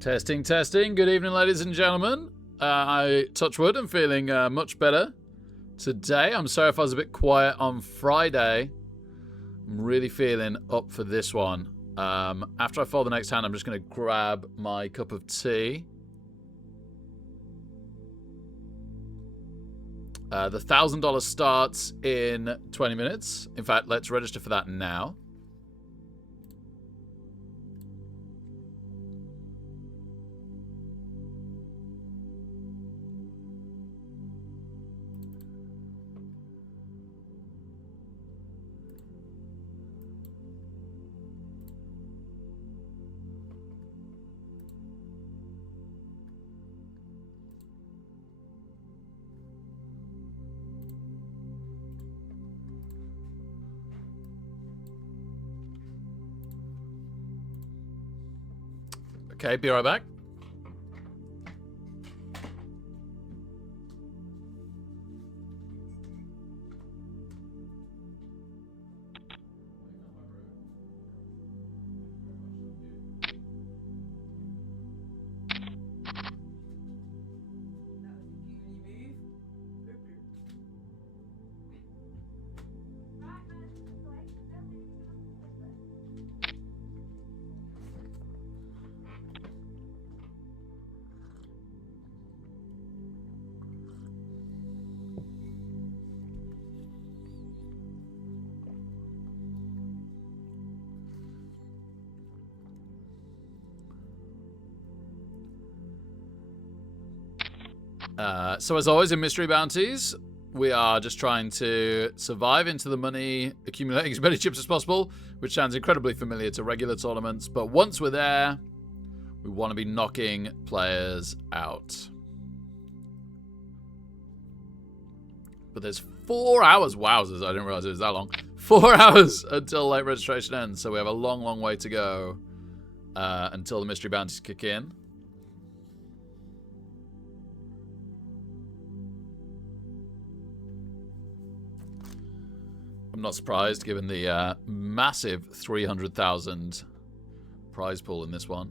Testing, testing. Good evening, ladies and gentlemen. I touch wood. I'm feeling much better today. I'm sorry if I was a bit quiet on Friday. I'm really feeling up for this one. After I fold the next hand, I'm just going to grab my cup of tea. The $1,000 starts in 20 minutes. In fact, let's register for that now. Okay, be right back. So as always in Mystery Bounties, we are just trying to survive into the money, accumulating as many chips as possible, which sounds incredibly familiar to regular tournaments. But once we're there, we want to be knocking players out. But there's 4 hours. Wowzers, I didn't realize it was that long. 4 hours until late registration ends. So we have a long, long way to go until the Mystery Bounties kick in. I'm not surprised, given the massive 300,000 prize pool in this one.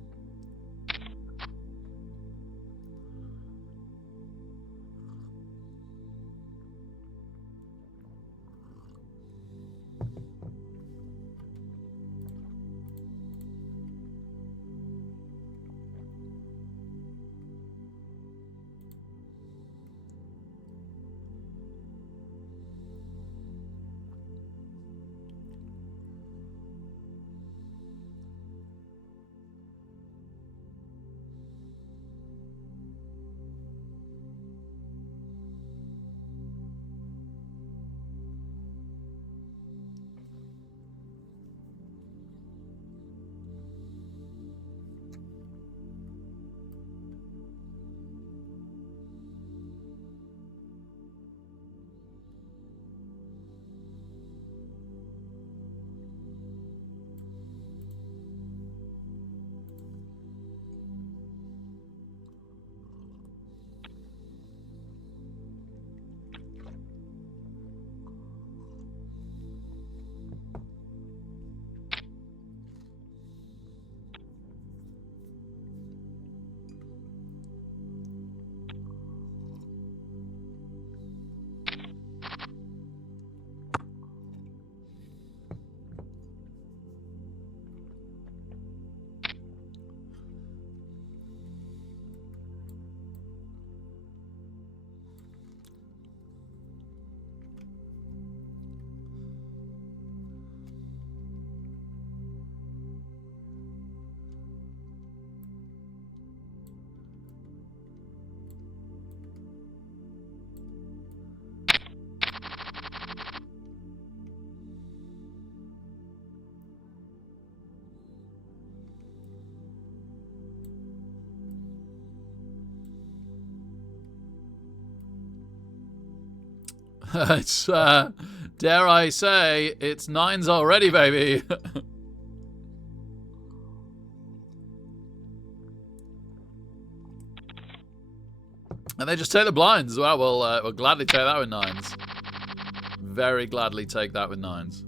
It's, dare I say, it's 9s already, baby. And they just take the blinds. Well, we'll gladly take that with 9s. Very gladly take that with 9s.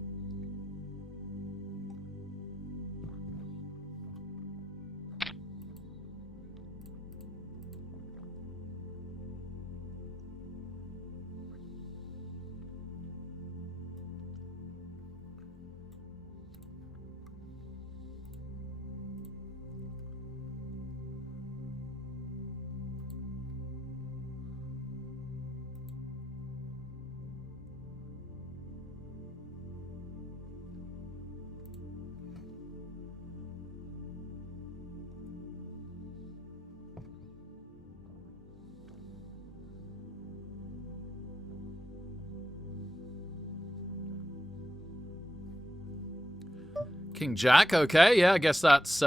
King Jack, okay. Yeah, I guess that's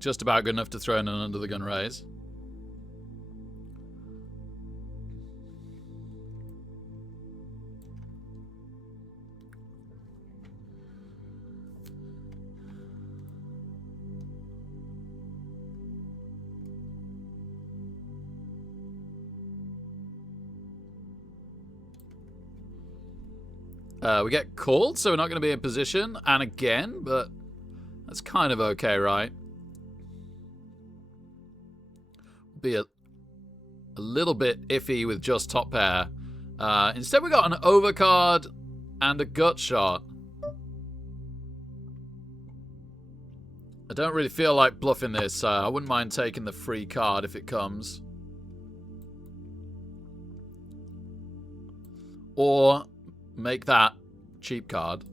just about good enough to throw in an under the gun raise. We get called, so we're not going to be in position. And again, but that's kind of okay, right? Be a little bit iffy with just top pair. Instead, we got an overcard and a gut shot. I don't really feel like bluffing this. I wouldn't mind taking the free card if it comes. Or make that cheap card,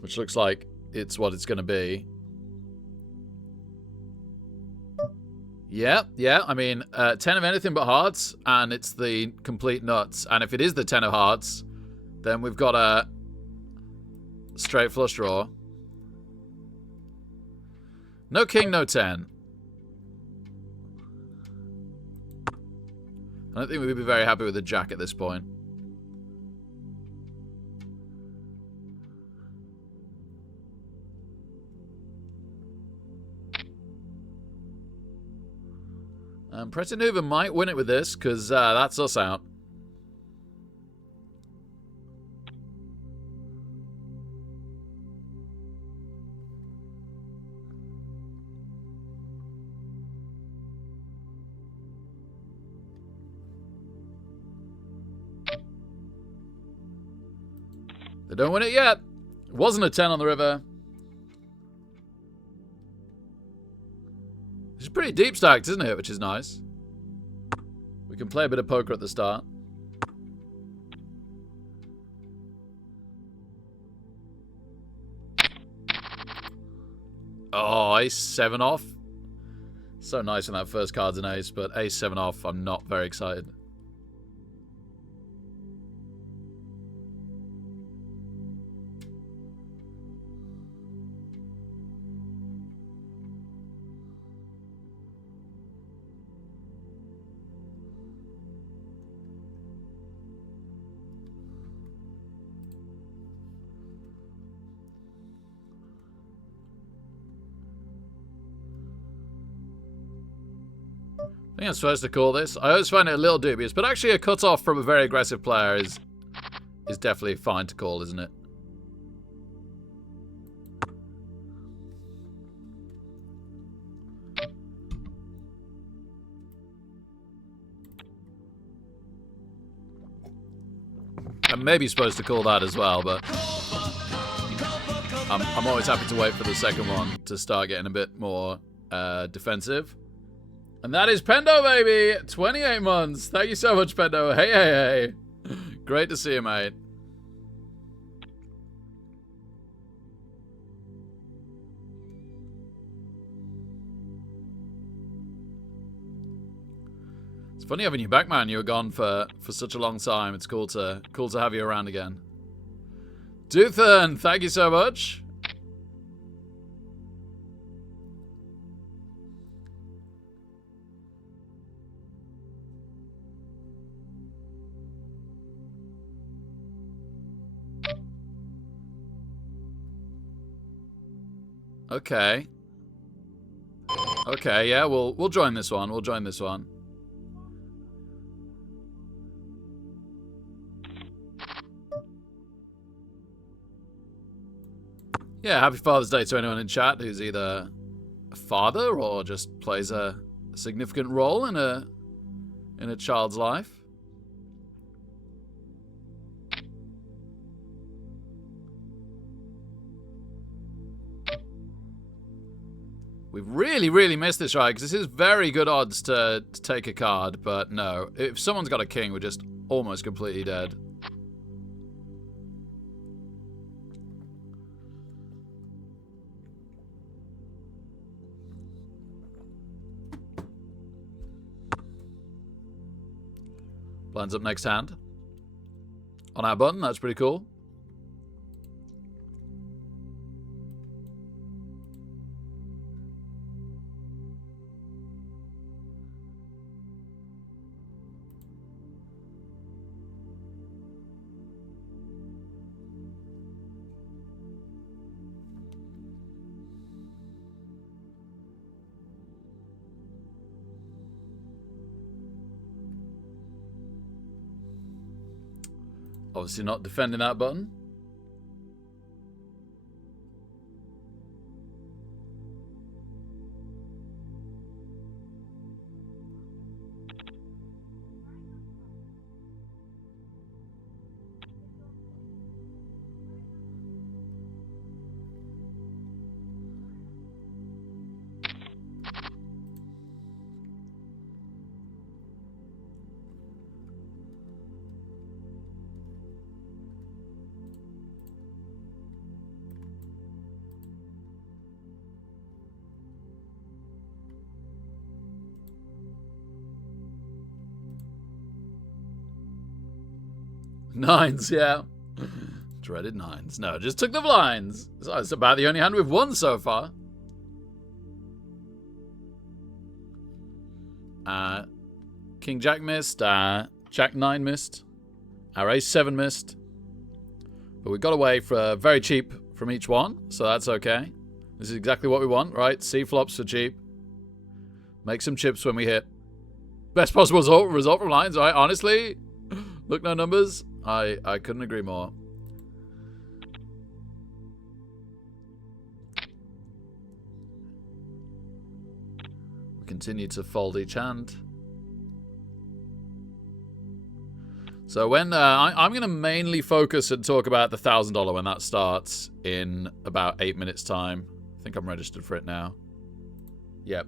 which looks like it's what it's going to be. Yeah. I mean, 10 of anything but hearts, and it's the complete nuts. And if it is the 10 of hearts, then we've got a straight flush draw. No king, no 10. I don't think we'd be very happy with the jack at this point. Preston Hoover might win it with this, because that's us out. They don't win it yet. It wasn't a 10 on the river. It's pretty deep stacked, isn't it? Which is nice. We can play a bit of poker at the start. Oh, ace 7 off. So nice when that first card's an ace, but ace 7 off, I'm not very excited. I think I'm supposed to call this. I always find it a little dubious, but actually a cutoff from a very aggressive player is definitely fine to call, isn't it? I'm maybe supposed to call that as well, but I'm always happy to wait for the second one to start getting a bit more defensive. And that is Pendo, baby! 28 months. Thank you so much, Pendo. Hey. Great to see you, mate. It's funny having you back, man. You were gone for such a long time. It's cool to have you around again. Duthan, thank you so much. Okay. Okay, yeah, we'll join this one. We'll join this one. Yeah, happy Father's Day to anyone in chat who's either a father or just plays a significant role in a child's life. We've really missed this, right? Because this is very good odds to take a card, but no. If someone's got a king, we're just almost completely dead. Blinds up next hand. On our button, that's pretty cool. Obviously not defending that button. Nines, yeah. Dreaded nines. No, just took the blinds. So it's about the only hand we've won so far. King Jack missed. Jack 9 missed. Our Ace 7 missed. But we got away for very cheap from each one, so that's okay. This is exactly what we want, right? C flops for cheap. Make some chips when we hit. Best possible result from lines, right? Honestly, look, no numbers. I couldn't agree more. We continue to fold each hand. So when I'm going to mainly focus and talk about the $1,000 when that starts in about 8 minutes time. I think I'm registered for it now. Yep.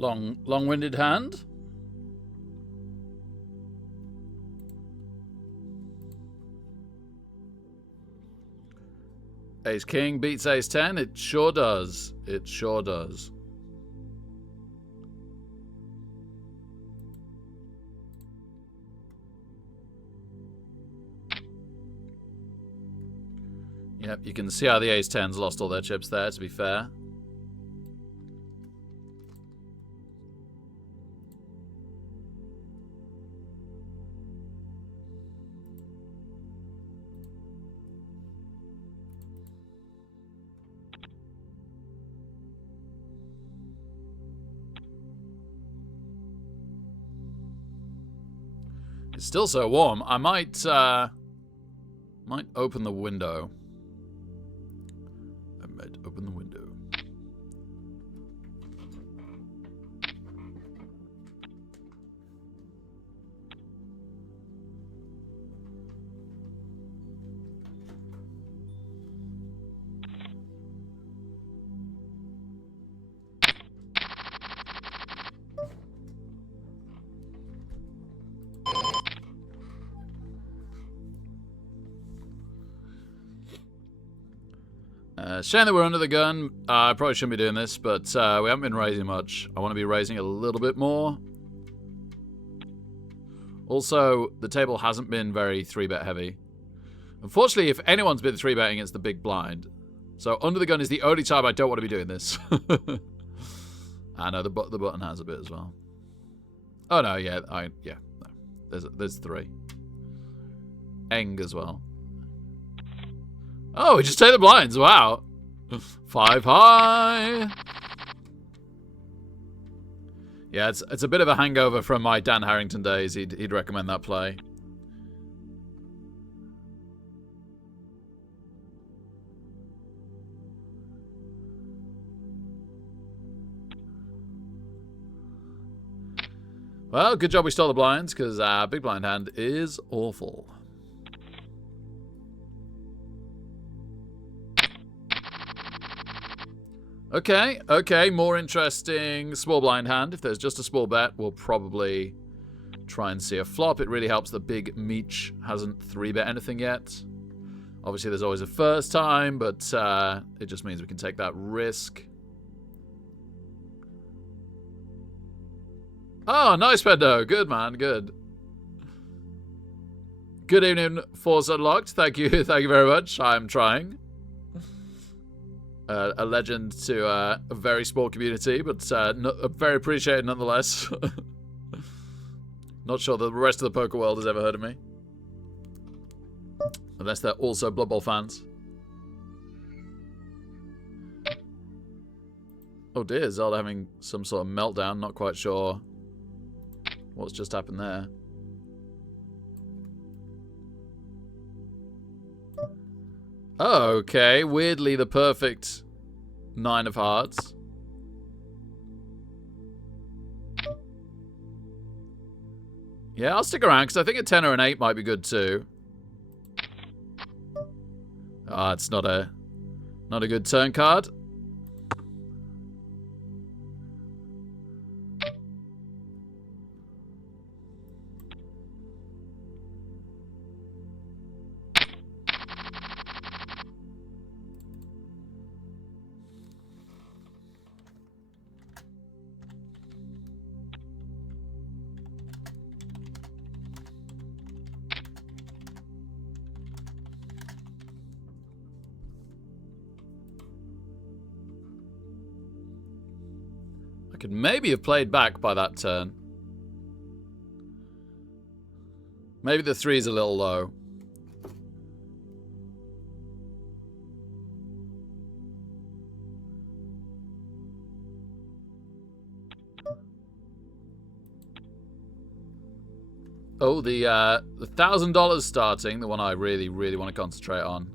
Long-winded hand. Ace King beats Ace 10. It sure does. It sure does. Yep, you can see how the Ace 10's lost all their chips there, to be fair. It's still so warm. I might open the window. I might open the window. Shame that we're under the gun. I probably shouldn't be doing this, but we haven't been raising much. I want to be raising a little bit more. Also, the table hasn't been very 3-bet heavy. Unfortunately, if anyone's been 3-betting, it's the big blind. So under the gun is the only time I don't want to be doing this. I know the button has a bit as well. Oh no, yeah, no. There's 3. Eng as well. Oh, we just take the blinds. Wow. 5 high. Yeah, it's a bit of a hangover from my Dan Harrington days. He'd recommend that play. Well, good job we stole the blinds, because big blind hand is awful. Okay, more interesting small blind hand. If there's just a small bet, we'll probably try and see a flop. It really helps that big Meech hasn't 3-bet anything yet. Obviously, there's always a first time, but it just means we can take that risk. Oh, nice, Pendo. Good, man. Good. Good evening, Force Unlocked. Thank you very much. I'm trying. A legend to a very small community, but very appreciated nonetheless. Not sure the rest of the poker world has ever heard of me. Unless they're also Blood Bowl fans. Oh dear, Zelda having some sort of meltdown. Not quite sure what's just happened there. Oh, okay. Weirdly, the perfect 9 of hearts. Yeah, I'll stick around because I think a 10 or an 8 might be good too. Ah, it's not a good turn card. I could maybe have played back by that turn. Maybe the 3's a little low. Oh, the $1,000 starting, the one I really want to concentrate on.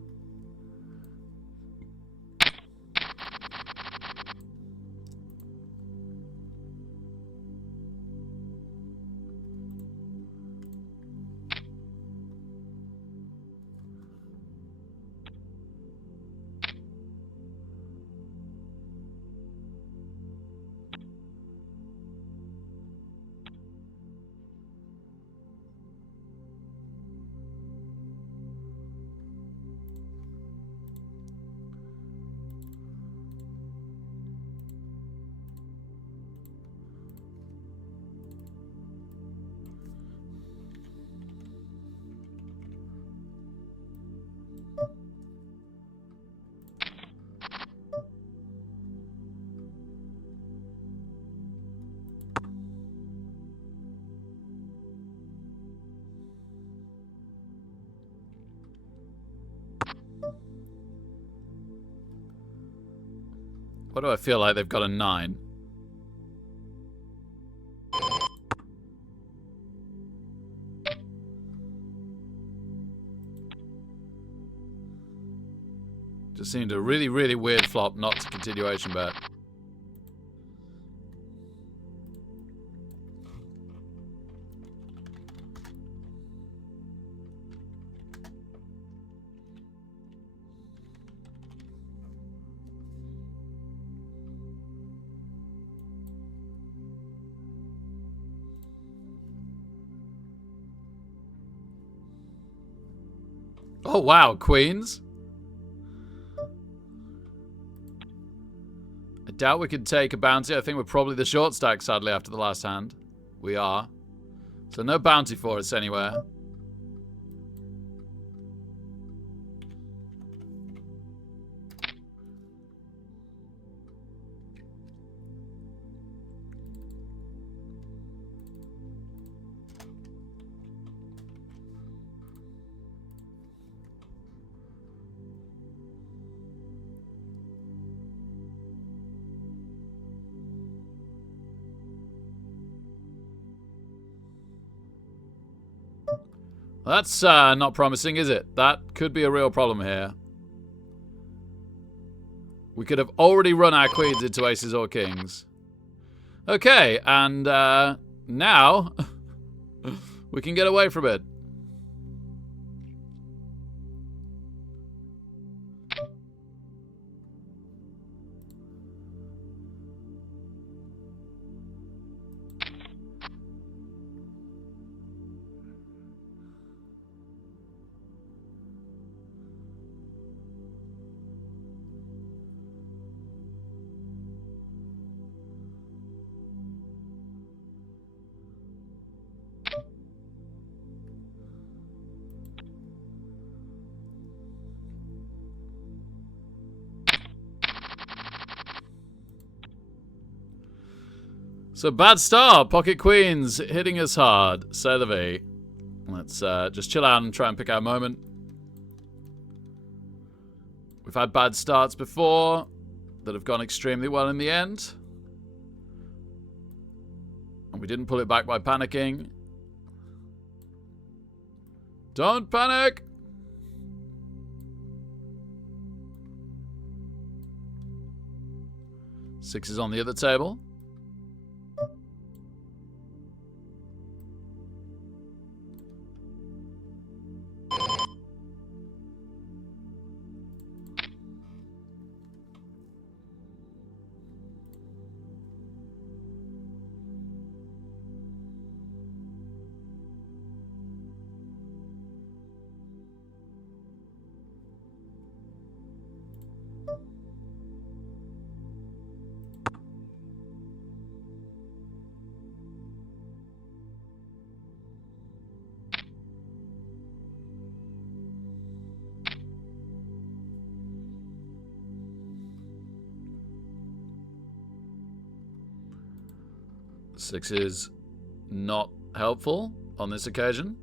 Why do I feel like they've got a 9? Just seemed a really, really weird flop, not to continuation bet. Oh, wow. Queens? I doubt we could take a bounty. I think we're probably the short stack, sadly, after the last hand. We are. So no bounty for us anywhere. Well, that's not promising, is it? That could be a real problem here. We could have already run our queens into aces or kings. Okay, and now we can get away from it. So bad start. Pocket queens hitting us hard. C'est la vie. Let's just chill out and try and pick our moment. We've had bad starts before that have gone extremely well in the end. And we didn't pull it back by panicking. Don't panic! Six is on the other table. Six is not helpful on this occasion.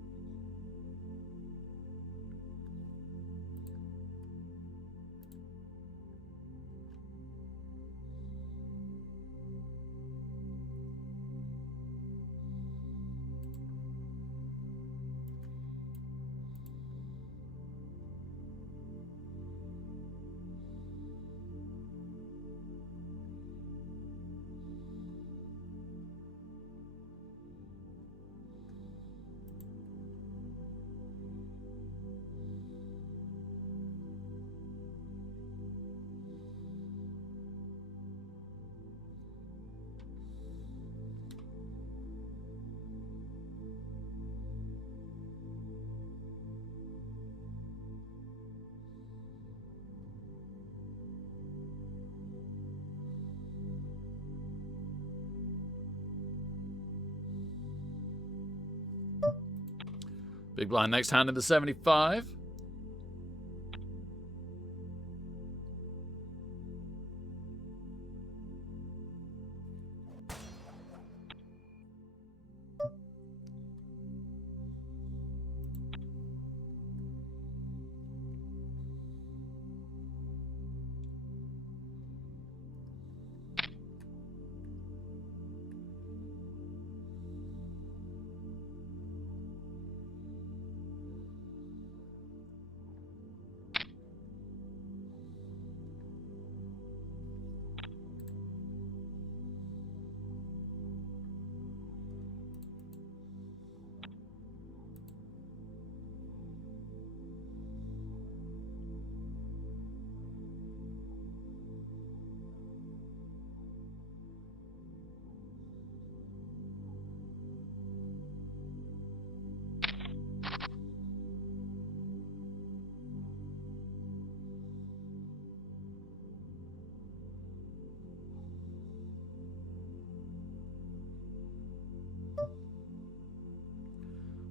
Big blind next hand in the 75.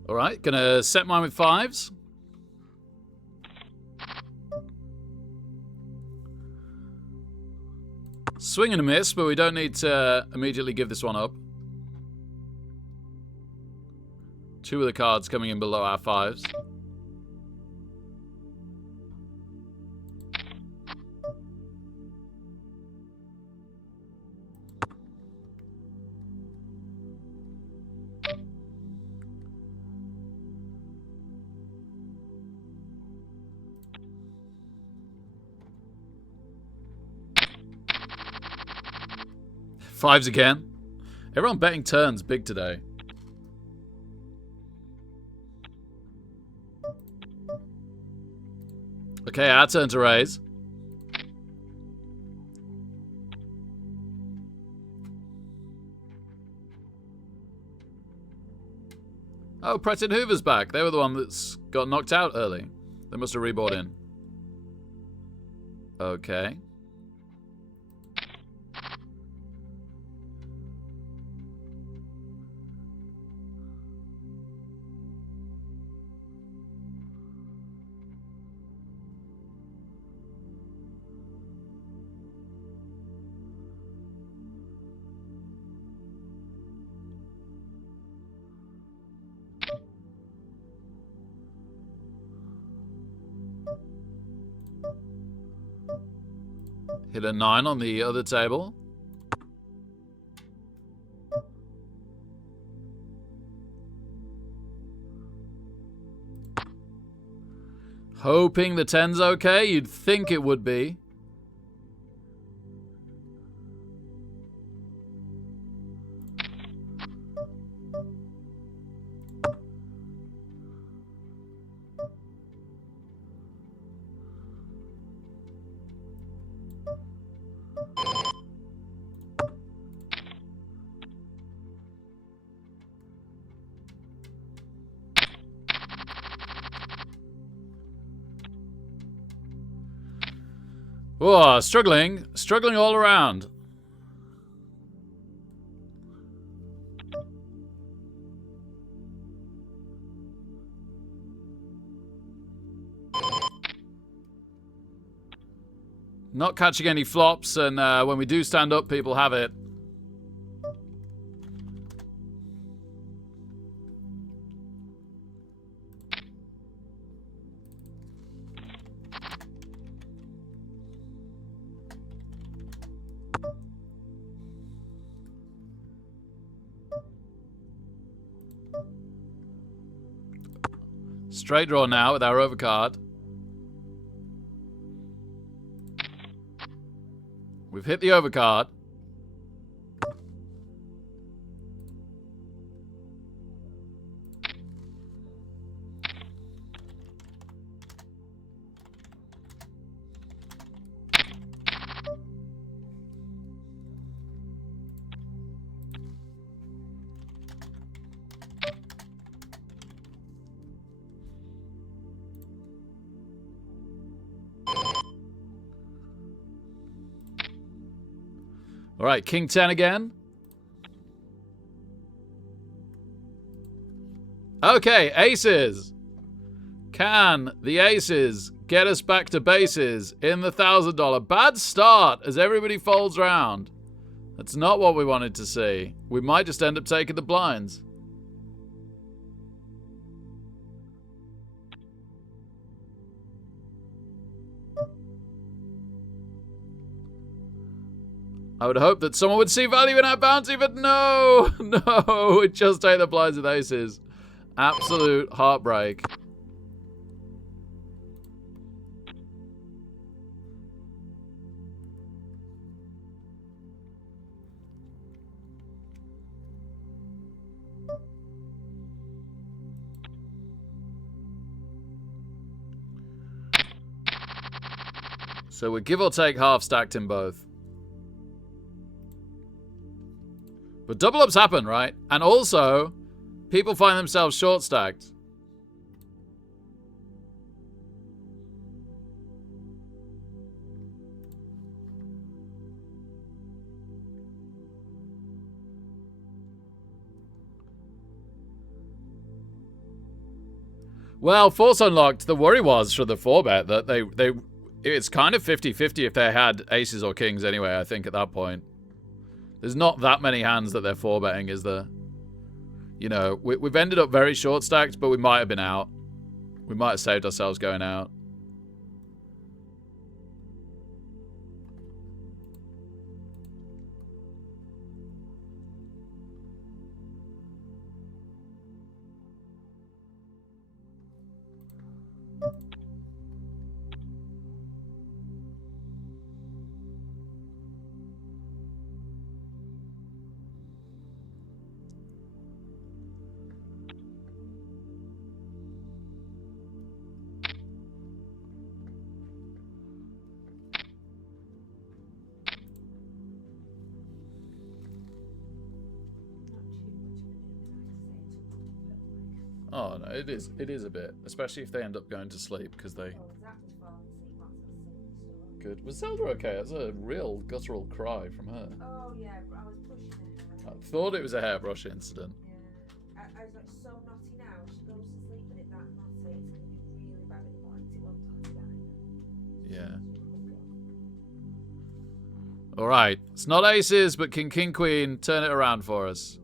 Alright, gonna set mine with 5s. Swing and a miss, but we don't need to immediately give this one up. 2 of the cards coming in below our 5s. Fives again. Everyone betting turns big today. Okay, our turn to raise. Oh, Preston Hoover's back. They were the one that's got knocked out early. They must have rebought in. Okay. Hit a 9 on the other table. Hoping the 10's okay. You'd think it would be. Oh, struggling all around. Not catching any flops, and when we do stand up, people have it. Straight draw now with our overcard. We've hit the overcard. All right, King 10 again. Okay, aces. Can the aces get us back to bases in the $1,000? Bad start as everybody folds round. That's not what we wanted to see. We might just end up taking the blinds. I would hope that someone would see value in our bounty, but no! No! We just take the blinds with aces. Absolute heartbreak. So we're give or take half stacked in both. But double ups happen, right? And also, people find themselves short stacked. Well, force unlocked, the worry was for the 4-bet that it's kind of 50-50 if they had aces or kings anyway, I think, at that point. There's not that many hands that they're 4-betting, is there? You know, we've ended up very short-stacked, but we might have been out. We might have saved ourselves going out. Oh no, it is a bit, especially if they end up going to sleep because they. Good. Was Zelda okay? That's a real guttural cry from her. Oh yeah, I was pushing her. I thought it was a hairbrush incident. Yeah, I was like so naughty now. She goes to sleep and it that naughty. It's gonna be really bad in the morning. It won't touch that. Yeah. All right, it's not aces, but King Queen, turn it around for us.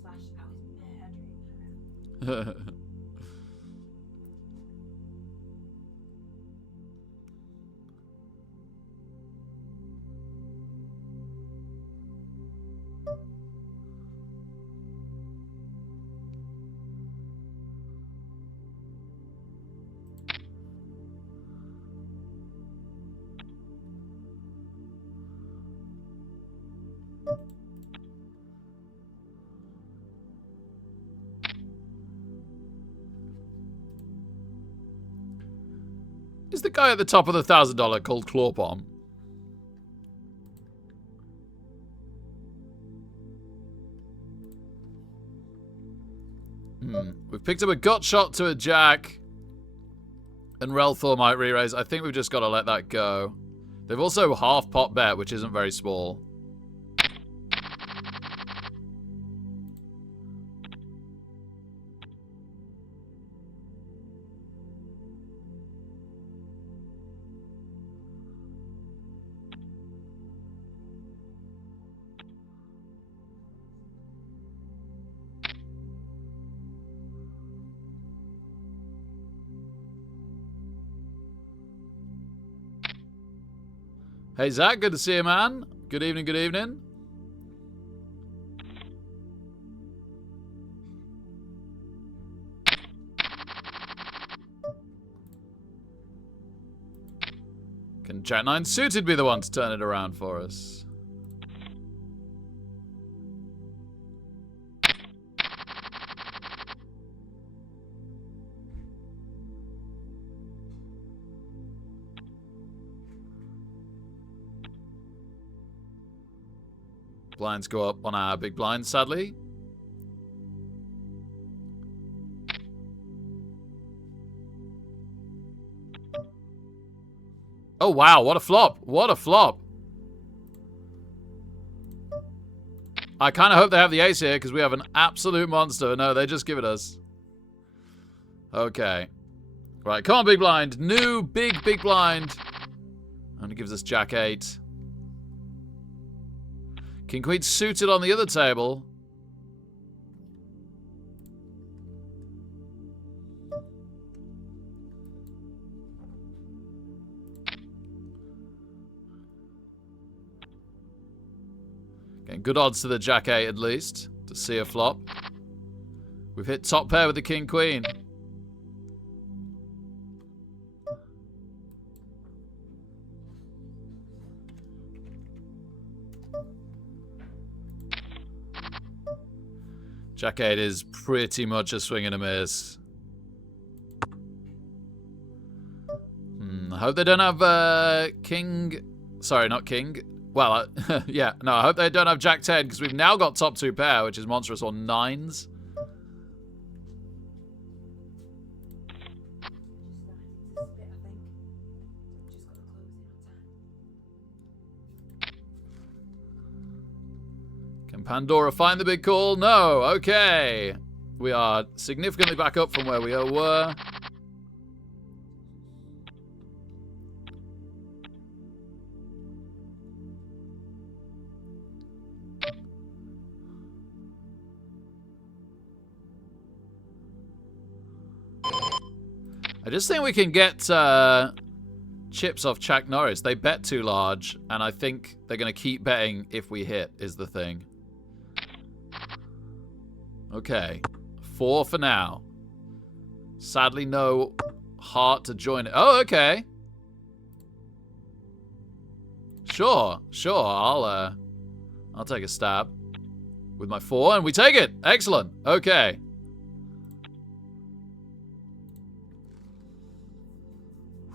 Slash, I was murdering her. Is the guy at the top of the $1,000 called Claw Bomb? We've picked up a gut shot to a jack. And Relthor might re-raise. I think we've just got to let that go. They've also half pot bet, which isn't very small. Hey, Zach, good to see you, man. Good evening, good evening. Can Jack 9 suited be the one to turn it around for us? Blinds go up on our big blind, sadly. Oh, wow. What a flop. What a flop. I kind of hope they have the ace here because we have an absolute monster. No, they just give it us. Okay. Right, come on, big blind. New big blind. Only gives us Jack 8. King Queen suited on the other table. Getting good odds to the Jack 8 at least to see a flop. We've hit top pair with the King Queen. Jack 8 is pretty much a swing and a miss. I hope they don't have King. Sorry, not King. Well, yeah, no, I hope they don't have Jack 10 because we've now got top 2 pair, which is monstrous, or 9s. Can Pandora find the big call? No. Okay. We are significantly back up from where we were. I just think we can get chips off Chuck Norris. They bet too large, and I think they're going to keep betting if we hit, is the thing. Okay. 4 for now. Sadly, no heart to join it. Oh, okay. Sure. I'll take a stab with my 4, and we take it. Excellent. Okay.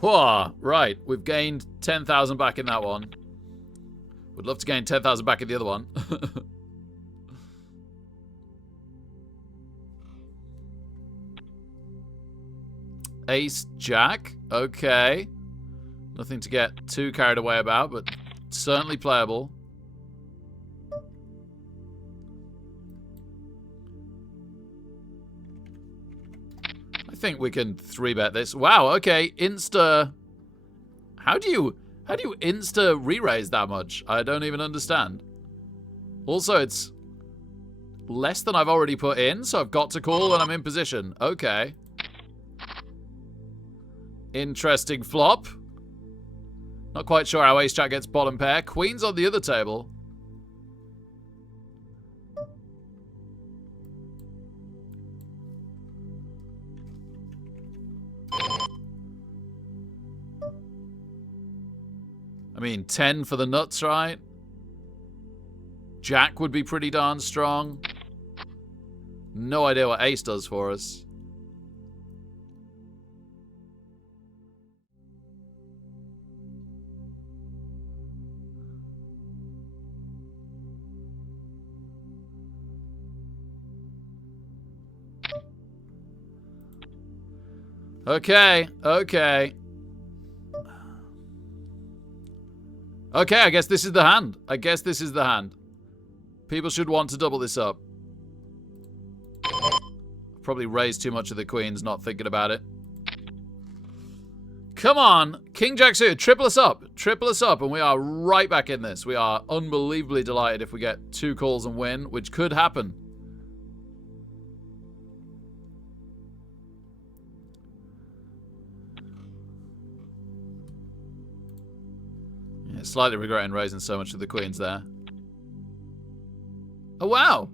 Whoa, right. We've gained 10,000 back in that one. Would love to gain 10,000 back in the other one. Ace, Jack. Okay. Nothing to get too carried away about, but certainly playable. I think we can 3-bet this. Wow, okay. Insta. How do you insta re-raise that much? I don't even understand. Also, it's less than I've already put in, so I've got to call when I'm in position. Okay. Interesting flop. Not quite sure how Ace Jack gets bottom pair. Queen's on the other table. I mean, 10 for the nuts, right? Jack would be pretty darn strong. No idea what Ace does for us. Okay. Okay, I guess this is the hand. People should want to double this up. Probably raised too much of the queens, not thinking about it. Come on. King Jack suited. Triple us up, and we are right back in this. We are unbelievably delighted if we get 2 calls and win, which could happen. Yeah, slightly regretting raising so much of the queens there. Oh, wow.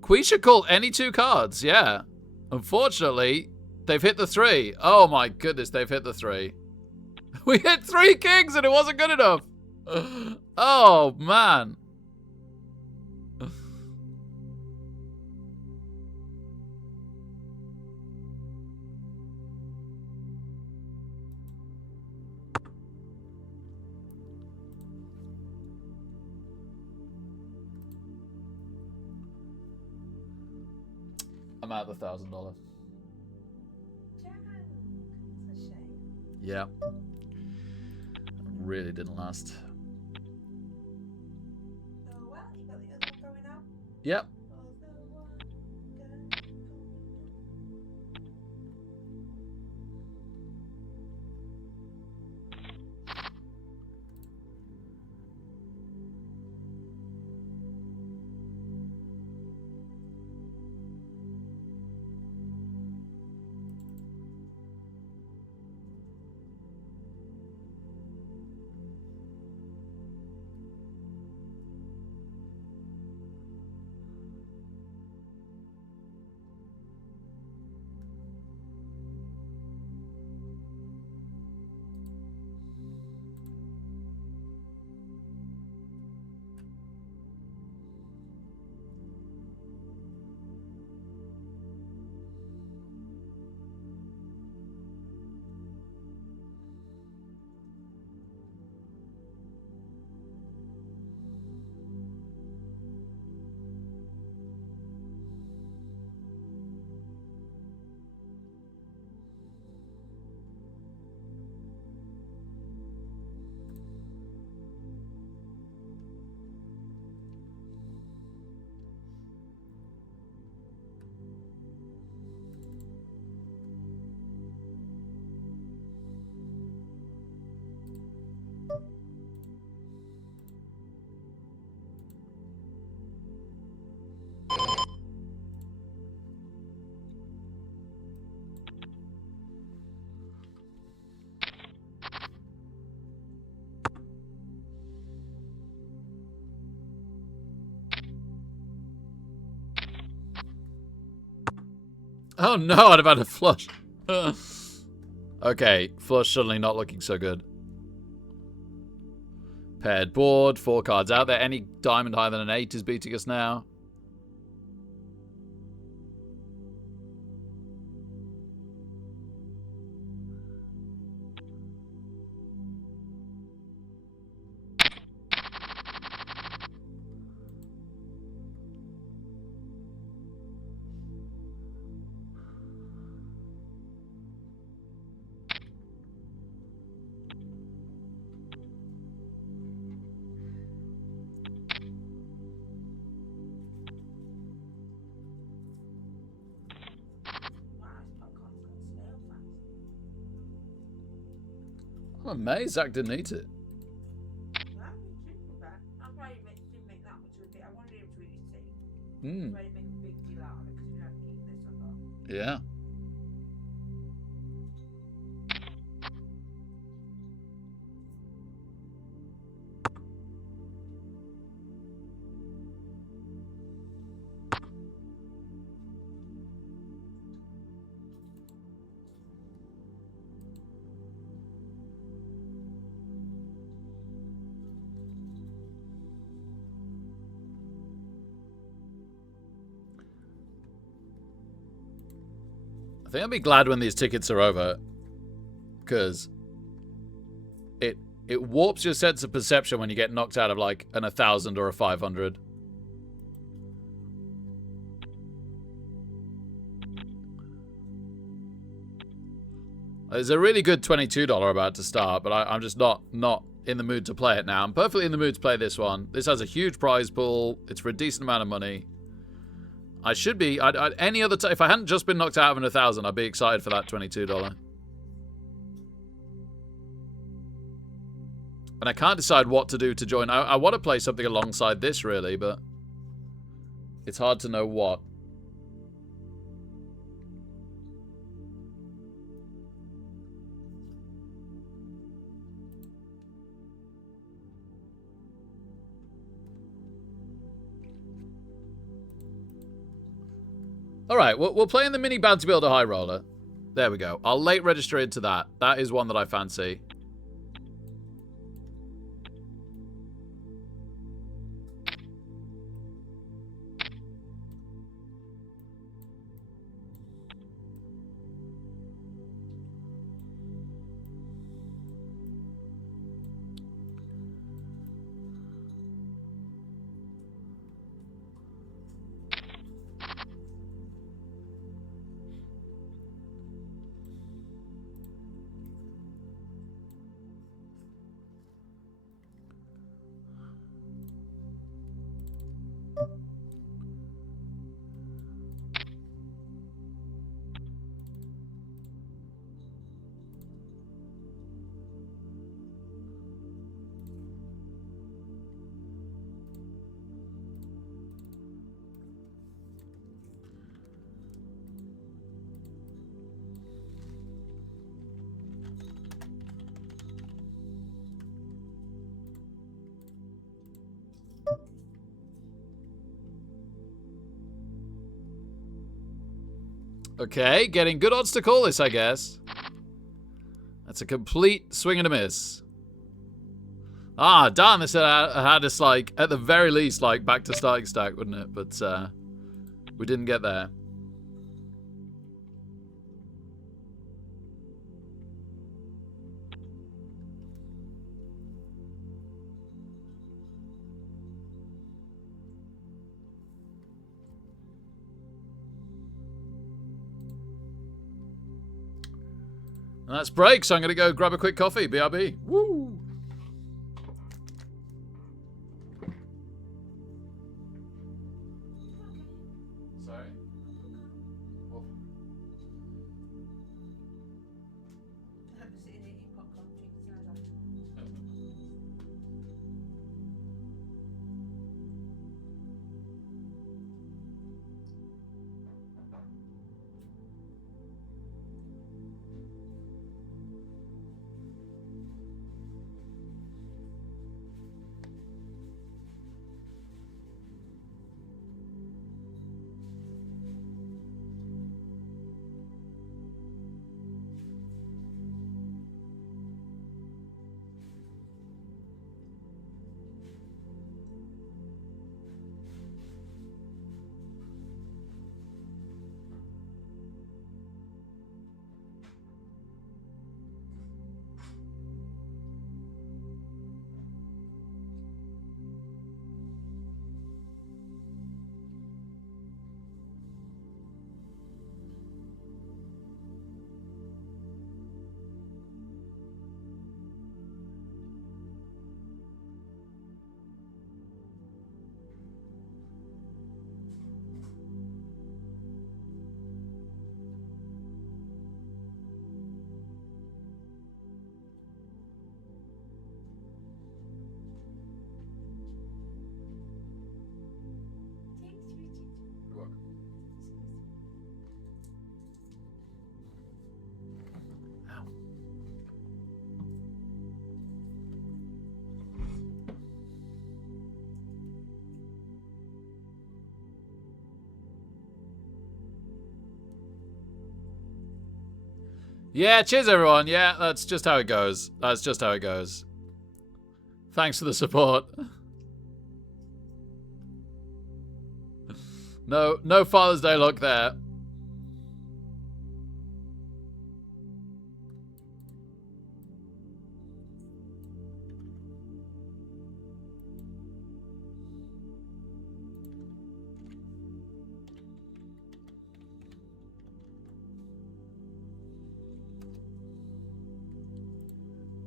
Queen should call any 2 cards, yeah. Unfortunately, they've hit the 3. Oh my goodness, they've hit the 3. We hit 3 kings and it wasn't good enough. Oh, man. I'm out the $1,000. Jack. It's a shame. Yeah. Really didn't last. Oh well, you got the other one going up. Yep. Oh no, I'd have had a flush. Okay, flush suddenly not looking so good. Paired board, 4 cards out there. Any diamond higher than an 8 is beating us now. I'm amazed Zach didn't eat it. That's why you didn't make that much of a bit. I wanted him to eat his tea. Mm. That's why you make a big deal out of it, because you don't eat this, I thought. Yeah. I think I'll be glad when these tickets are over, because it warps your sense of perception when you get knocked out of like an 1,000 or a 500. There's a really good $22 about to start, but I'm just not in the mood to play it now. I'm perfectly in the mood to play this one. This has a huge prize pool. It's for a decent amount of money. I should be. I'd any other time, if I hadn't just been knocked out of an 1,000, I'd be excited for that $22. And I can't decide what to do to join. I want to play something alongside this, really, but it's hard to know what. Alright, we'll play in the Mini Bounty Builder High Roller. There we go. I'll late register into that. That is one that I fancy. Okay, getting good odds to call this, I guess. That's a complete swing and a miss. Ah, darn, this had us, like, at the very least, like, back to starting stack, wouldn't it? But, we didn't get there. And that's break, so I'm going to go grab a quick coffee. BRB. Woo! Sorry. What? I'm sitting eating popcorn, drinking cider. Yeah, cheers everyone. Yeah, that's just how it goes. That's just how it goes. Thanks for the support. No Father's Day luck there.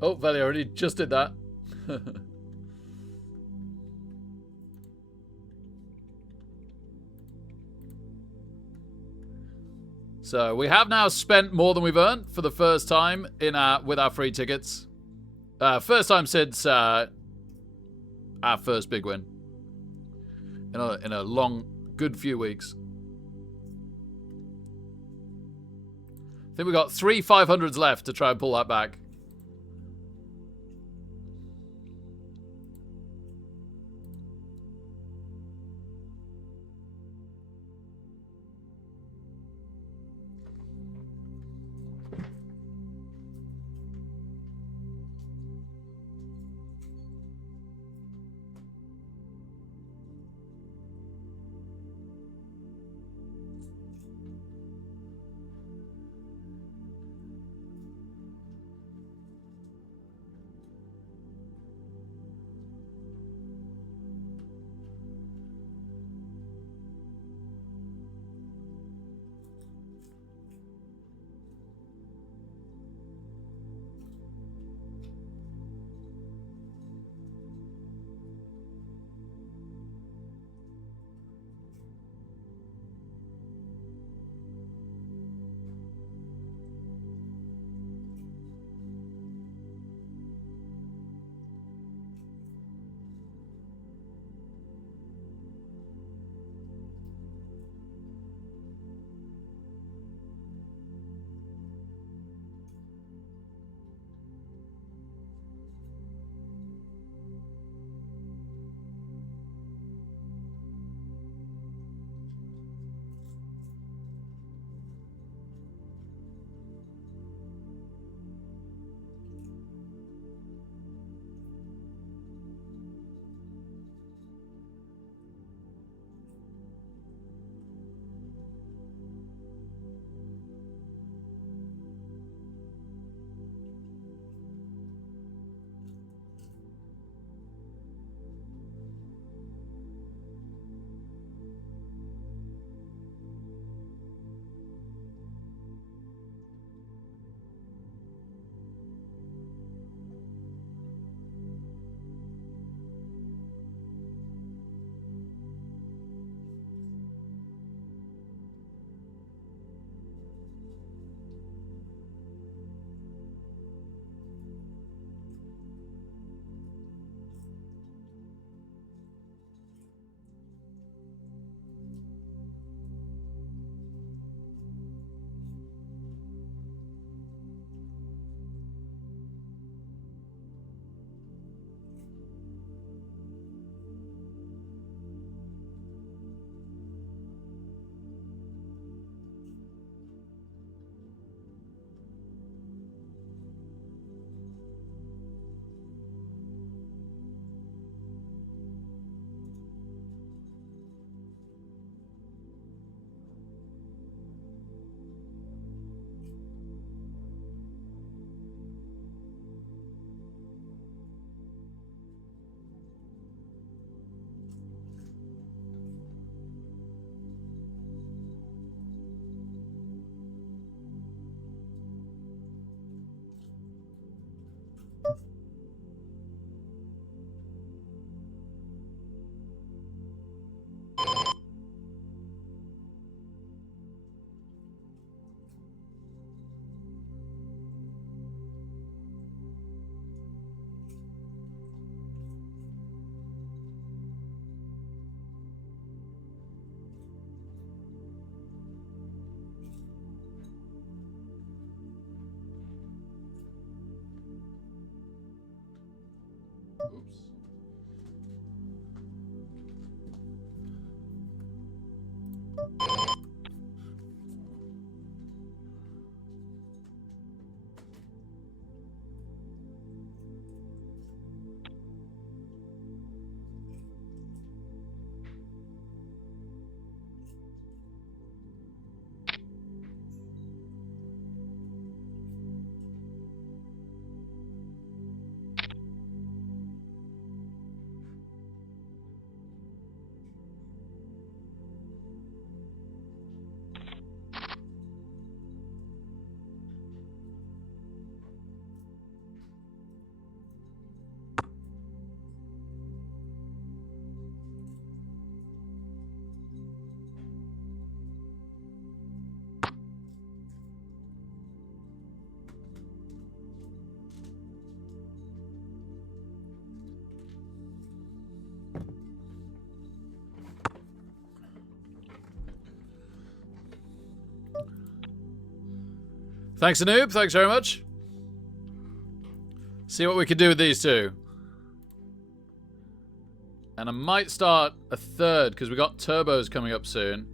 Oh, Valley already just did that. So we have now spent more than we've earned for the first time in with our free tickets. First time since our first big win in a long, good few weeks. I think we got 3 500s left to try and pull that back. Oops. Thanks, Anoop. Thanks very much. See what we can do with these two. And I might start a third because we got turbos coming up soon.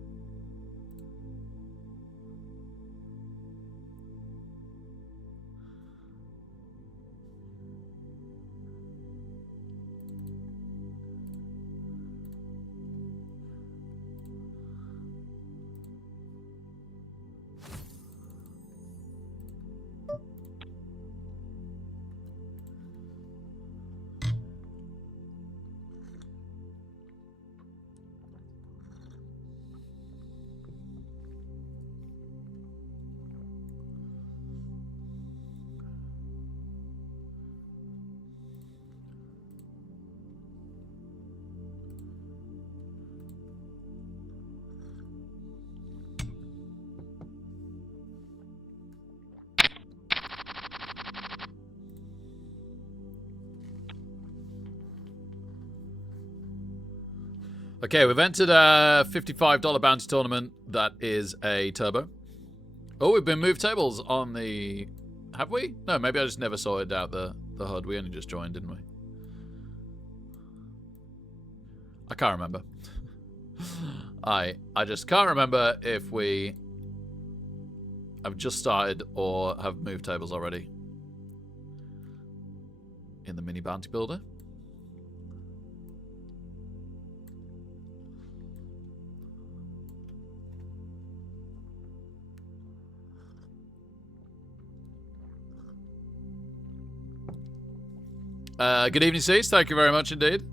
Okay, we've entered a $55 bounty tournament that is a turbo. Oh, we've been moved tables on the... Have we? No, maybe I just never sorted out the HUD. We only just joined, didn't we? I can't remember. I just can't remember if we have just started or have moved tables already in the mini bounty builder. Good evening, Cease. Thank you very much indeed.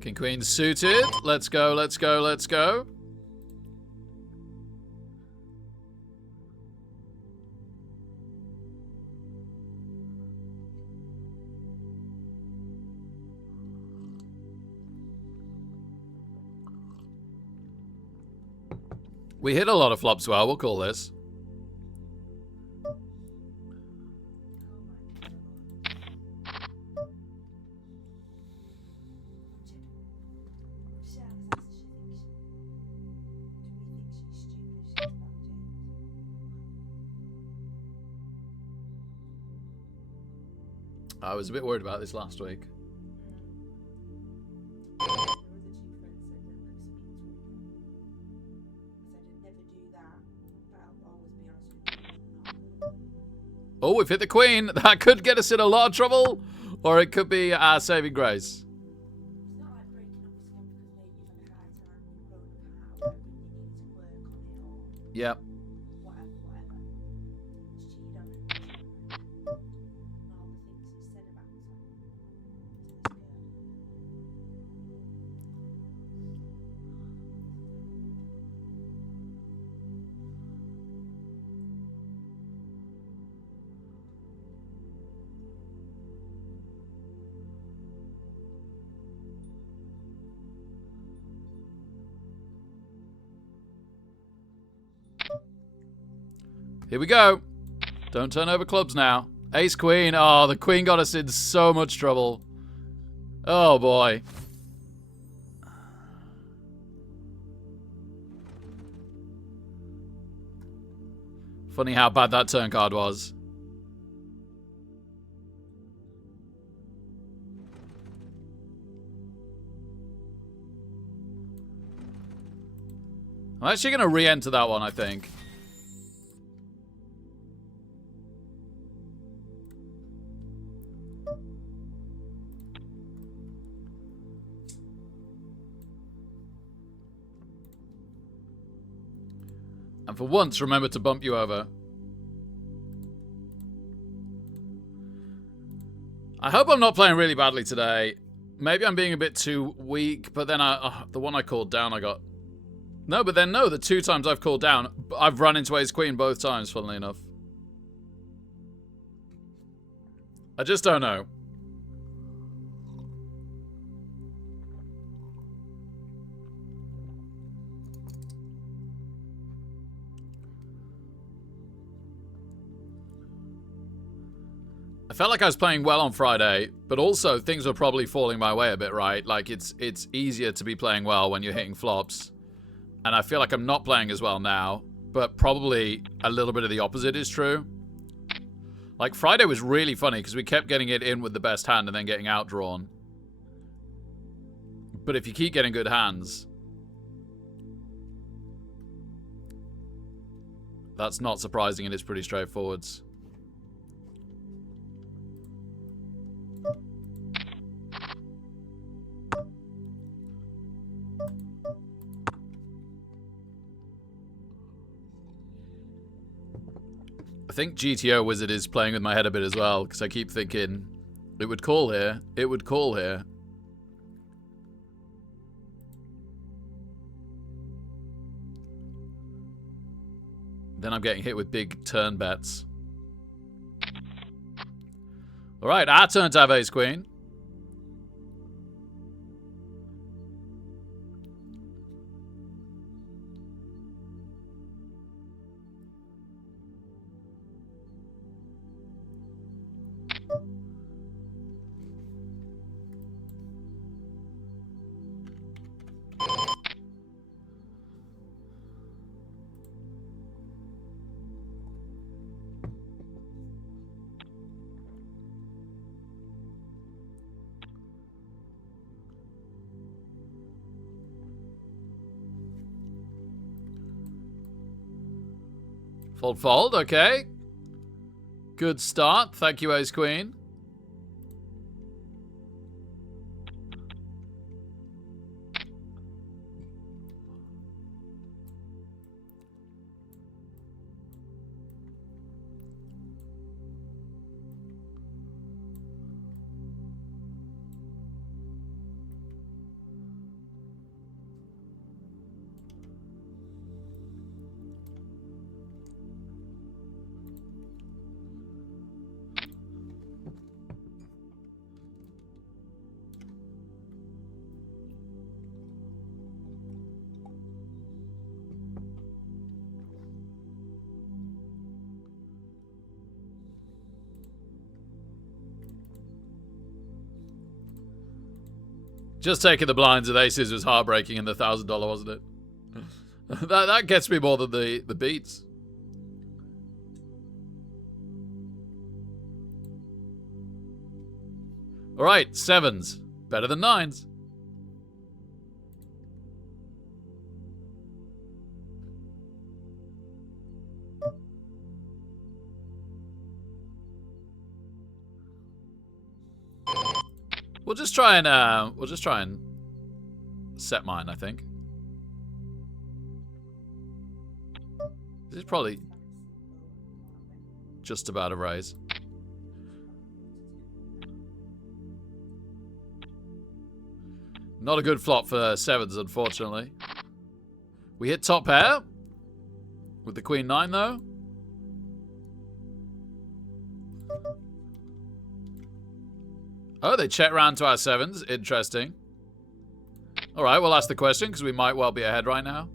King Queen suited. Let's go, let's go, let's go. We hit a lot of flops well, we'll call this. I was a bit worried about this last week. Oh, we've hit the Queen. That could get us in a lot of trouble, or it could be our saving grace. Yep. Here we go. Don't turn over clubs now. Ace Queen. Oh, the Queen got us in so much trouble. Oh, boy. Funny how bad that turn card was. I'm actually going to re-enter that one, I think. And for once, remember to bump you over. I hope I'm not playing really badly today. Maybe I'm being a bit too weak, but then the one I called down, I got... No, but then no, the two times I've called down, I've run into Ace Queen both times, funnily enough. I just don't know. I felt like I was playing well on Friday, but also things were probably falling my way a bit, right? Like, it's easier to be playing well when you're hitting flops. And I feel like I'm not playing as well now, but probably a little bit of the opposite is true. Like, Friday was really funny because we kept getting it in with the best hand and then getting outdrawn. But if you keep getting good hands, that's not surprising and it's pretty straightforward. I think GTO Wizard is playing with my head a bit as well, because I keep thinking, it would call here, it would call here. Then I'm getting hit with big turn bets. Alright, our turn to have ace queen. Fold, fold, okay. Good start. Thank you, ace queen. Just taking the blinds with aces was heartbreaking in the $1,000, wasn't it? that gets me more than the beats. All right, sevens. Better than nines. We'll just try and set mine, I think. This is probably just about a raise. Not a good flop for sevens, unfortunately. We hit top pair with the queen nine, though. Oh, they check round to our sevens. Interesting. All right, we'll ask the question because we might well be ahead right now.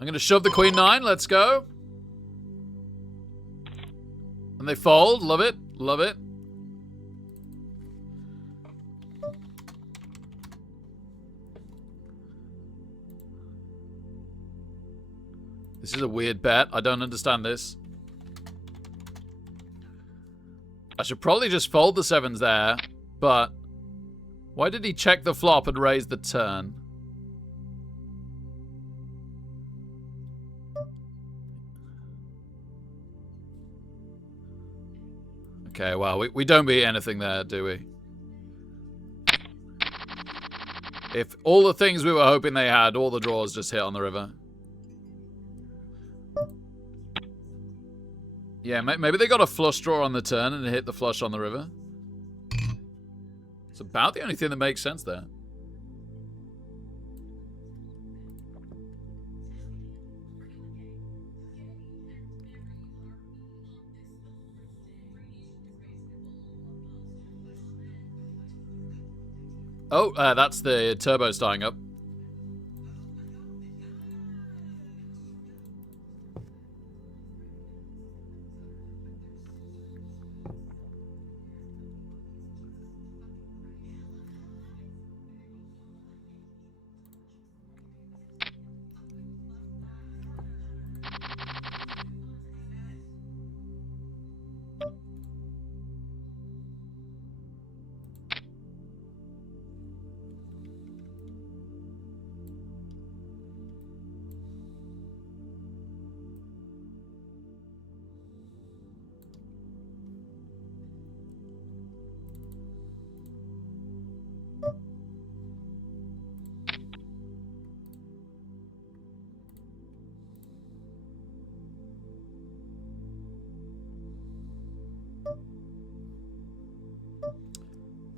I'm going to shove the queen nine. Let's go. And they fold. Love it. Love it. This is a weird bet. I don't understand this. I should probably just fold the sevens there, but why did he check the flop and raise the turn? Okay, well, we don't beat anything there, do we? If all the things we were hoping they had, all the draws just hit on the river. Yeah, maybe they got a flush draw on the turn and hit the flush on the river. It's about the only thing that makes sense there. Oh, that's the turbo starting up.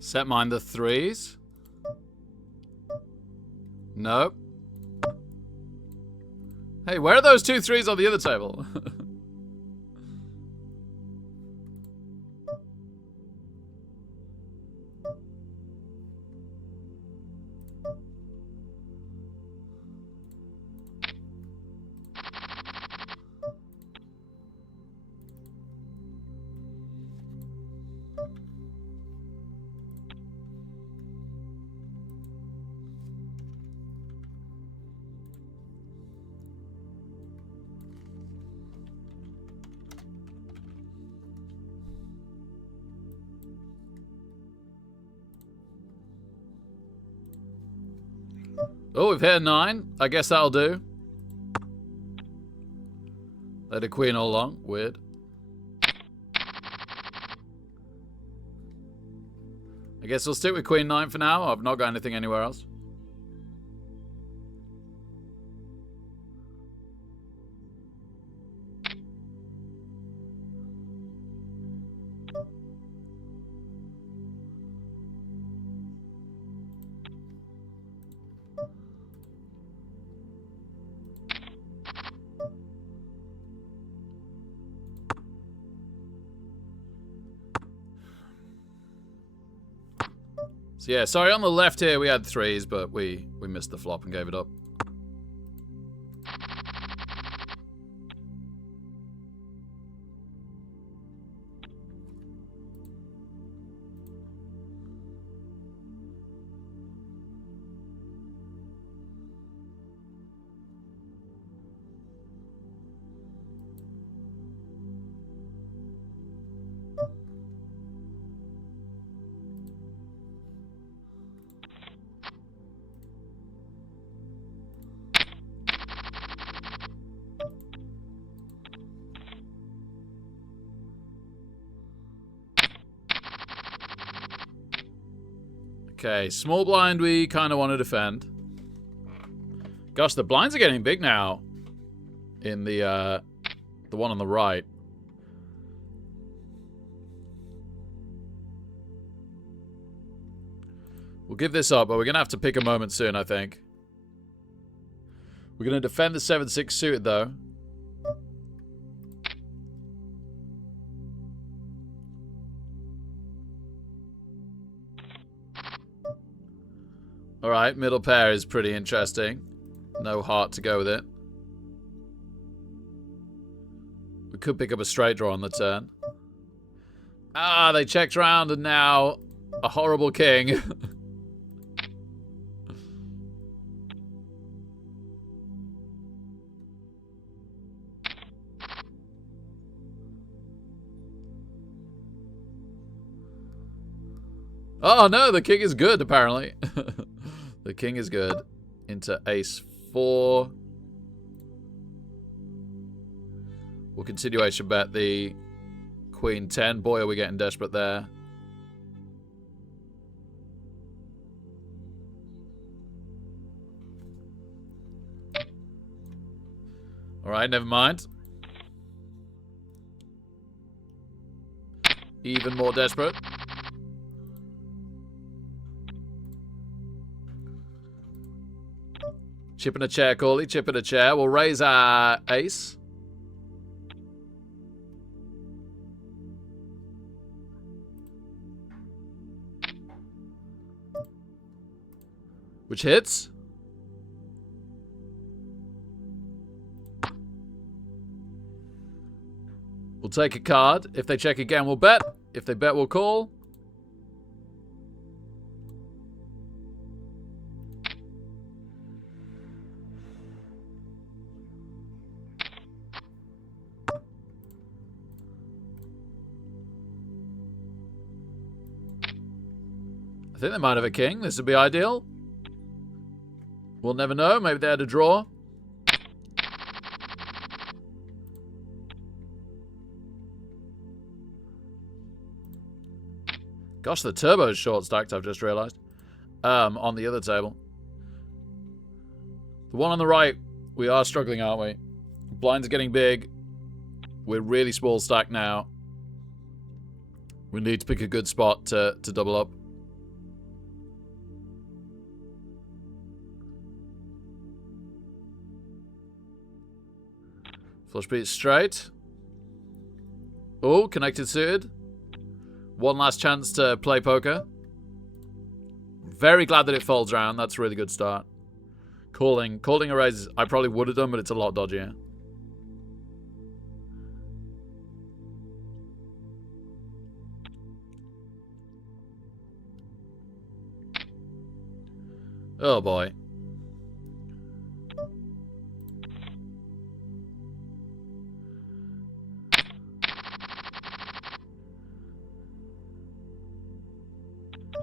Set mine the 3s. Nope. Hey, where are those 2 3s on the other table? Oh, we've hit a 9. I guess that'll do. Let a queen all along. Weird. I guess we'll stick with queen 9 for now. I've not got anything anywhere else. So yeah, sorry, on the left here we had 3s, but we missed the flop and gave it up. Okay, small blind we kind of want to defend. Gosh, the blinds are getting big now in the one on the right. We'll give this up, but we're going to have to pick a moment soon, I think. We're going to defend the 7-6 suited, though. Alright, middle pair is pretty interesting. No heart to go with it. We could pick up a straight draw on the turn. Ah, they checked round and now a horrible king. Oh no, the king is good apparently. The king is good. Into ace 4. We'll continuation bet the queen 10. Boy, are we getting desperate there. Alright, never mind. Even more desperate. Chip in a chair, Corley. Chip in a chair. We'll raise our ace. Which hits. We'll take a card. If they check again, we'll bet. If they bet, we'll call. I think they might have a king. This would be ideal. We'll never know. Maybe they had a draw. Gosh, the turbo's short stacked, I've just realized. On the other table. The one on the right, we are struggling, aren't we? Blinds are getting big. We're really small stacked now. We need to pick a good spot to double up. Flush beat straight. Oh, connected suited. One last chance to play poker. Very glad that it folds around. That's a really good start. Calling a raise, I probably would have done, but it's a lot dodgier. Oh boy.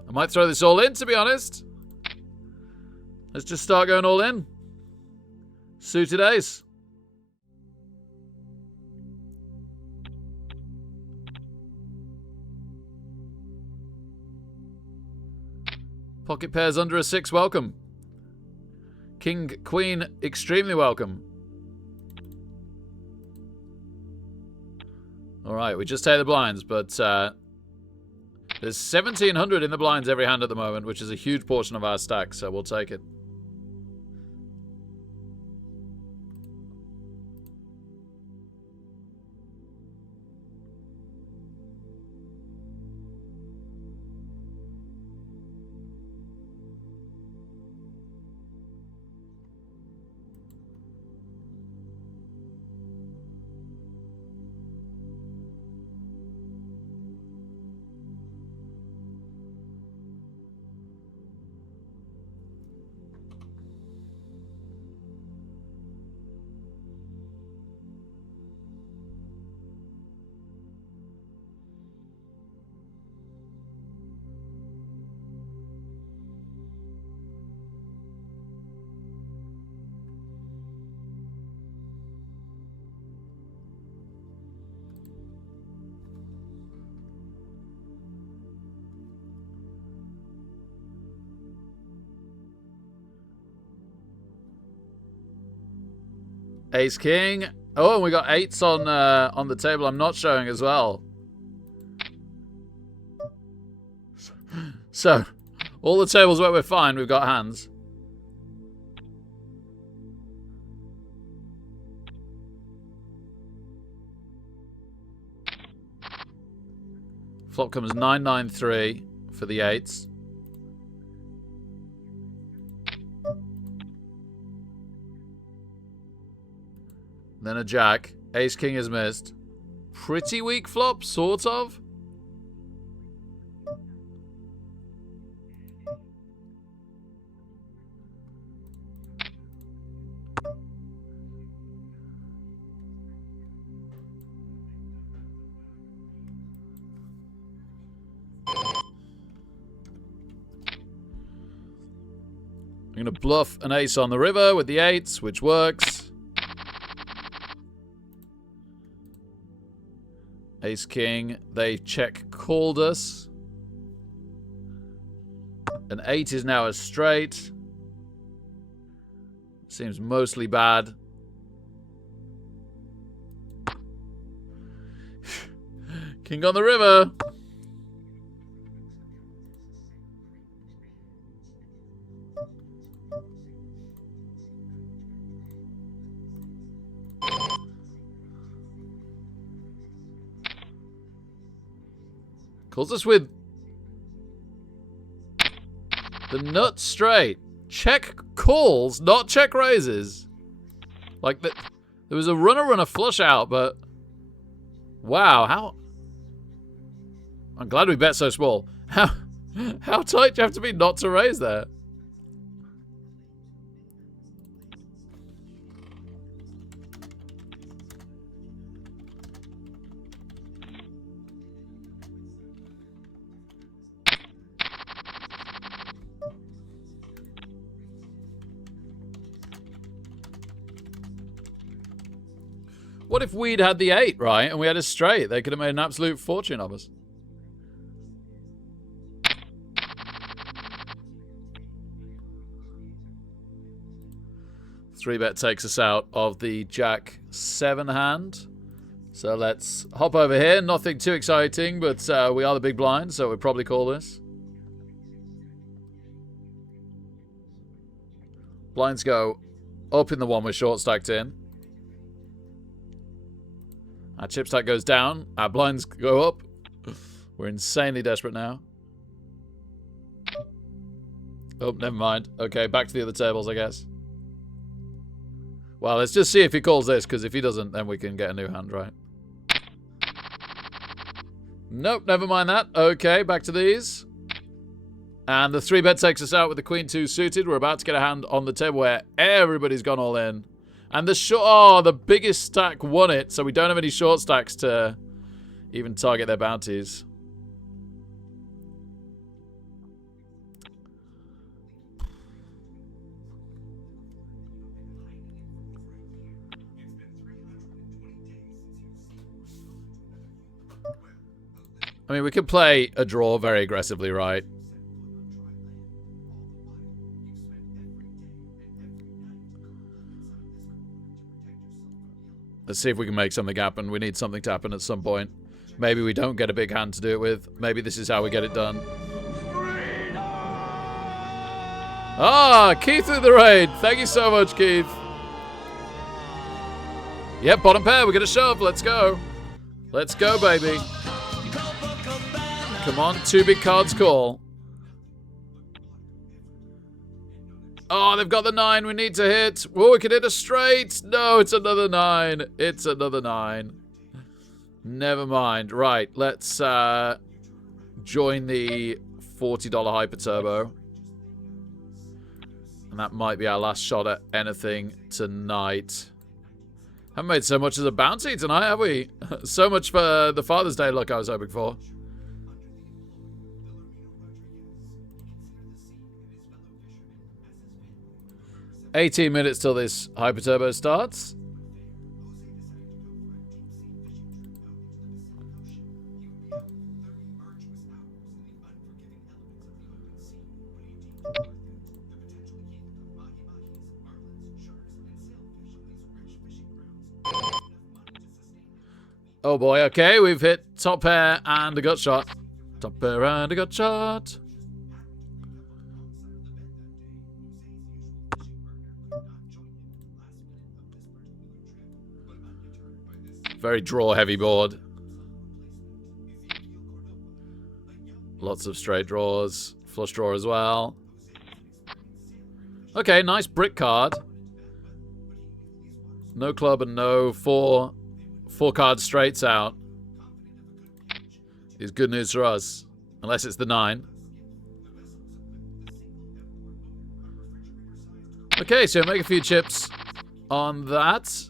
I might throw this all in, to be honest. Let's just start going all in. Suited ace. Pocket pairs under a 6, welcome. King, queen, extremely welcome. Alright, we just take the blinds, but there's 1,700 in the blinds every hand at the moment, which is a huge portion of our stack, so we'll take it. Ace king. Oh, and we got 8s on the table. I'm not showing as well. So, all the tables where we're fine, we've got hands. Flop comes 993 for the 8s. Then a jack. Ace king is missed. Pretty weak flop, sort of. I'm going to bluff an ace on the river with the 8s, which works. Ace king, they check called us. An 8 is now a straight. Seems mostly bad. King on the river. Calls us with the nut straight. Check calls, not check raises. Like, there was a runner and a flush out, but... Wow, how... I'm glad we bet so small. How tight do you have to be not to raise there? What if we'd had the 8, right, and we had a straight? They could have made an absolute fortune of us. Three bet takes us out of the Jack 7 hand. So let's hop over here. Nothing too exciting, but we are the big blind, so we'll probably call this. Blinds go up in the one we're short stacked in. Our chip stack goes down. Our blinds go up. We're insanely desperate now. Oh, never mind. Okay, back to the other tables, I guess. Well, let's just see if he calls this, because if he doesn't, then we can get a new hand, right? Nope, never mind that. Okay, back to these. And the 3-bet takes us out with the Queen 2 suited. We're about to get a hand on the table where everybody's gone all in. And the biggest stack won it, so we don't have any short stacks to even target their bounties. I mean, we could play a draw very aggressively, right? Let's see if we can make something happen. We need something to happen at some point. Maybe we don't get a big hand to do it with. Maybe this is how we get it done. Ah, Keith with the raid. Thank you so much, Keith. Yep, bottom pair. We get a shove. Let's go. Let's go, baby. Come on, 2 big cards call. Oh, they've got the 9 we need to hit. Oh, we can hit a straight. No, it's another 9. It's another 9. Never mind. Right, let's join the $40 Hyper Turbo. And that might be our last shot at anything tonight. Haven't made so much as a bounty tonight, have we? So much for the Father's Day look I was hoping for. $18 minutes till this Hyper Turbo starts. Oh boy, okay, we've hit top pair and a gut shot. Top pair and a gut shot. Very draw-heavy board. Lots of straight draws. Flush draw as well. Okay, nice brick card. No club and no four card straights out. Is good news for us. Unless it's the 9. Okay, so make a few chips on that.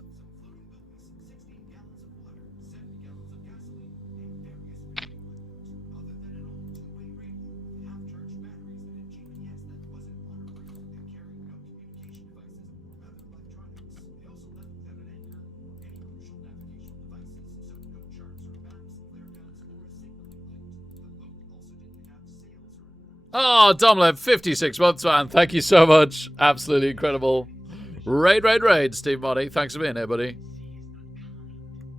Oh, Domlev, 56 months, man. Thank you so much. Absolutely incredible. Raid, Steve Money. Thanks for being here, buddy.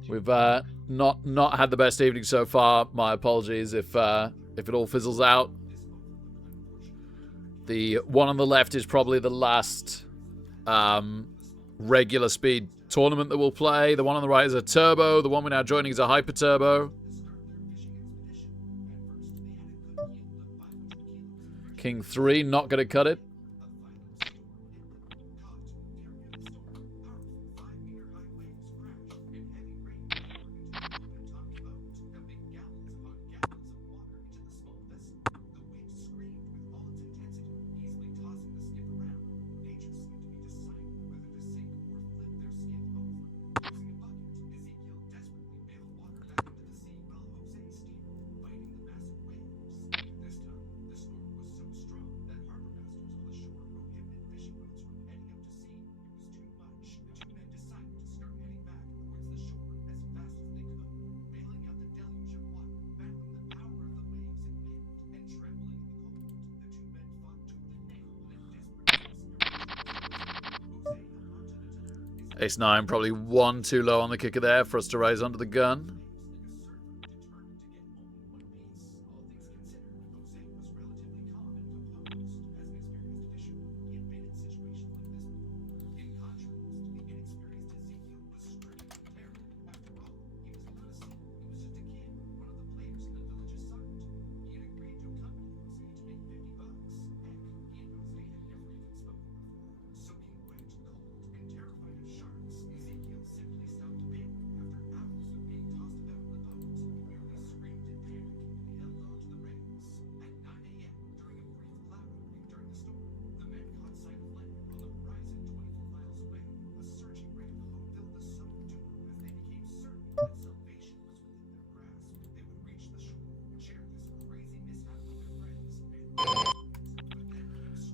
We've not had the best evening so far. My apologies if it all fizzles out. The one on the left is probably the last regular speed tournament that we'll play. The one on the right is a turbo. The one we're now joining is a hyper turbo. King 3, not going to cut it. Ace-9 probably one too low on the kicker there for us to raise onto the gun.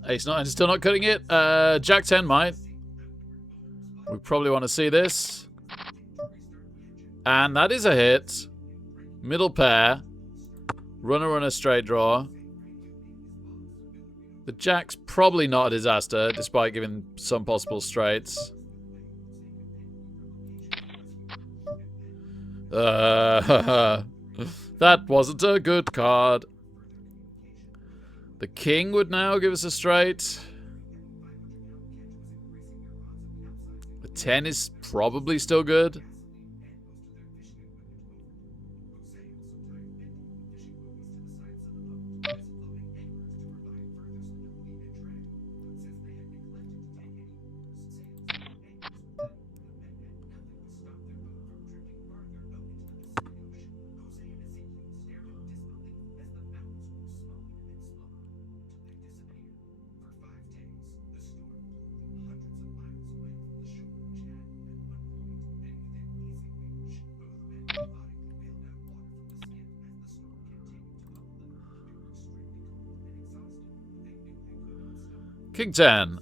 Ace-9 still not cutting it. Jack-10 might. We probably want to see this. And that is a hit. Middle pair. Runner, straight draw. The Jack's probably not a disaster, despite giving some possible straights. That wasn't a good card. The King would now give us a straight. The 10 is probably still good. King 10.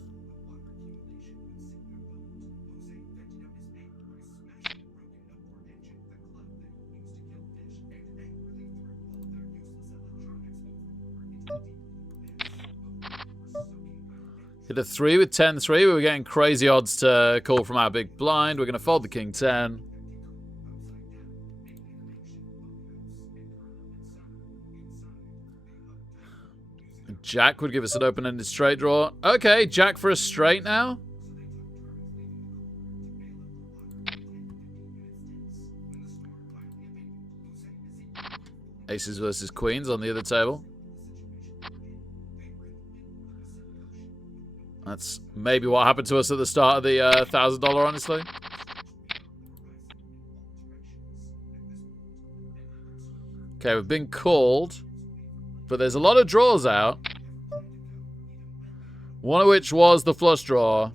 Hit a 3 with 10-3. We were getting crazy odds to call from our big blind. We're going to fold the King 10. Jack would give us an open-ended straight draw. Okay, Jack for a straight now. Aces versus queens on the other table. That's maybe what happened to us at the start of the $1,000, honestly. Okay, we've been called. But there's a lot of draws out. One of which was the flush draw.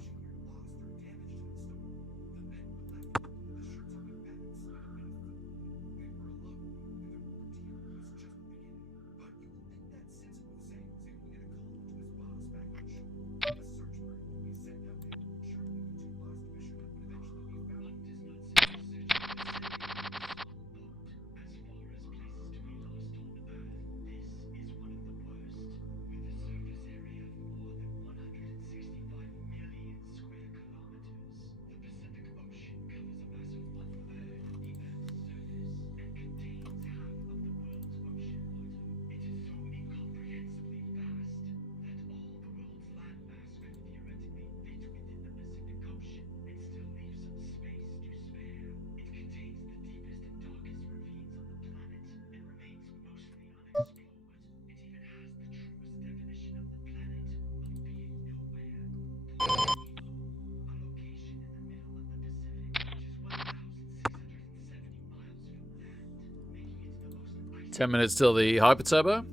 Ten minutes till the hyper turbo.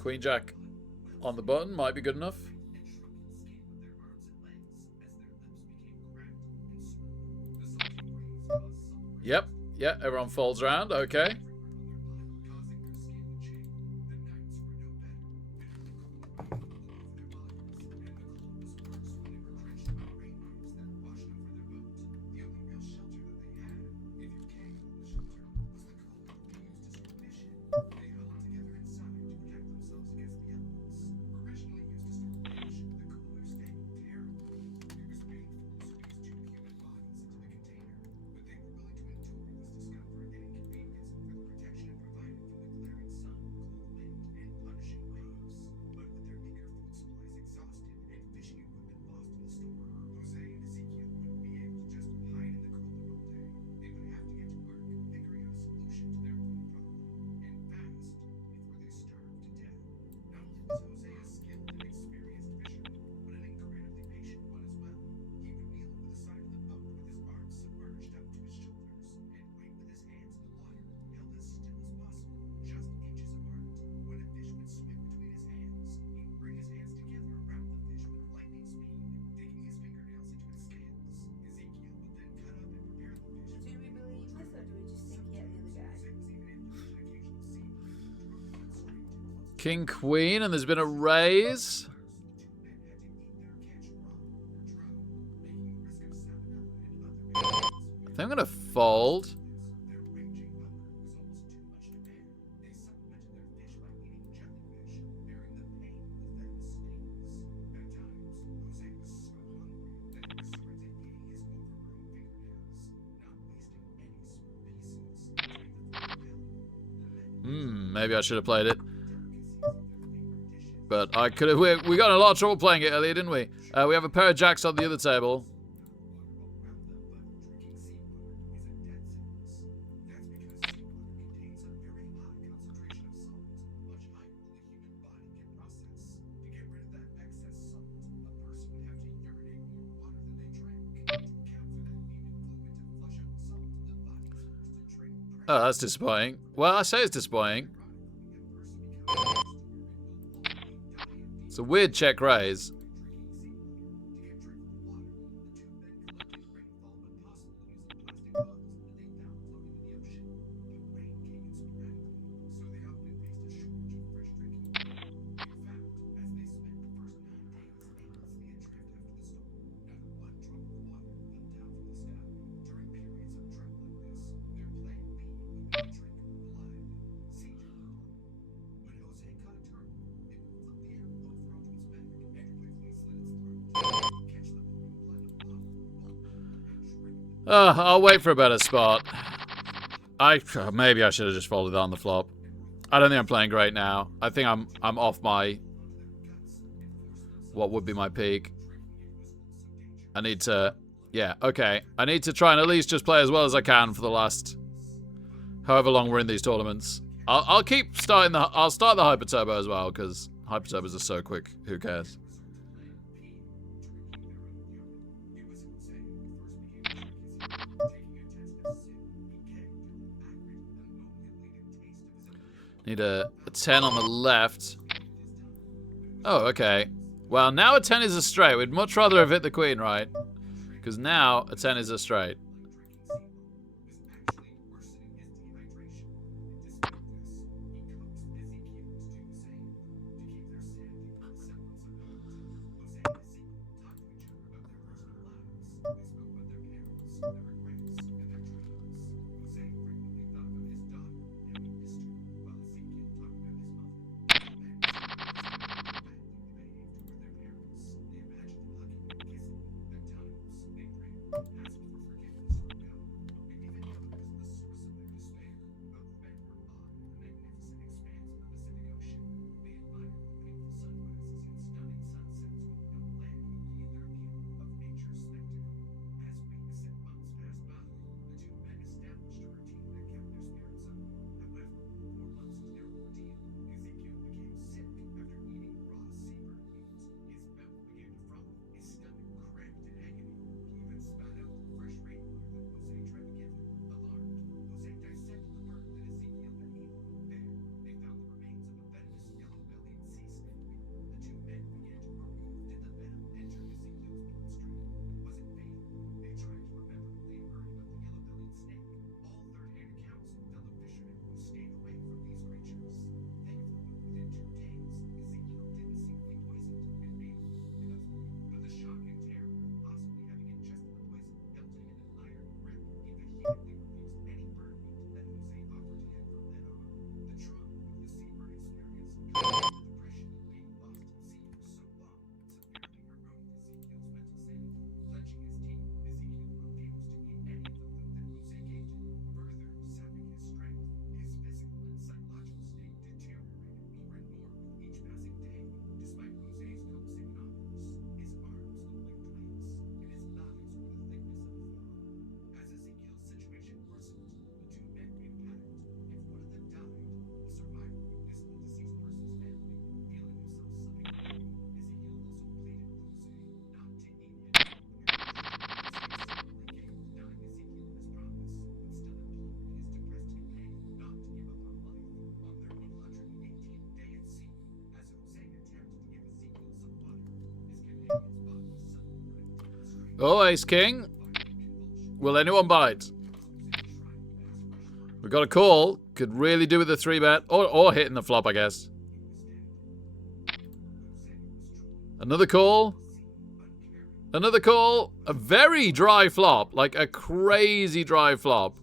Queen Jack on the button might be good enough. Yep. Yeah, everyone folds around. Okay. Do we believe this or do we just think yeah, the other guy? King, Queen, and there's been a raise. I think I'm gonna fold. Maybe I should have played it. But I could have. We got in a lot of trouble playing it earlier, didn't we? We have a pair of jacks on the other table. Oh, that's disappointing. Well, I say it's disappointing. It's a weird check raise. I'll wait for a better spot. Maybe I should have just folded on the flop. I don't think I'm playing great now. I think I'm off my what would be my peak. I need to okay. I need to try and at least just play as well as I can for the last however long we're in these tournaments. I'll keep starting I'll start the Hyper Turbo as well because Hyper Turbos are so quick. Who cares? Need a 10 on the left. Oh, okay. Well, now a 10 is a straight. We'd much rather have hit the queen, right? Because now a 10 is a straight. Oh, ace king. Will anyone bite? We got a call. Could really do with a 3-bet. Or hitting the flop, I guess. Another call. Another call. A very dry flop. Like a crazy dry flop.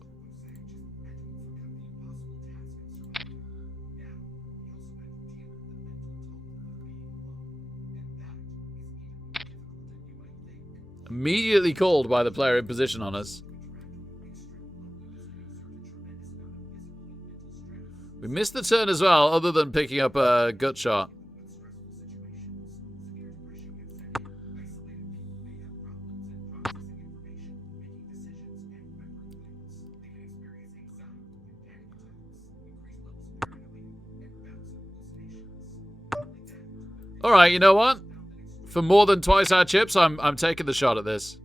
Immediately called by the player in position on us. We missed the turn as well, other than picking up a gut shot. Alright, you know what? For more than twice our chips, I'm taking the shot at this.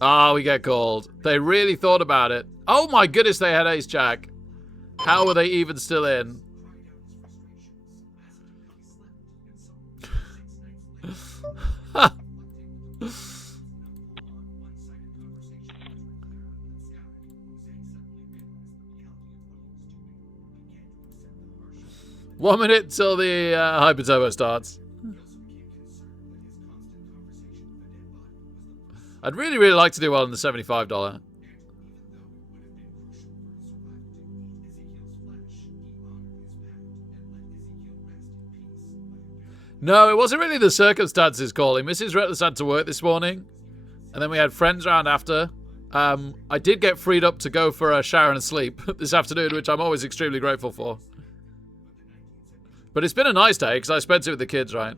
Ah, we get called. They really thought about it. Oh my goodness, they had ace jack. How were they even still in? One minute till the hyper turbo starts. I'd really, really like to do well in the $75. No, it wasn't really the circumstances calling. Mrs. Reckless had to work this morning. And then we had friends around after. I did get freed up to go for a shower and a sleep this afternoon, which I'm always extremely grateful for. But it's been a nice day because I spent it with the kids, right?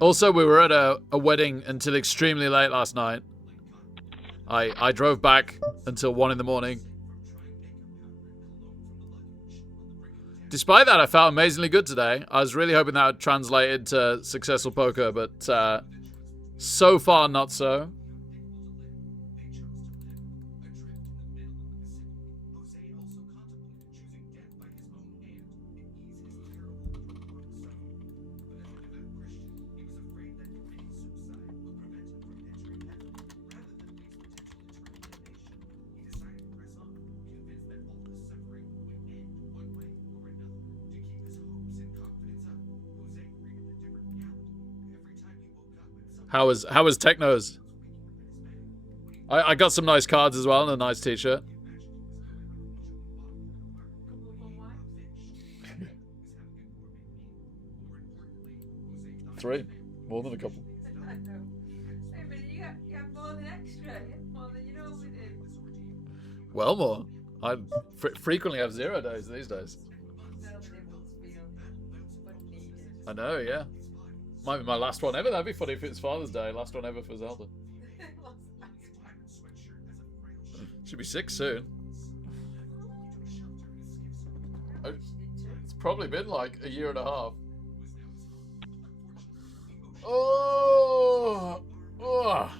Also, we were at a wedding until extremely late last night. I drove back until 1 in the morning. Despite that, I felt amazingly good today. I was really hoping that would translate into successful poker, but so far not so. How was Techno's? I got some nice cards as well and a nice t-shirt. Three. More than a couple. Hey, but you got more than extra. More than you normally do. Well, more. I frequently have 0 days these days. I know, yeah. Might be my last one ever. That'd be funny if it's Father's Day. Last one ever for Zelda. Should be 6 soon. It's probably been like a year and a half. Oh! Oh!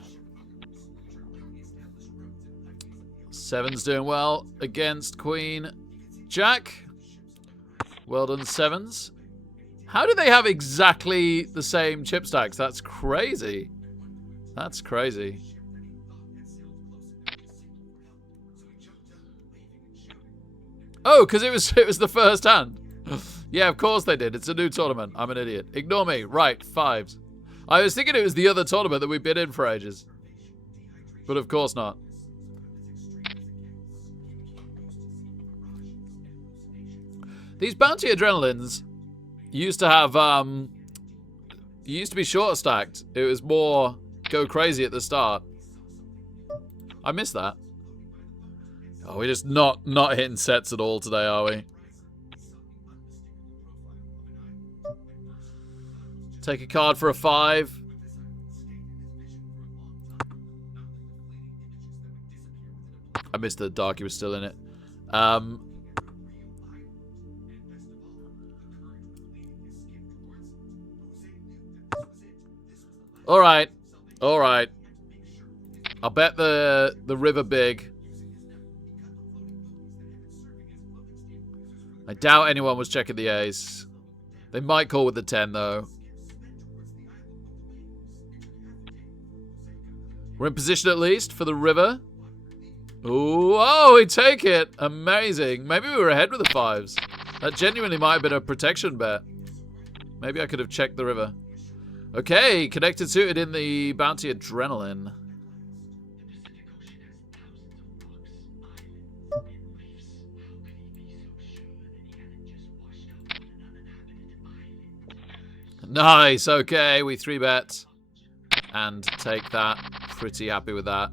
Sevens doing well against Queen Jack. Well done, Sevens. How do they have exactly the same chip stacks? That's crazy. That's crazy. Oh, because it was the first hand. Yeah, of course they did. It's a new tournament. I'm an idiot. Ignore me. Right, 5s. I was thinking it was the other tournament that we've been in for ages. But of course not. These bounty adrenalines used to have, used to be shorter stacked. It was more go crazy at the start. I miss that. Oh, we're just not hitting sets at all today, are we? Take a card for a 5. I missed the Darky was still in it. Alright. Alright. I'll bet the river big. I doubt anyone was checking the ace. They might call with the 10, though. We're in position at least for the river. Ooh, oh, we take it. Amazing. Maybe we were ahead with the 5s. That genuinely might have been a protection bet. Maybe I could have checked the river. Okay, connected suited in the bounty adrenaline. Nice, okay, we 3-bet and take that. Pretty happy with that.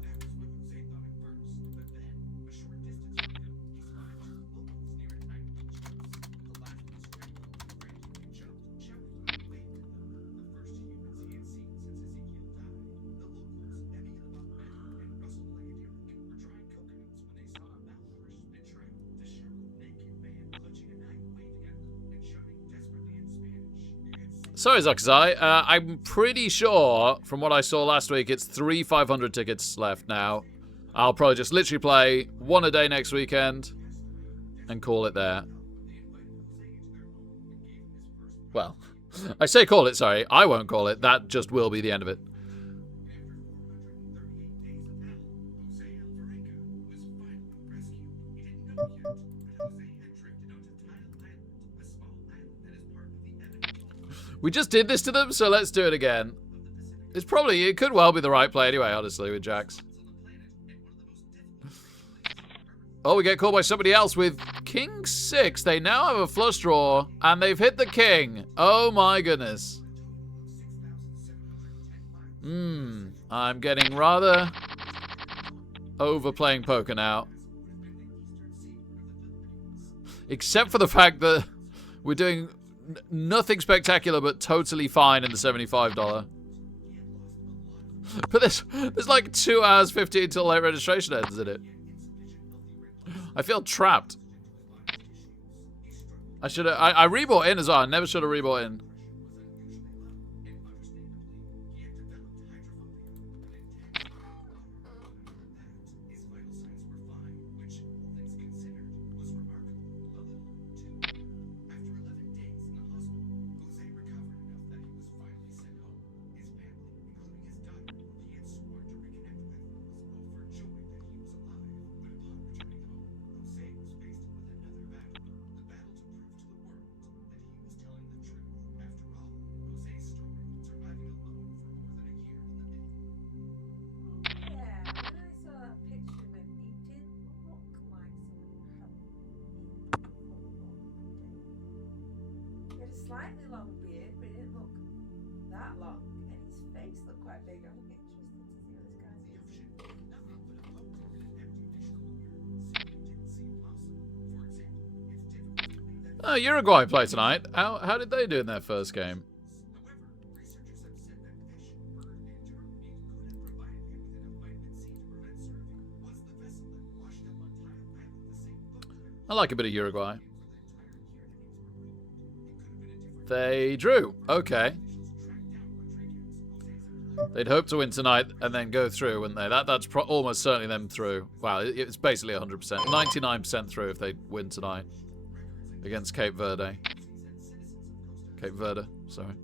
Sorry, Zuckzai. I'm pretty sure, from what I saw last week, it's 3 500 tickets left now. I'll probably just literally play one a day next weekend and call it there. Well, I say call it, sorry. I won't call it. That just will be the end of it. We just did this to them, so let's do it again. It could well be the right play anyway, honestly, with jacks. Oh, we get called by somebody else with King 6. They now have a flush draw, and they've hit the king. Oh my goodness. I'm getting rather overplaying poker now. Except for the fact that we're doing nothing spectacular, but totally fine in the $75. But there's like 2 hours 15 until late registration ends in it. I feel trapped. I rebought in as well. I never should have rebought in. Slightly long beard, but it didn't look that long, and his face looked quite big. I'm interested to see what this guy's. Uruguay play tonight. How did they do in their first game? I like a bit of Uruguay. They drew. Okay. They'd hope to win tonight and then go through, wouldn't they? That's almost certainly them through. Wow, it's basically 100%. 99% through if they win tonight against Cape Verde. Cape Verde, sorry.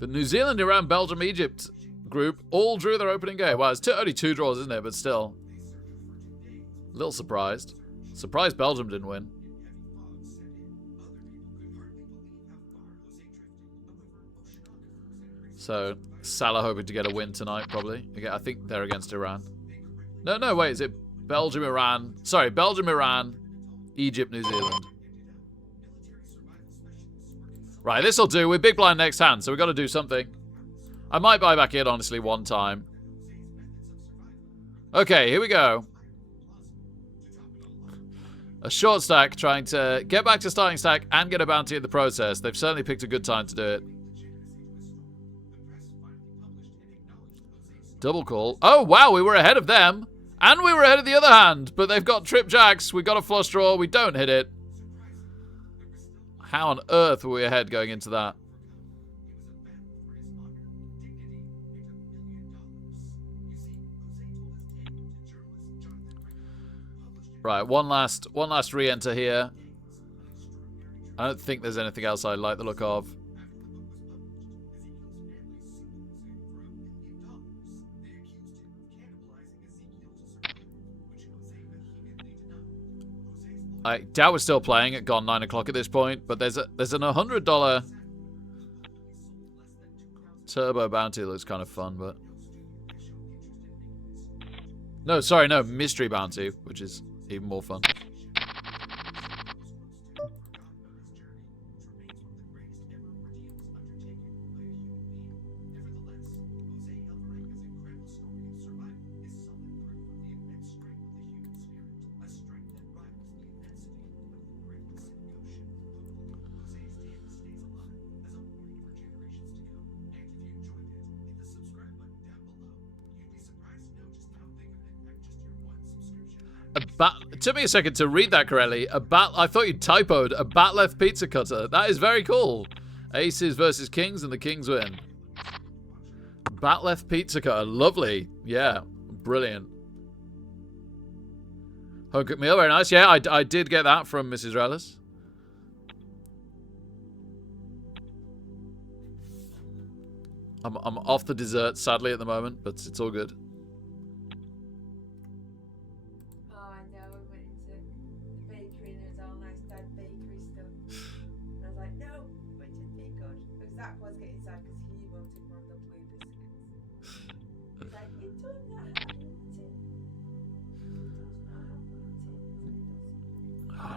The New Zealand, Iran, Belgium, Egypt group all drew their opening game. Well, it's only 2 draws, isn't it? But still. A little surprised. Surprised Belgium didn't win. So, Salah hoping to get a win tonight, probably. Again, I think they're against Iran. No, wait. Is it Belgium, Iran? Sorry, Belgium, Iran, Egypt, New Zealand. Right, this'll do. We're big blind next hand, so we've got to do something. I might buy back in, honestly, one time. Okay, here we go. A short stack trying to get back to starting stack and get a bounty in the process. They've certainly picked a good time to do it. Double call. Oh, wow, we were ahead of them. And we were ahead of the other hand, but they've got trip jacks. We got a flush draw. We don't hit it. How on earth were we ahead going into that? Right, one last re-enter here. I don't think there's anything else I like the look of. I doubt we're still playing at gone 9 o'clock at this point, but there's an $100 turbo bounty that looks kind of fun, but no, sorry, no, mystery bounty, which is even more fun. It took me a second to read that correctly. I thought you typoed. A bat-left pizza cutter. That is very cool. Aces versus kings, and the kings win. Bat-left pizza cutter. Lovely. Yeah. Brilliant. Home cooked meal. Very nice. Yeah, I did get that from Mrs. Relish. I'm off the dessert, sadly, at the moment, but it's all good.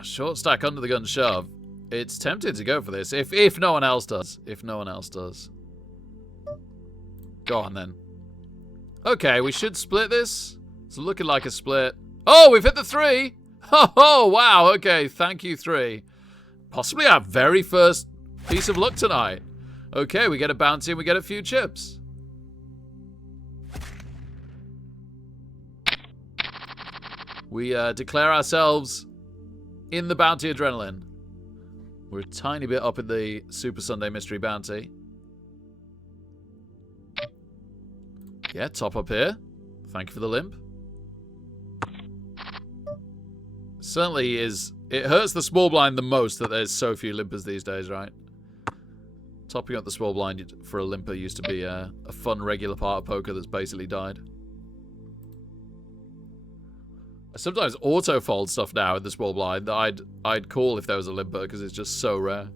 Short stack under the gun shove. It's tempting to go for this if no one else does. If no one else does. Go on then. Okay, we should split this. It's looking like a split. Oh, we've hit the 3. Oh, wow. Okay, thank you 3. Possibly our very first piece of luck tonight. Okay, we get a bounty and we get a few chips. We declare ourselves in the bounty adrenaline. We're a tiny bit up in the Super Sunday Mystery Bounty. Yeah, top up here. Thank you for the limp. Certainly is. It hurts the small blind the most that there's so few limpers these days, right? Topping up the small blind for a limper used to be a fun regular part of poker that's basically died. I sometimes auto-fold stuff now in the small blind that I'd call if there was a limper because it's just so rare.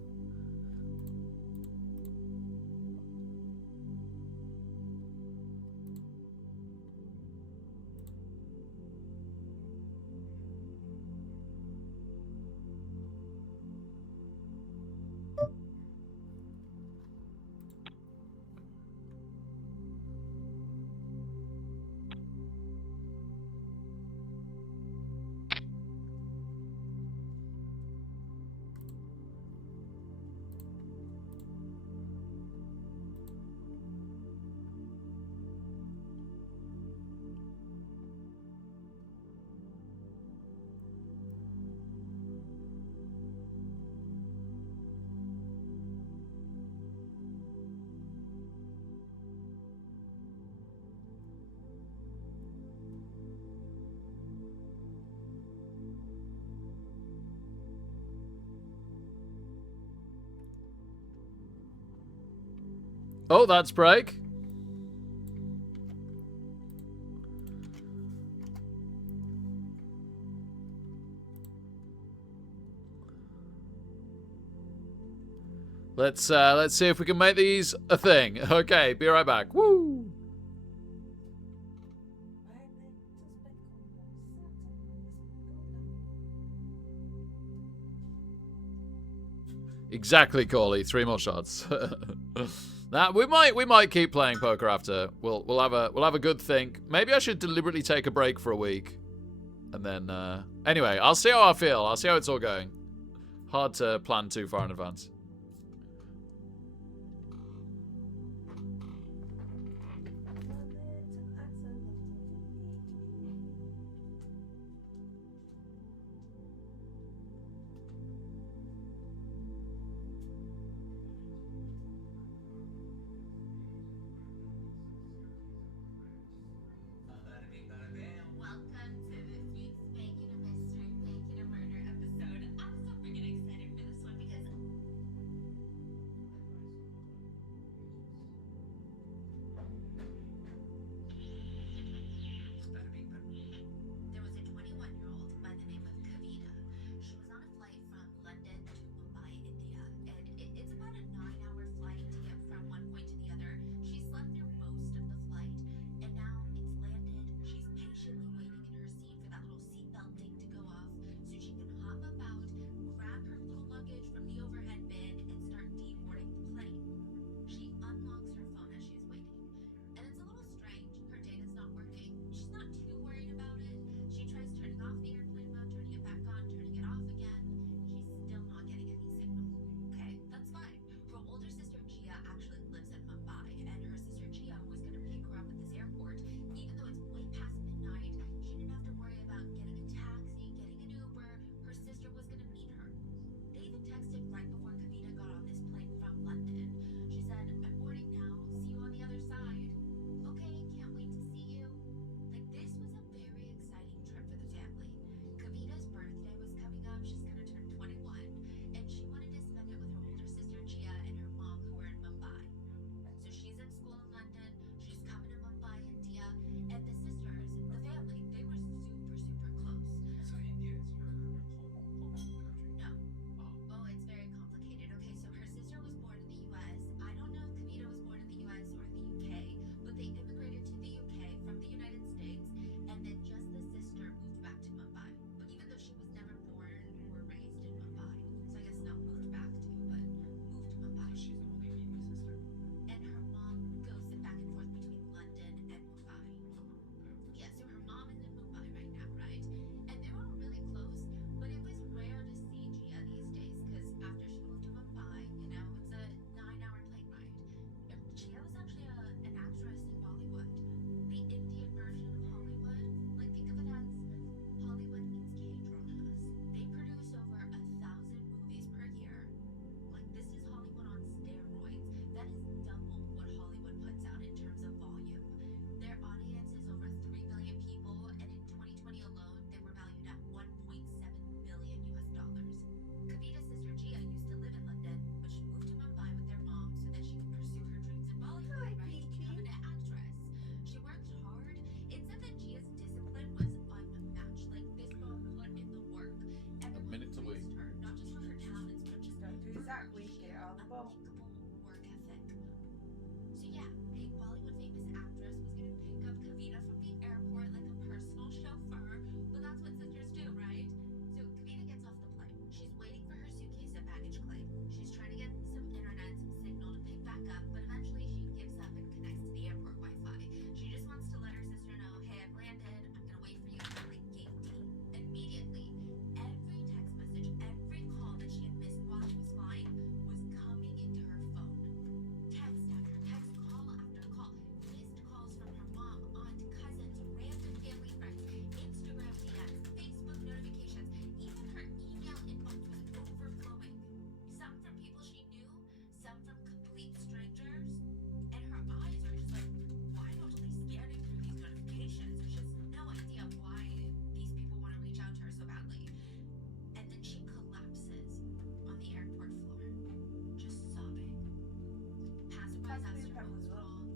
Oh, that's break. Let's see if we can make these a thing. Okay, be right back. Woo! Exactly, Corley. 3 more shots. Now we might keep playing poker after. We'll have a good think. Maybe I should deliberately take a break for a week, and then anyway, I'll see how I feel. I'll see how it's all going. Hard to plan too far in advance.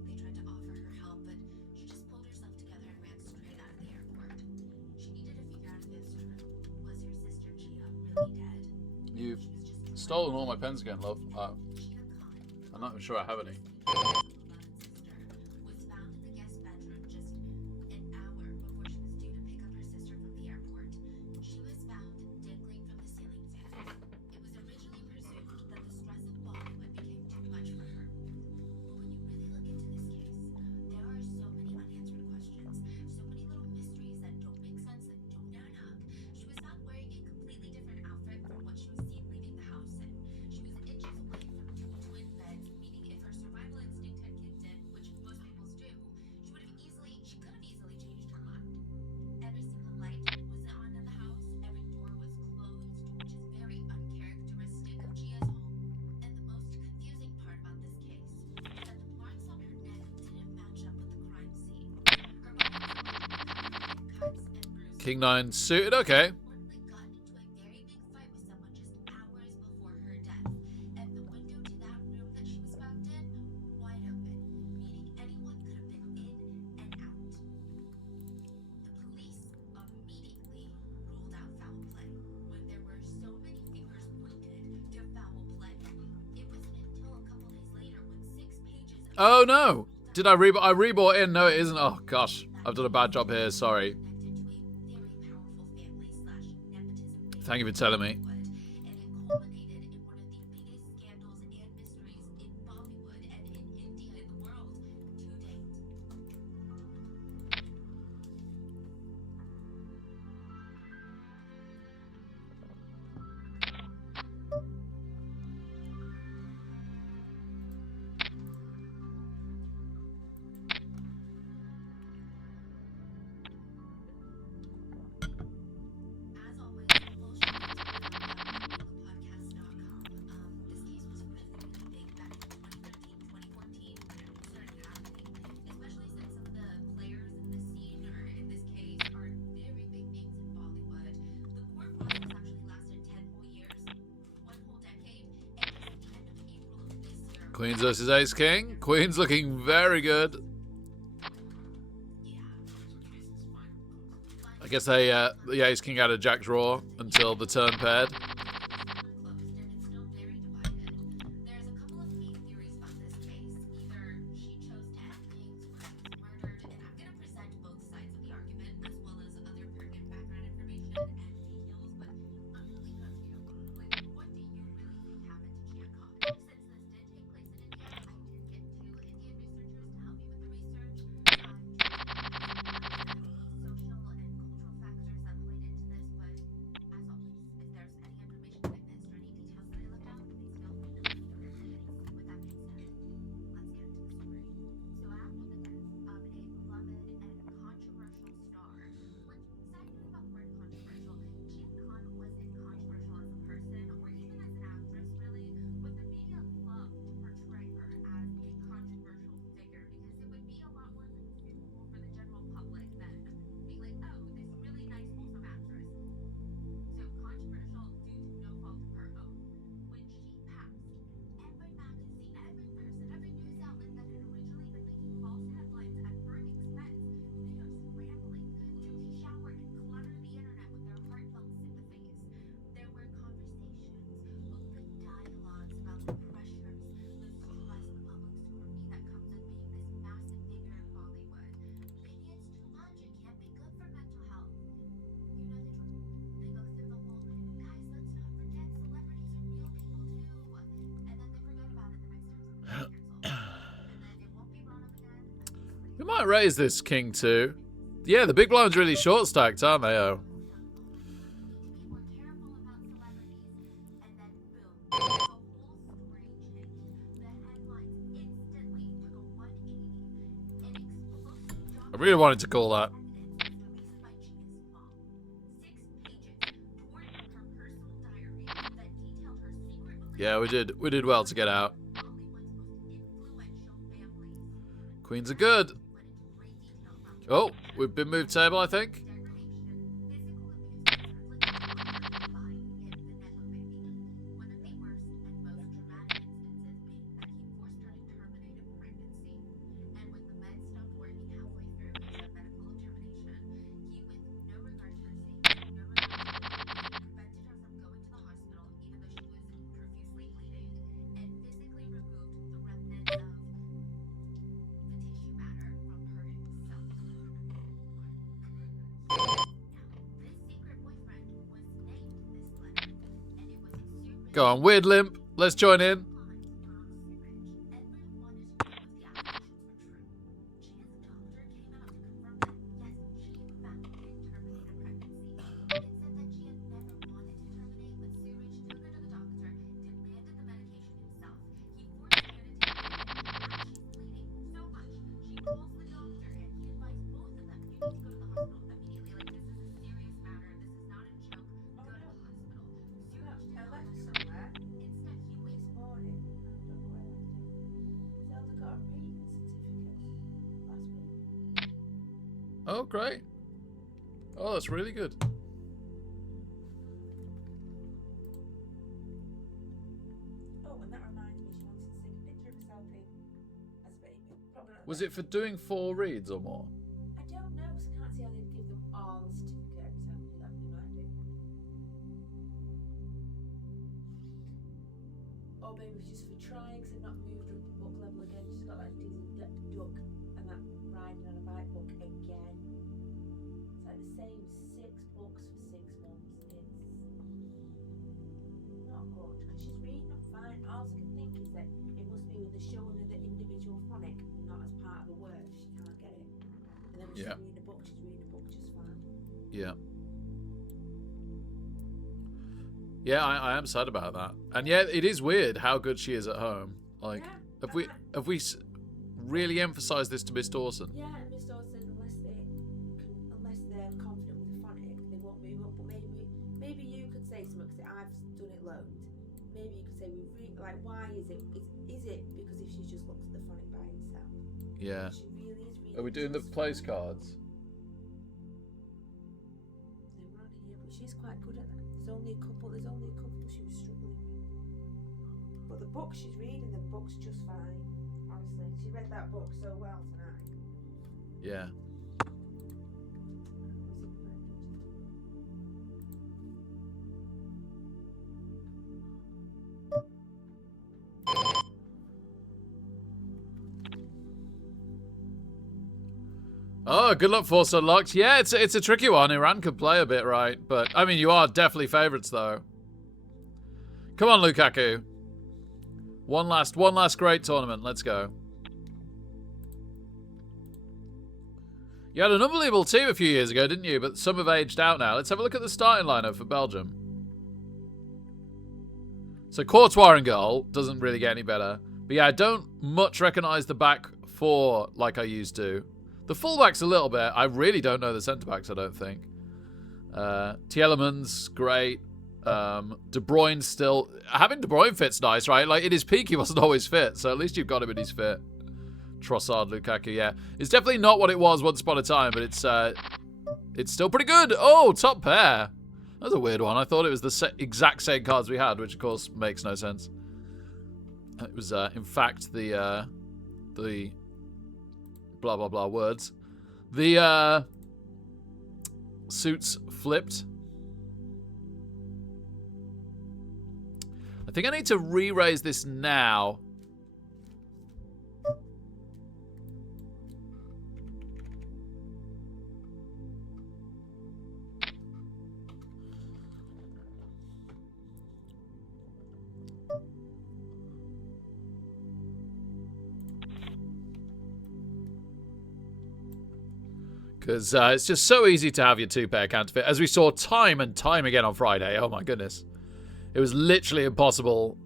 They tried to offer her help, but she just pulled herself together and ran straight out of the airport. She needed to figure out if it's true. Was her sister Gia really dead? You've stolen all my pens again, love. I'm not even sure I have any. Was found in the guest bedroom just an hour before she was due to pick up her sister from the airport. She was found dangling from the ceiling fan. It was originally presumed that the stress of Bollywood became too much for her. But when you really look into this case, there are so many unanswered questions, so many little mysteries that don't make sense, that don't add up. She was found wearing a completely different outfit from what she was seen leaving the house in. She was inches away from two twin beds, meaning if her survival instinct had kicked in, which most people's do, she could have easily changed her mind. Every single light was on in the house, every door was closed, which is very uncharacteristic of Gia's home. And the most confusing part about this case is that the marks on her neck didn't match up with the crime scene. Her body was covered in cuts and bruises. King 9 suited, okay. Reportedly got into a very big fight with someone just hours before her death, and the window to that room that she was found in, wide open, meaning anyone could have been in and out. The police immediately ruled out foul play when there were so many fingers pointed to foul play. It wasn't until a couple days later when 6 pages of Oh no! Did I rebought? I rebought in. No, it isn't. Oh gosh, I've done a bad job here. Sorry. Thank you for telling me. And it culminated in one of the biggest scandals and mysteries in Bollywood and in India, in the world, to date. As always, full shout out to podcast.com. This case was really big back in 2013, 2014 when it started happening, especially since some of the players in this scene or in this case are very big names in Bollywood. The court process actually lasted 10 whole years, 1 whole decade, and as of the end of April of this year, Queens versus Ace King. Queen's looking very good. I guess they, the Ace King had a Jack draw until the turn paired. closed and it's still very divided. There's a couple of main theories about this case. Either she chose to end things or she was murdered, and I'm going to present both sides of the argument as well as other pertinent background information and details, but I'm really good to you. Like, what do you really think happened to Gia Khan? Since this did take place in India, I did get 2 Indian researchers to help me with the research. I'm trying to the social and cultural factors that played into this, but as always, if there's any information that I missed or any details that I left out, please feel free to let me know. With that being said, let's get into the story. So after the death of a beloved and controversial star, which, sad thing about the word controversial, Gia Khan wasn't controversial as a person or even as an actress really, but the media loved to portray her as a controversial figure because it would be a lot more consumable for the general public than being like, oh, this really nice wholesome actress. So controversial due to no fault of her own. When she passed, every magazine, every person, every news outlet that had originally been making false headlines at her expense, they are scrambling to shower and clutter the internet with their heartfelt sympathies. There were conversations, open dialogues about the pressures, the stress, the public scrutiny that comes with being this massive figure in Bollywood. Maybe it's too much, it can't be good for mental health. You know the drill. They go through the whole, guys, let's not forget celebrities are real people too. And then they forget about it the next time something gets canceled. And then it won't be brought up again. We might raise this King too. Yeah, the big blind's really short stacked, aren't they? Oh. Be more careful about celebrities, and then boom, the whole story changed. The headlines instantly took a 180. An explosive I really wanted to call that. evidence was released by Gia's mom. 6 pages torn from her personal diary that detail her secret Yeah, we did well to get out. Bollywood's most influential families. Queens are good. Went into great detail about Oh, we've been moved table, I think. Go on, weird limp. Let's join in. Oh, great. Oh, that's really good. Oh, and that reminds me, she wanted to take a picture of herself as a baby. Probably not Was it for doing 4 reads or more? I don't know, so I can't see how they'd give them all a certificate every time we do that, but we might do. Or maybe just for trying, because they've not moved up the book level again. She's got that dizzy duck and that riding on a bike book again. It's like the same 6 books for 6 months. It's not good, because she's reading them fine. All I can think is that it must be when they're showing her the individual phonic, not as part of the word, she can't get it. And then when she's reading the book, she's reading the book just fine. Yeah. Yeah, I am sad about that. And yet, it is weird how good she is at home. Like, Yeah, have we really emphasised this to Miss Dawson? yeah, and Miss Dawson, unless they're confident with the phonic, they won't move up. But maybe you could say something, because I've done it loads. Maybe you could say, why is it? Is it because if she just looks at the phonic by itself? Yeah. She really is reading. Are we doing the place cards? They were on here, but she's quite good at that. There's only a couple she was struggling with. But the book she's reading, the book's just fine. Honestly, she read that book so well tonight. Yeah. Oh, good luck, Force Unlocked. Yeah, it's a tricky one. Iran could play a bit right, but I mean, you are definitely favourites though. Come on, Lukaku. One last great tournament. Let's go. You had an unbelievable team a few years ago, didn't you? But some have aged out now. Let's have a look at the starting lineup for Belgium. So Courtois in goal doesn't really get any better. But yeah, I don't much recognise the back four like I used to. The fullbacks a little bit. I really don't know the centre-backs, I don't think. Tielemans, great. De Bruyne still... Having De Bruyne fit's nice, right? Like, in his peak, he wasn't always fit. So at least you've got him in his fit. Trossard, Lukaku, yeah. It's definitely not what it was once upon a time, but it's still pretty good. Oh, top pair. That was a weird one. I thought it was the exact same cards we had, which, of course, makes no sense. It was, in fact, the blah, blah, blah words. The suits flipped. I think I need to re-raise this now. Because it's just so easy to have your two-pair counterfeit, as we saw time and time again on Friday. Oh my goodness. It was literally impossible.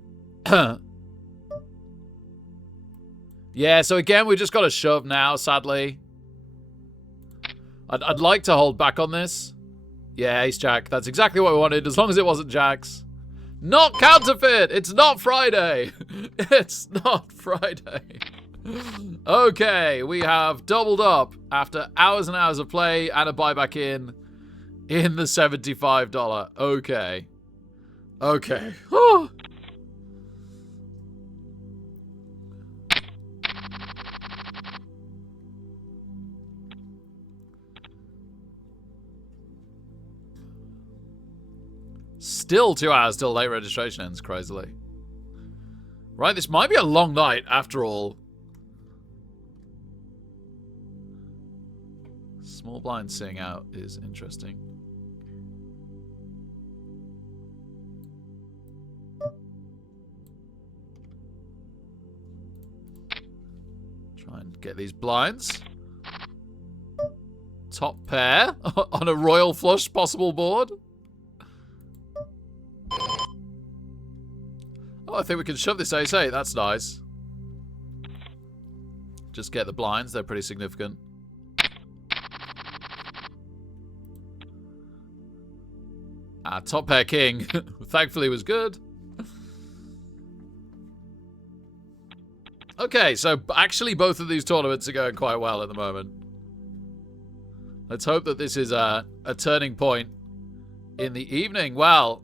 Yeah, so again, we just got to shove now, sadly. I'd like to hold back on this. Yeah, ace jack. That's exactly what we wanted, as long as it wasn't jacks. Not counterfeit! It's not Friday! It's not Friday. Okay, we have doubled up after hours and hours of play and a buyback in the $75. Okay. Okay. Still 2 hours till late registration ends, crazily. Right, this might be a long night after all. Small blind seeing out is interesting. Get these blinds. Top pair on a royal flush possible board. Oh, I think we can shove this ace-8. That's nice. Just get the blinds. They're pretty significant. Top pair king. Thankfully was good. Okay, so actually both of these tournaments are going quite well at the moment. Let's hope that this is a turning point in the evening. Well,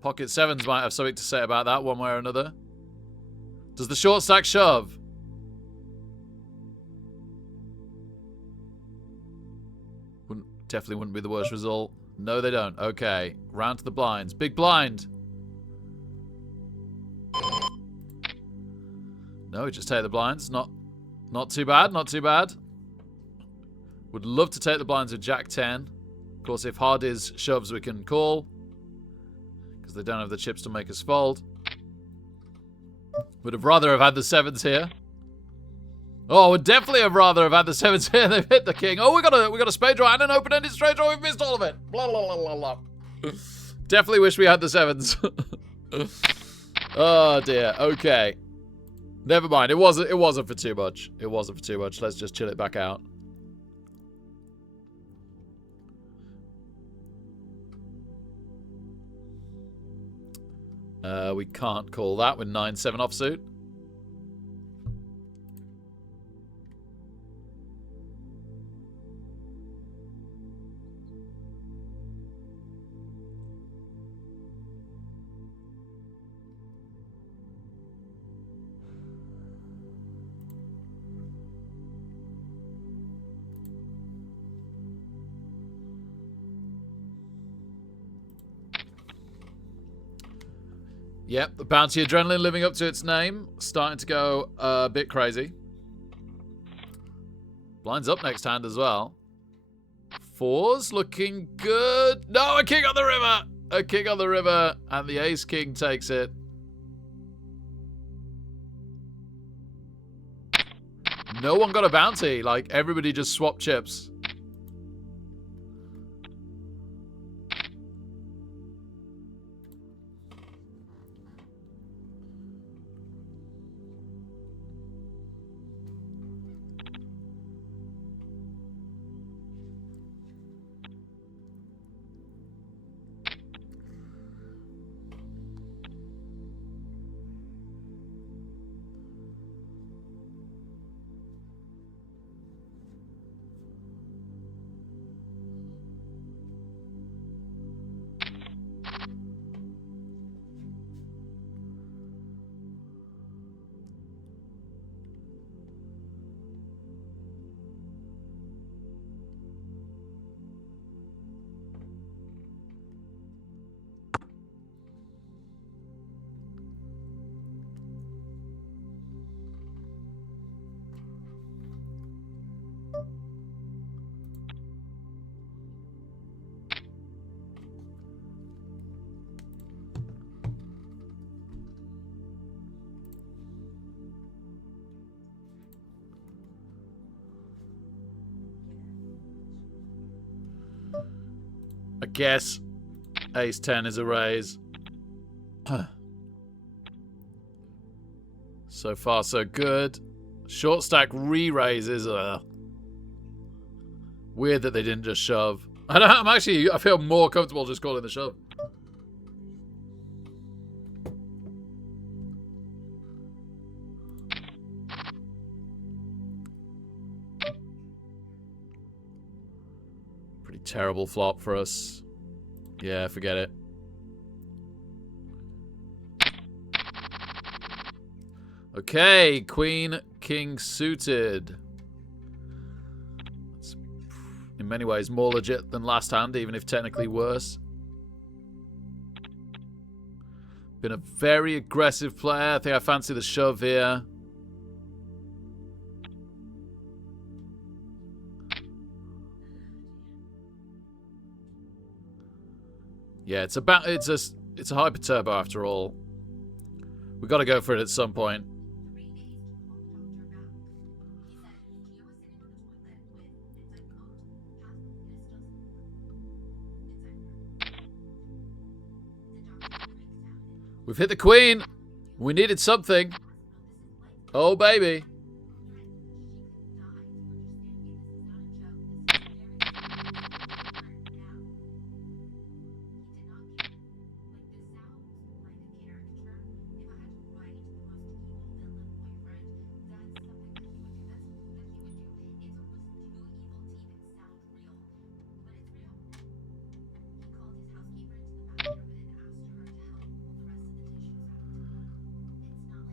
Pocket Sevens might have something to say about that one way or another. Does the short stack shove? Definitely wouldn't be the worst result. No, they don't. Okay, round to the blinds. Big blind. No, we just take the blinds. Not too bad. Not too bad. Would love to take the blinds with Jack 10. Of course, if Hardy's shoves, we can call. Because they don't have the chips to make us fold. Would have rather have had the 7s here. Oh, would definitely have rather have had the 7s here. They've hit the king. Oh, we got a spade draw and an open-ended straight draw. We've missed all of it. Blah, blah, blah, blah, blah. Definitely wish we had the 7s. Oh, dear. Okay. Never mind. It wasn't for too much. It wasn't for too much. Let's just chill it back out. We can't call that with 9-7 offsuit. Yep, the bounty adrenaline living up to its name. Starting to go a bit crazy. Blinds up next hand as well. 4s looking good. No, a king on the river. A king on the river. And the ace king takes it. No one got a bounty. Like, everybody just swapped chips. I guess ace 10 is a raise. So far, so good. Short stack re-raises. Weird that they didn't just shove. I feel more comfortable just calling the shove. Pretty terrible flop for us. Yeah, forget it. Okay, queen, king suited. It's in many ways more legit than last hand, even if technically worse. Been a very aggressive player. I think I fancy the shove here. Yeah, it's a hyper turbo after all. We got to go for it at some point. We've hit the queen. We needed something. Oh, baby.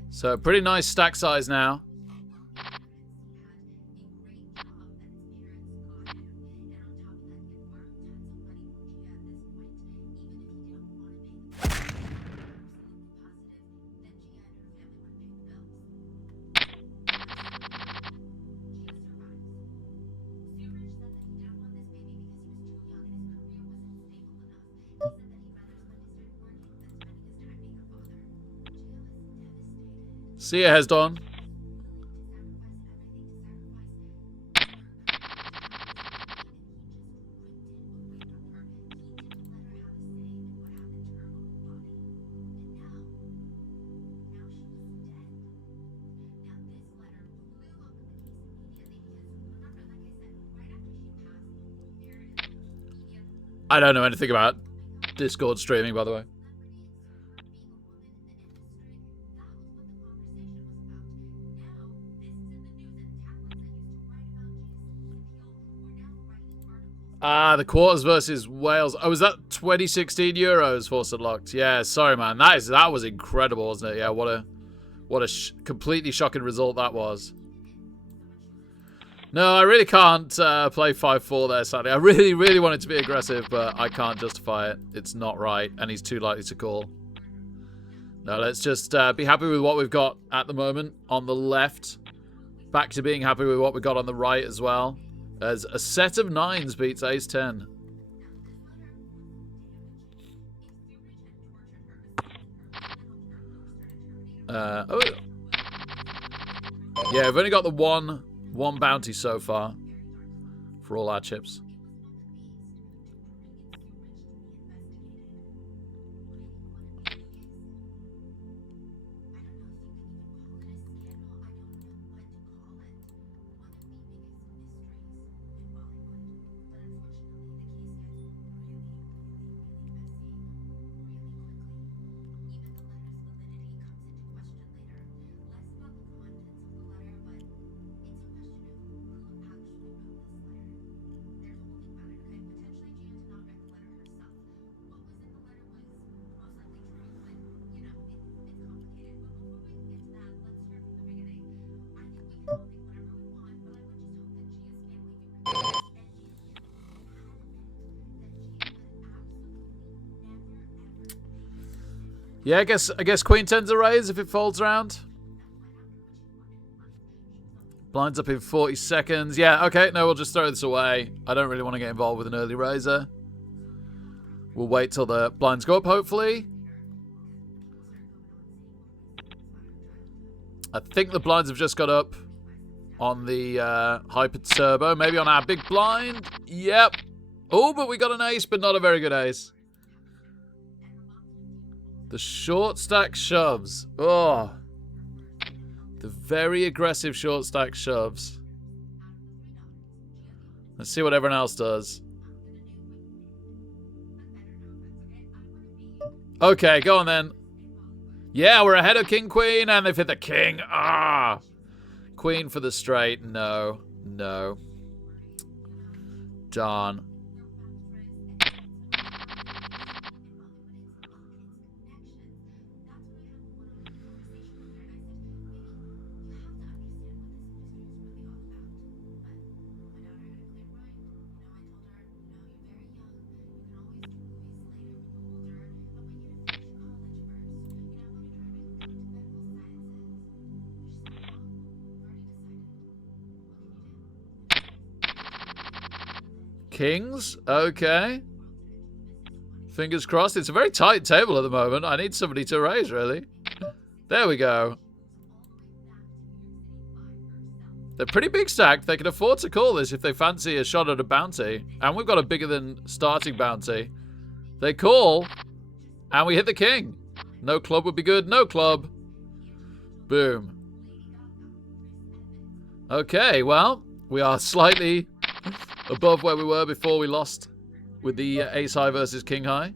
So, pretty nice stack size now. See ya, Hesdon. I don't know anything about Discord streaming, by the way. Ah, the quarters versus Wales. Oh, was that 2016 Euros for St. Locks? Yeah, sorry, man. That was incredible, wasn't it? Yeah, what a completely shocking result that was. No, I really can't play 5-4 there, sadly. I really, really wanted to be aggressive, but I can't justify it. It's not right, and he's too likely to call. No, let's just be happy with what we've got at the moment on the left. Back to being happy with what we got on the right as well. As a set of 9s beats ace 10. Oh. Yeah, we've only got the one bounty so far for all our chips. Yeah, I guess Queen 10's a raise if it folds around. Blinds up in 40 seconds. Yeah, okay, no, we'll just throw this away. I don't really want to get involved with an early raiser. We'll wait till the blinds go up, hopefully. I think the blinds have just got up on the Hyper Turbo. Maybe on our big blind. Yep. Oh, but we got an ace, but not a very good ace. The short stack shoves. Oh. The very aggressive short stack shoves. Let's see what everyone else does. Okay, go on then. Yeah, we're ahead of King Queen, and they've hit the king. Ah! Queen for the straight. No. No. Darn. Kings? Okay. Fingers crossed. It's a very tight table at the moment. I need somebody to raise, really. There we go. They're pretty big stacked. They can afford to call this if they fancy a shot at a bounty. And we've got a bigger than starting bounty. They call. And we hit the king. No club would be good. No club. Boom. Okay, well, we are slightly above where we were before we lost with the ace high versus king high.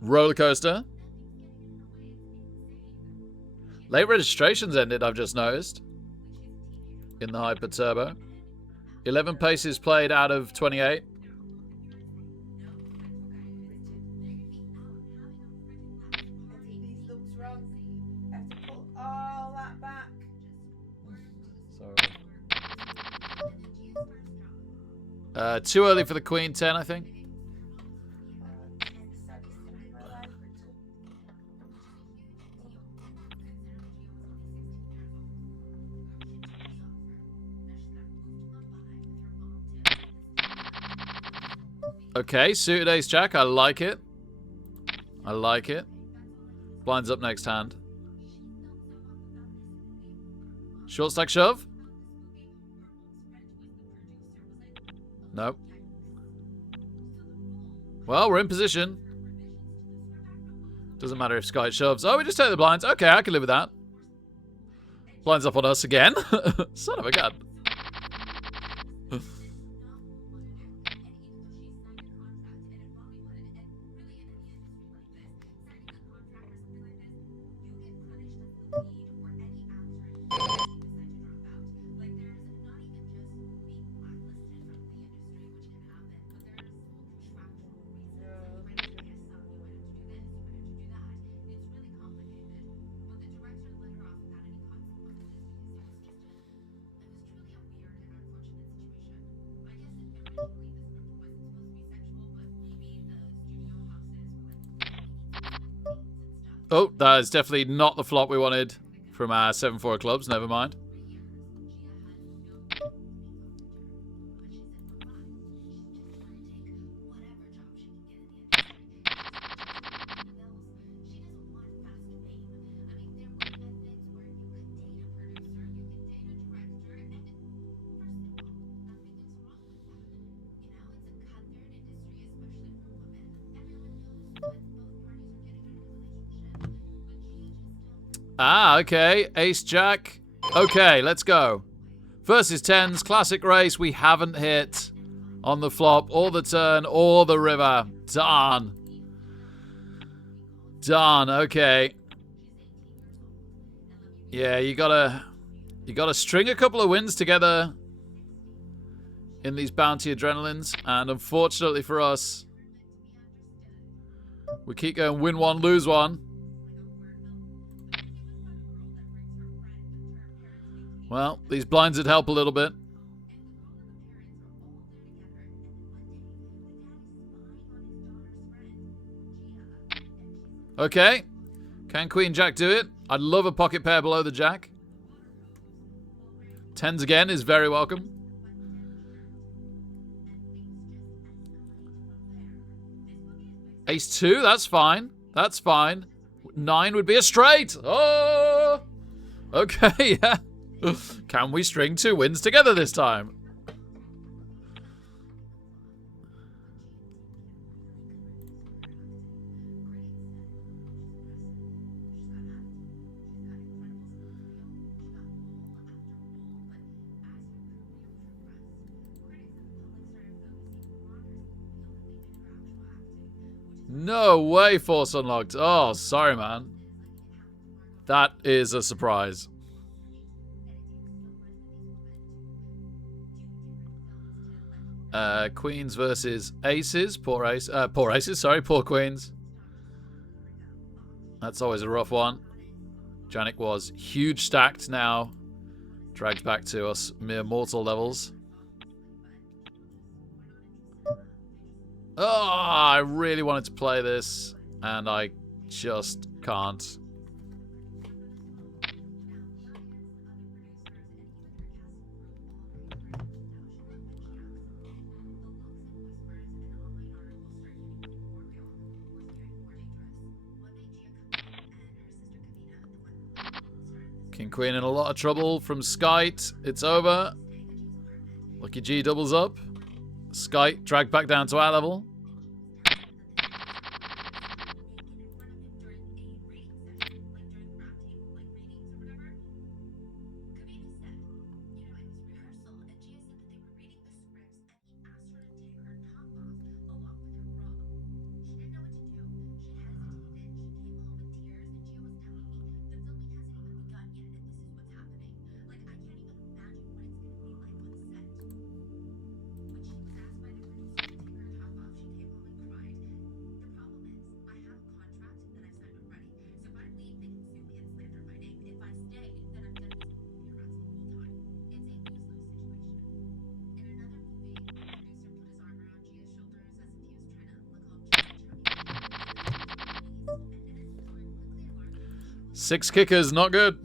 Roller coaster. Late registrations ended, I've just noticed. In the Hyper Turbo. 11 paces played out of 28. These looks wrong. I have to pull all that back. Sorry. Too early for the Queen 10, I think. Okay, suited ace jack. I like it. I like it. Blinds up next hand. Short stack shove? Nope. Well, we're in position. Doesn't matter if Sky shoves. Oh, we just take the blinds. Okay, I can live with that. Blinds up on us again. Son of a gun. Oh, that is definitely not the flop we wanted from our 7-4 clubs. Never mind. Ah, okay. Ace jack. Okay, let's go. Versus 10s. Classic race. We haven't hit on the flop or the turn or the river. Darn. Darn. Okay. Yeah, you gotta string a couple of wins together in these bounty adrenalines. And unfortunately for us, we keep going win one, lose one. Well, these blinds would help a little bit. Okay. Can Queen Jack do it? I'd love a pocket pair below the Jack. 10s again is very welcome. Ace 2, that's fine. That's fine. 9 would be a straight. Oh! Okay, yeah. Can we string 2 wins together this time? No way, force unlocked. Oh, sorry, man. That is a surprise. Queens versus aces. Poor aces, sorry, poor queens. That's always a rough one. Janik was huge stacked now. Dragged back to us mere mortal levels. Oh, I really wanted to play this, and I just can't. King Queen in a lot of trouble from Skite. It's over. Lucky G doubles up. Sky dragged back down to our level. Six kickers, not good.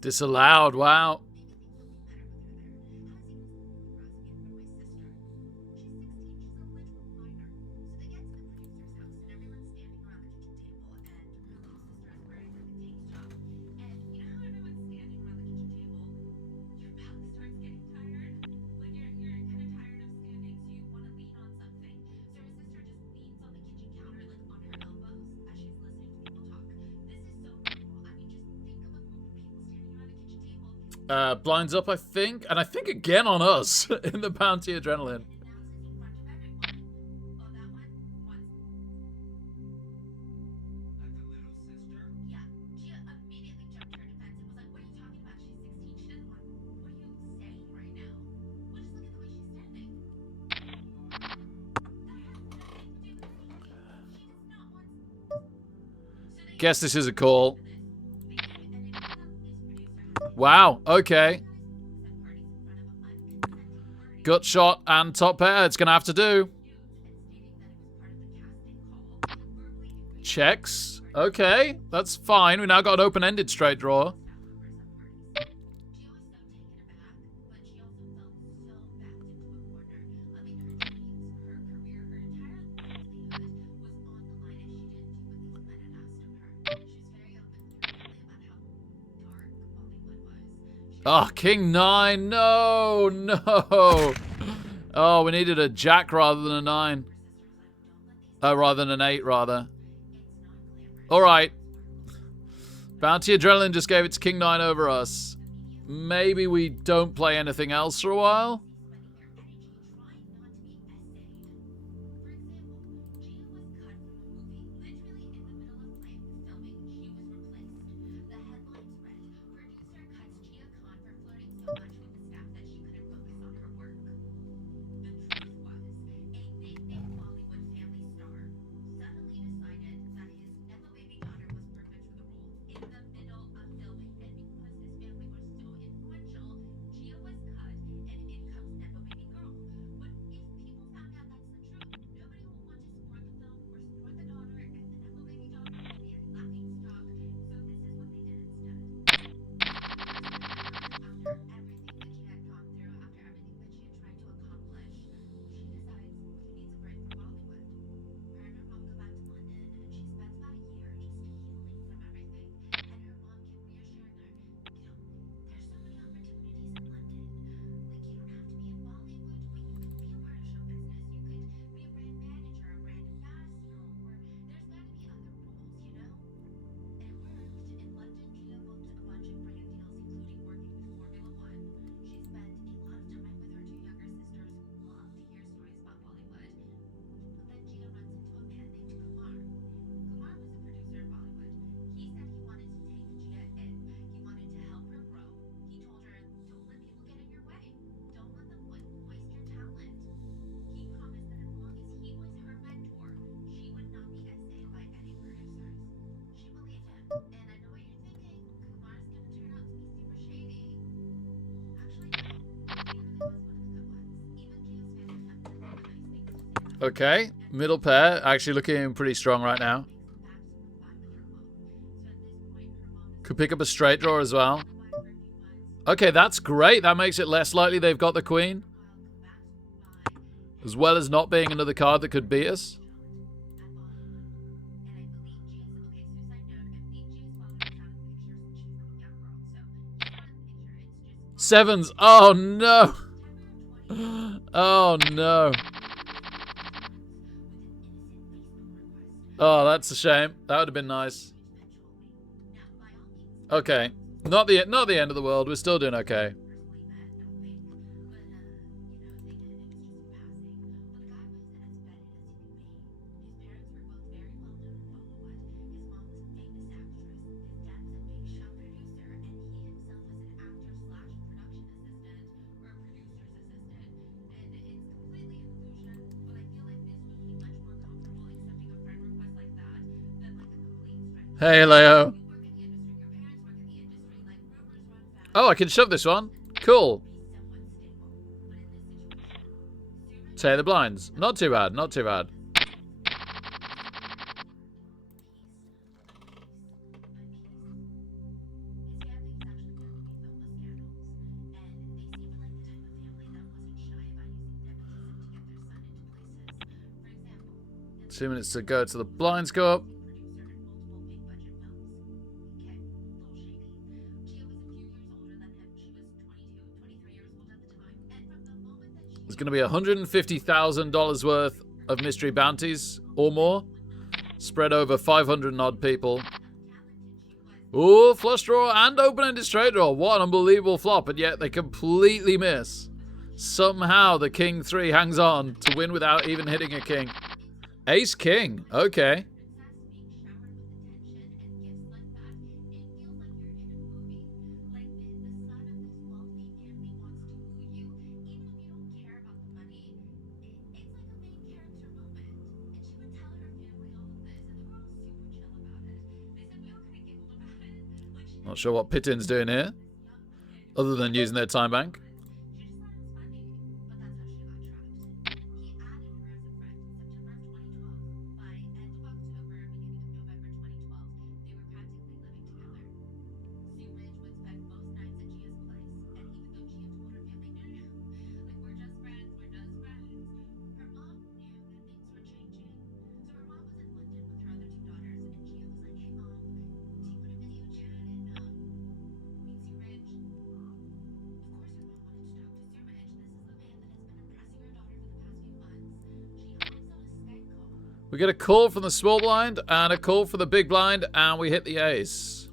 Disallowed, wow. Blinds up, I think. And I think again on us in the bounty adrenaline. Guess this is a call. Wow, okay. Gut shot and top pair. It's going to have to do. Checks. Okay, that's fine. We now got an open-ended straight draw. Oh, King 9. No, no. Oh, we needed a jack rather than a 9. Rather than an 8, rather. All right. Bounty Adrenaline just gave its King 9 over us. Maybe we don't play anything else for a while. Okay, middle pair actually looking pretty strong right now. Could pick up a straight draw as well. Okay, that's great. That makes it less likely they've got the queen. As well as not being another card that could beat us. Sevens. Oh, no. Oh, no. Oh, that's a shame. That would have been nice. Okay. Not the end of the world. We're still doing okay. Hey, Leo. Oh, I can shove this one. Cool. Tear the blinds. Not too bad, not too bad. Two minutes to go to the blinds go up. There's going to be $150,000 worth of mystery bounties or more, spread over 500 and odd people. Ooh, flush draw and open-ended straight draw. What an unbelievable flop, and yet they completely miss. Somehow the king 3 hangs on to win without even hitting a king. Ace king, okay. Not sure what Pittin's doing here, other than using their time bank. We get a call from the small blind and a call for the big blind, and we hit the ace.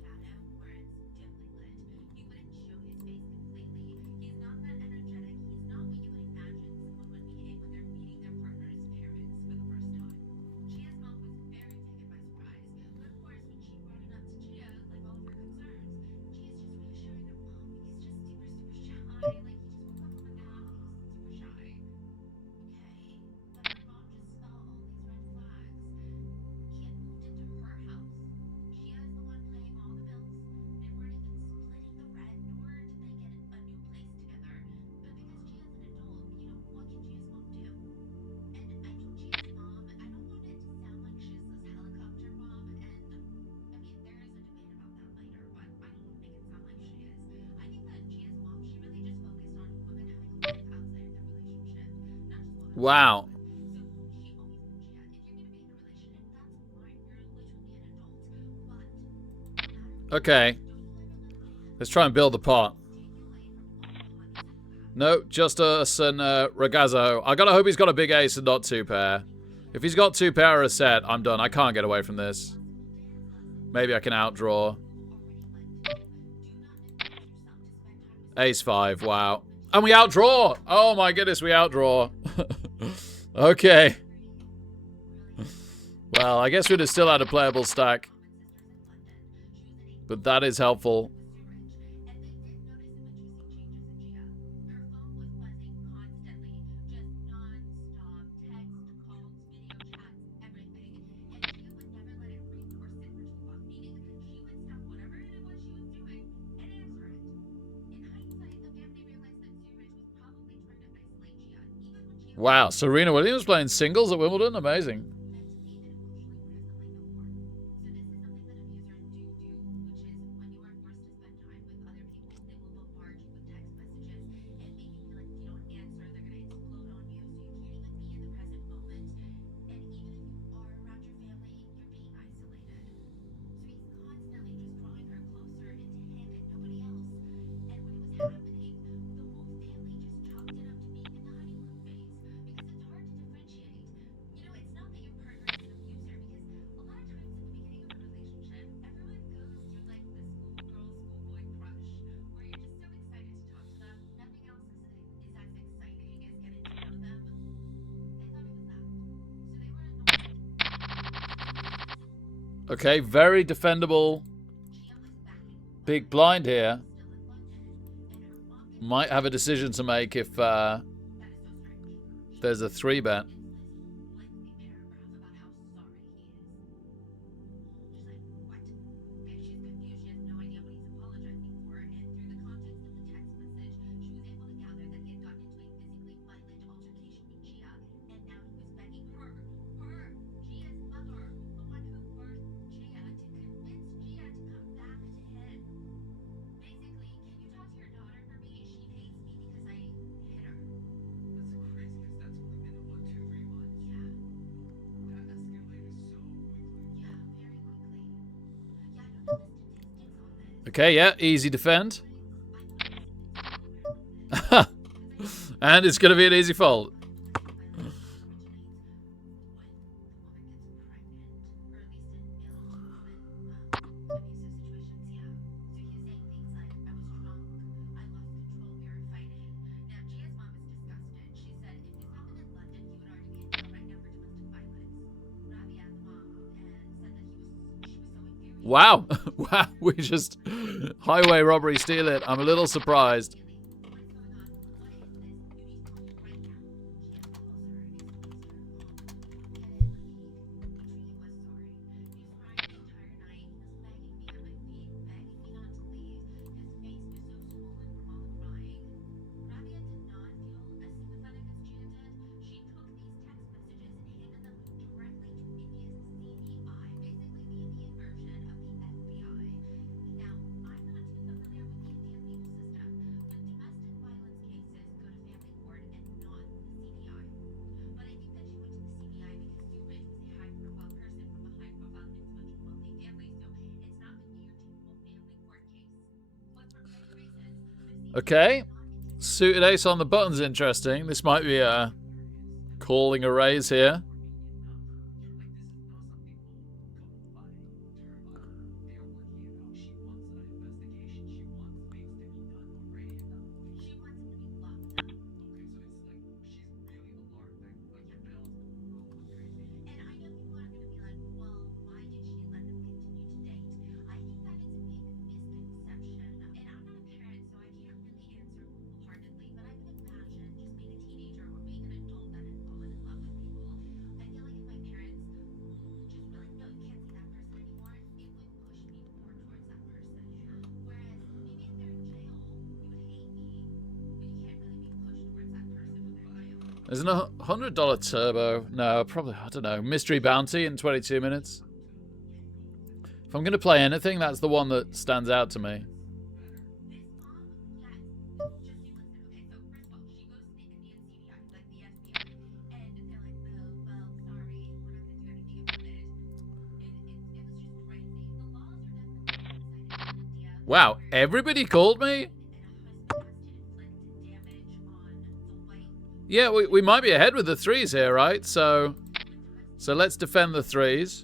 Wow. Okay. Let's try and build the pot. No, just us and Ragazzo. I gotta hope he's got a big ace and not 2 pair. If he's got 2 pair or a set, I'm done. I can't get away from this. Maybe I can outdraw. Ace 5, wow. And we outdraw! Oh my goodness, we outdraw. Okay. Well, I guess we'd have still had a playable stack. But that is helpful. Wow, Serena Williams playing singles at Wimbledon? Amazing. Okay, very defendable. Big blind here. Might have a decision to make if there's a 3-bet. Okay, yeah, easy defend. And it's going to be an easy fold. Wow. Wow, we just highway robbery steal it. I'm a little surprised. Okay. Suited ace on the button's interesting. This might be calling a raise here. There's a $100 turbo. No, probably, I don't know. Mystery bounty in 22 minutes. If I'm going to play anything, that's the one that stands out to me. Wow, everybody called me? Yeah, we might be ahead with the 3s here, right? So let's defend the 3s.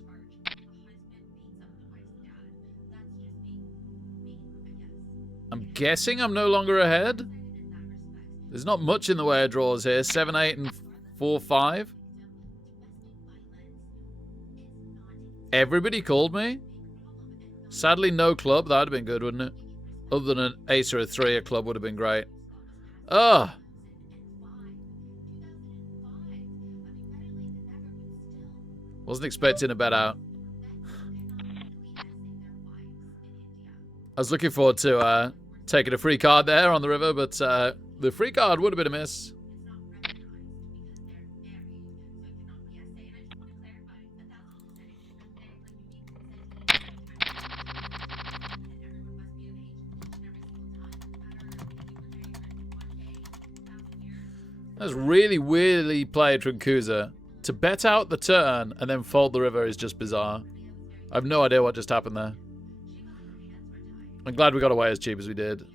I'm guessing I'm no longer ahead. There's not much in the way of draws here. 7, 8, and 4, 5. Everybody called me. Sadly, no club. That would have been good, wouldn't it? Other than an ace or a 3, a club would have been great. Ugh. Wasn't expecting a bet out. I was looking forward to taking a free card there on the river, but the free card would have been a miss. That's really weirdly played from Kuza. To bet out the turn and then fold the river is just bizarre. I have no idea what just happened there. I'm glad we got away as cheap as we did.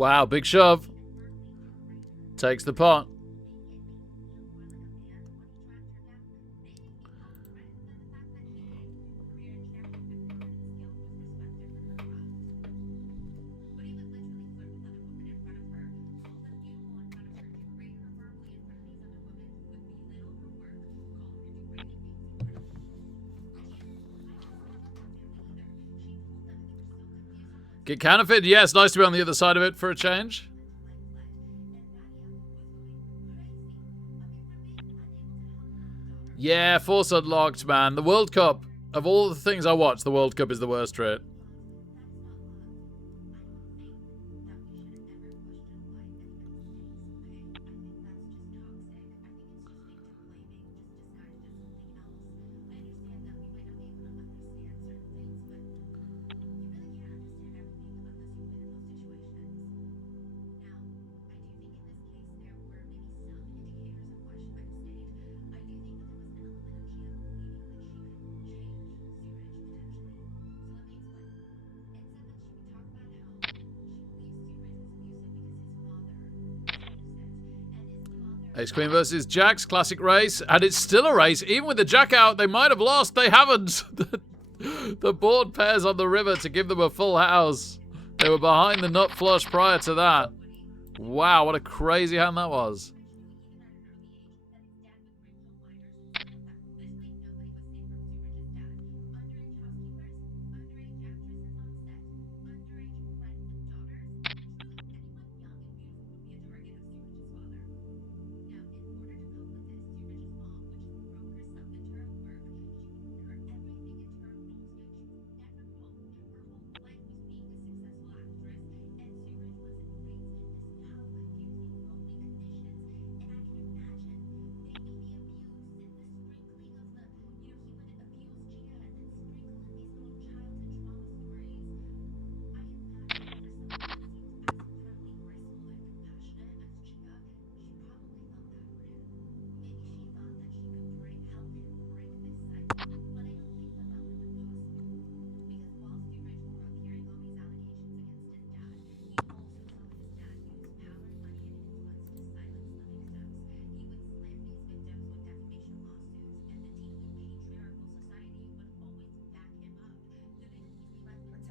Wow, big shove. Takes the pot. Get counterfeit? Yes, nice to be on the other side of it for a change. Yeah, Force Unlocked, man. The World Cup, of all the things I watch, the World Cup is the worst for it. Ace Queen versus Jacks, classic race, and it's still a race. Even with the Jack out, they might have lost. They haven't. The board pairs on the river to give them a full house. They were behind the nut flush prior to that. Wow, what a crazy hand that was.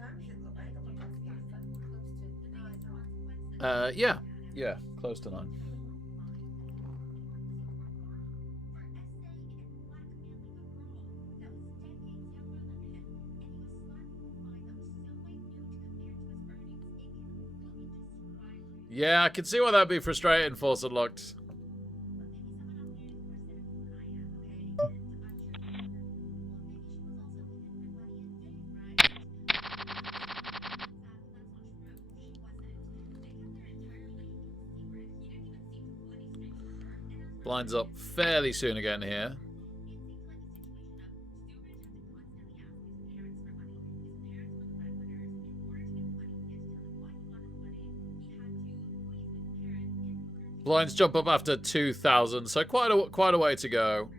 time is it, love? I ain't got my glasses on. Close to 9 now. Yeah, close to 9. Yeah, I can see why that'd be frustrating, Force Unlocked. Blinds up fairly soon again here. Blinds jump up after 2,000, so quite a way to go.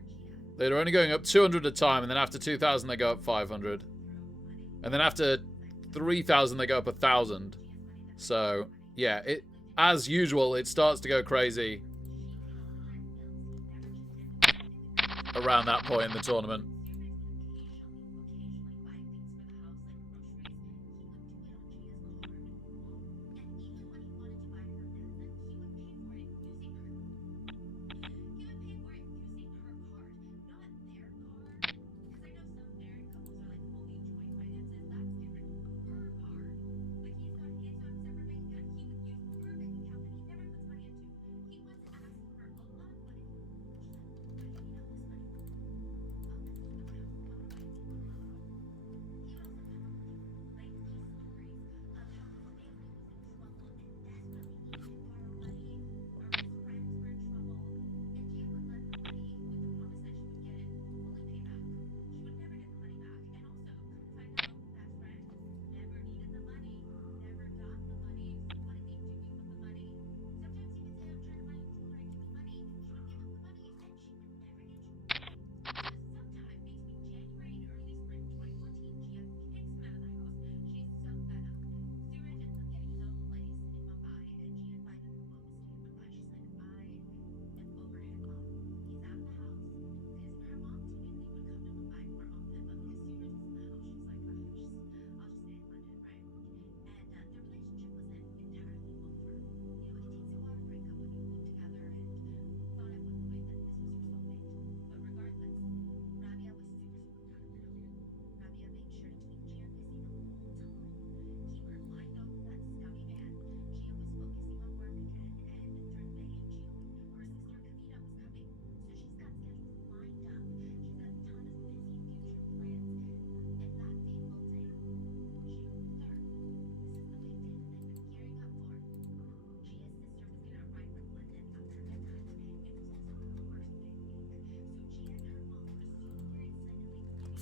They're only going up 200 at a time, and then after 2,000 they go up 500. And then after 3,000 they go up 1,000. So, yeah, as usual, it starts to go crazy around that point in the tournament.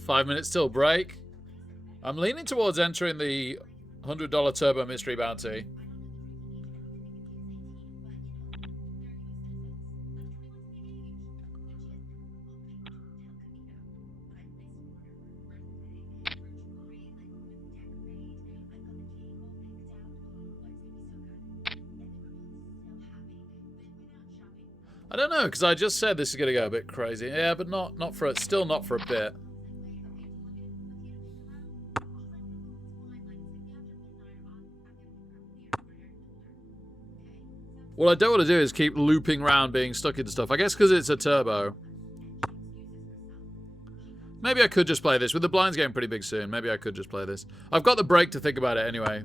Five minutes till break. I'm leaning towards entering the $100 Turbo Mystery Bounty. I don't know, because I just said this is going to go a bit crazy. Yeah, but not for it. Still not for a bit. What I don't want to do is keep looping around being stuck into stuff. I guess because it's a turbo. Maybe I could just play this. With the blinds getting pretty big soon, maybe I could just play this. I've got the break to think about it anyway.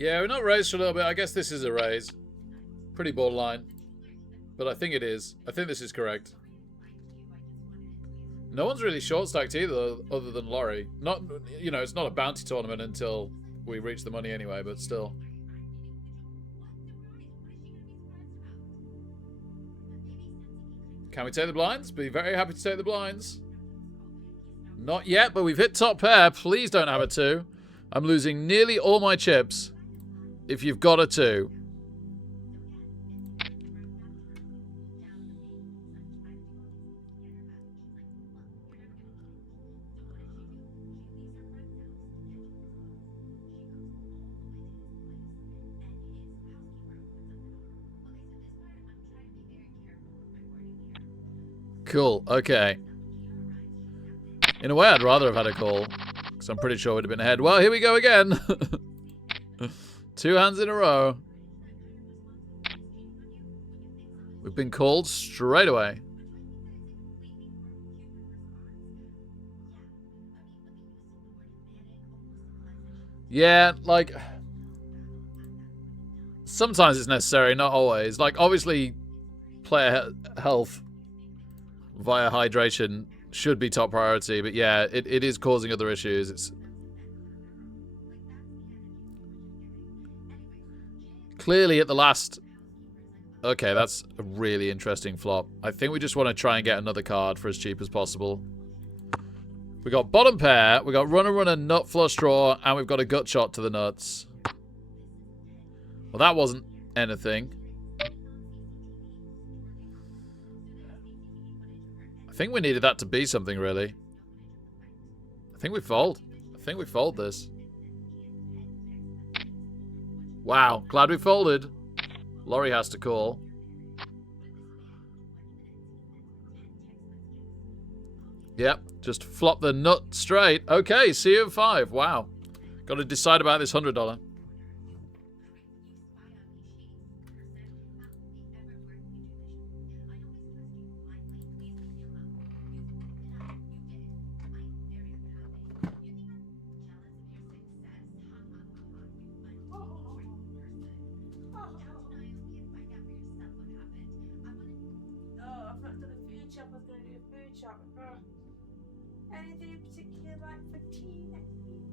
Yeah, we're not raised for a little bit. I guess this is a raise. Pretty borderline. But I think it is. I think this is correct. No one's really short stacked either, other than Laurie. Not, you know, it's not a bounty tournament until we reach the money anyway, but still. Can we take the blinds? Be very happy to take the blinds. Not yet, but we've hit top pair. Please don't have a 2. I'm losing nearly all my chips if you've got a 2. Cool, okay. In a way, I'd rather have had a call, because I'm pretty sure we'd have been ahead. Well, here we go again. 2 hands in a row. We've been called straight away. Yeah, like... sometimes it's necessary, not always. Like, obviously, player health via hydration should be top priority, but yeah, it is causing other issues. It's clearly at the last... Okay, that's a really interesting flop. I think we just want to try and get another card for as cheap as possible. We got bottom pair, we got runner, nut flush draw, and we've got a gut shot to the nuts. Well, that wasn't anything. I think we needed that to be something, really. I think we fold. I think we fold this. Wow, glad we folded. Laurie has to call. Yep, just flop the nut straight. Okay, C of 5. Wow. Got to decide about this $100. Oh, I've not done a food shop. I was going to do a food shop. Oh. Anything in particular like for tea next week?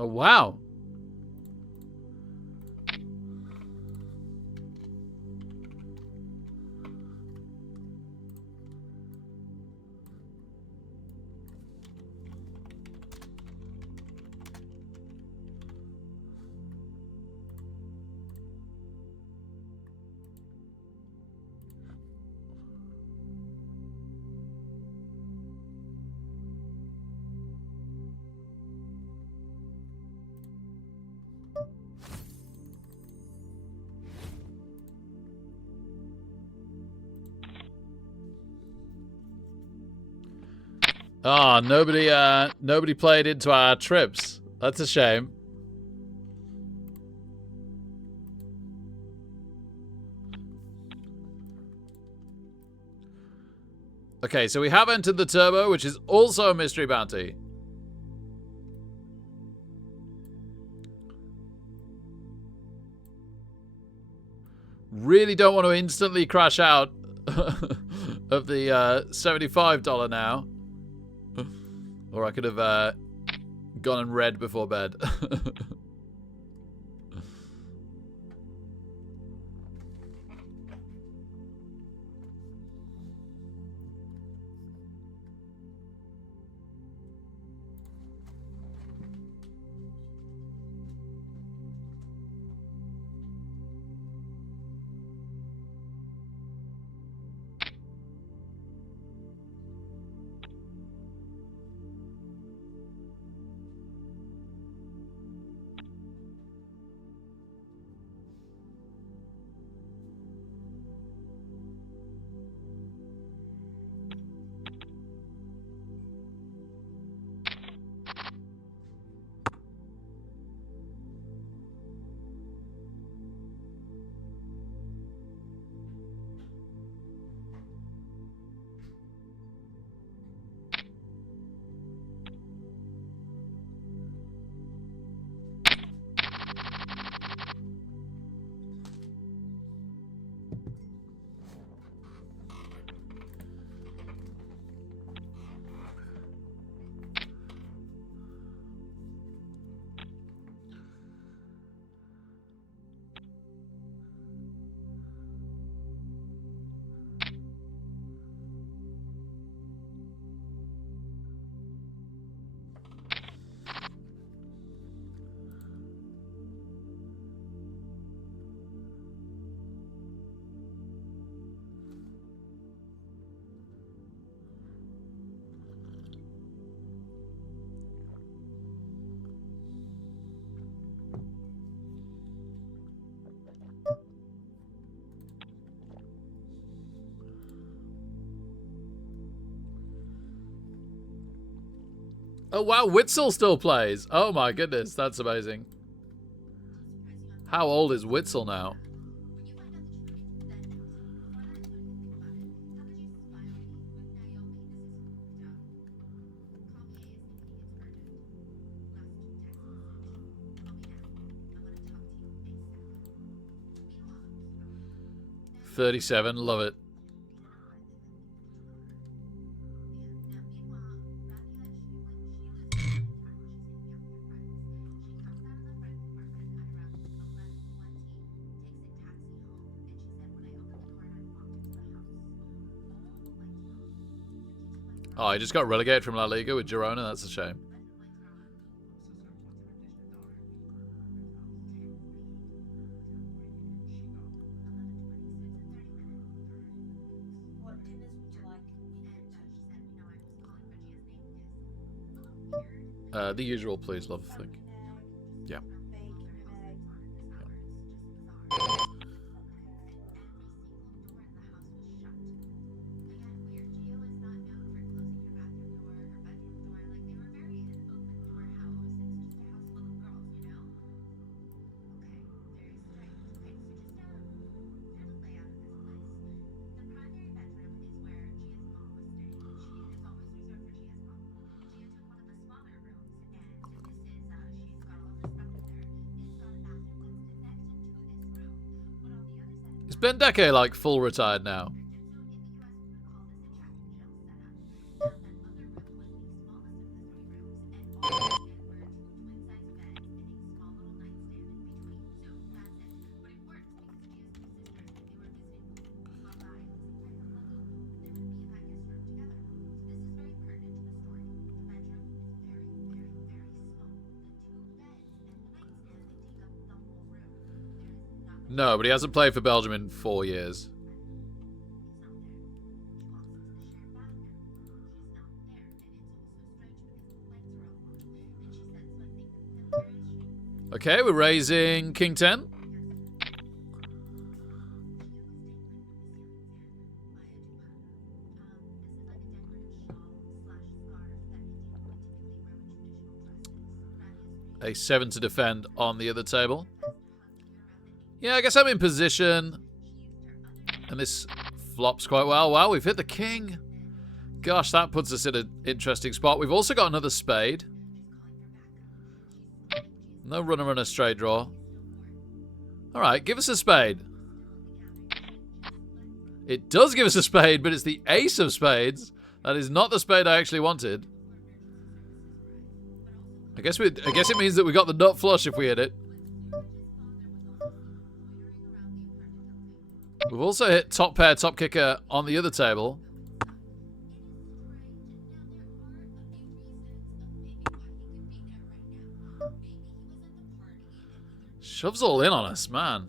Oh, wow. Ah, nobody played into our trips. That's a shame. Okay, so we have entered the turbo, which is also a mystery bounty. Really don't want to instantly crash out of the $75 now. Or I could have gone and read before bed. Oh, wow, Witzel still plays. Oh, my goodness. That's amazing. How old is Witzel now? $37. Love it. Oh, he just got relegated from La Liga with Girona. That's a shame. What dinners would you like? The usual, please, love. Thank you. Yeah. Bacon and eggs. Bendeke like full retired now? No, but he hasn't played for Belgium in 4 years. Okay, we're raising King 10. A 7 to defend on the other table. Yeah, I guess I'm in position. And this flops quite well. Wow, we've hit the king. Gosh, that puts us in an interesting spot. We've also got another spade. No runner and a straight draw. Alright, give us a spade. It does give us a spade, but it's the ace of spades. That is not the spade I actually wanted. I guess it means that we got the nut flush if we hit it. We've also hit top pair, top kicker on the other table. Shoves all in on us, man.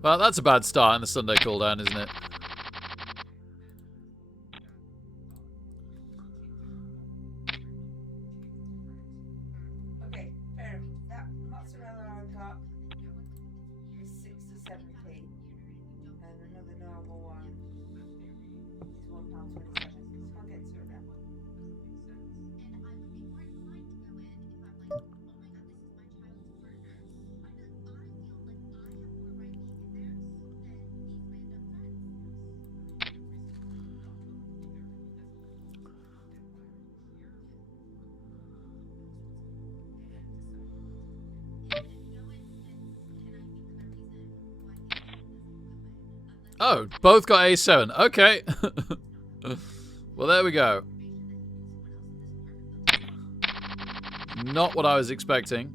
Well, that's a bad start in the Sunday cooldown, isn't it? Okay, fair. That mozzarella I got is 6 to 7p, and another normal one is £1.27. So I'll get to it then. Oh, both got A7. Okay. Well, there we go. Not what I was expecting.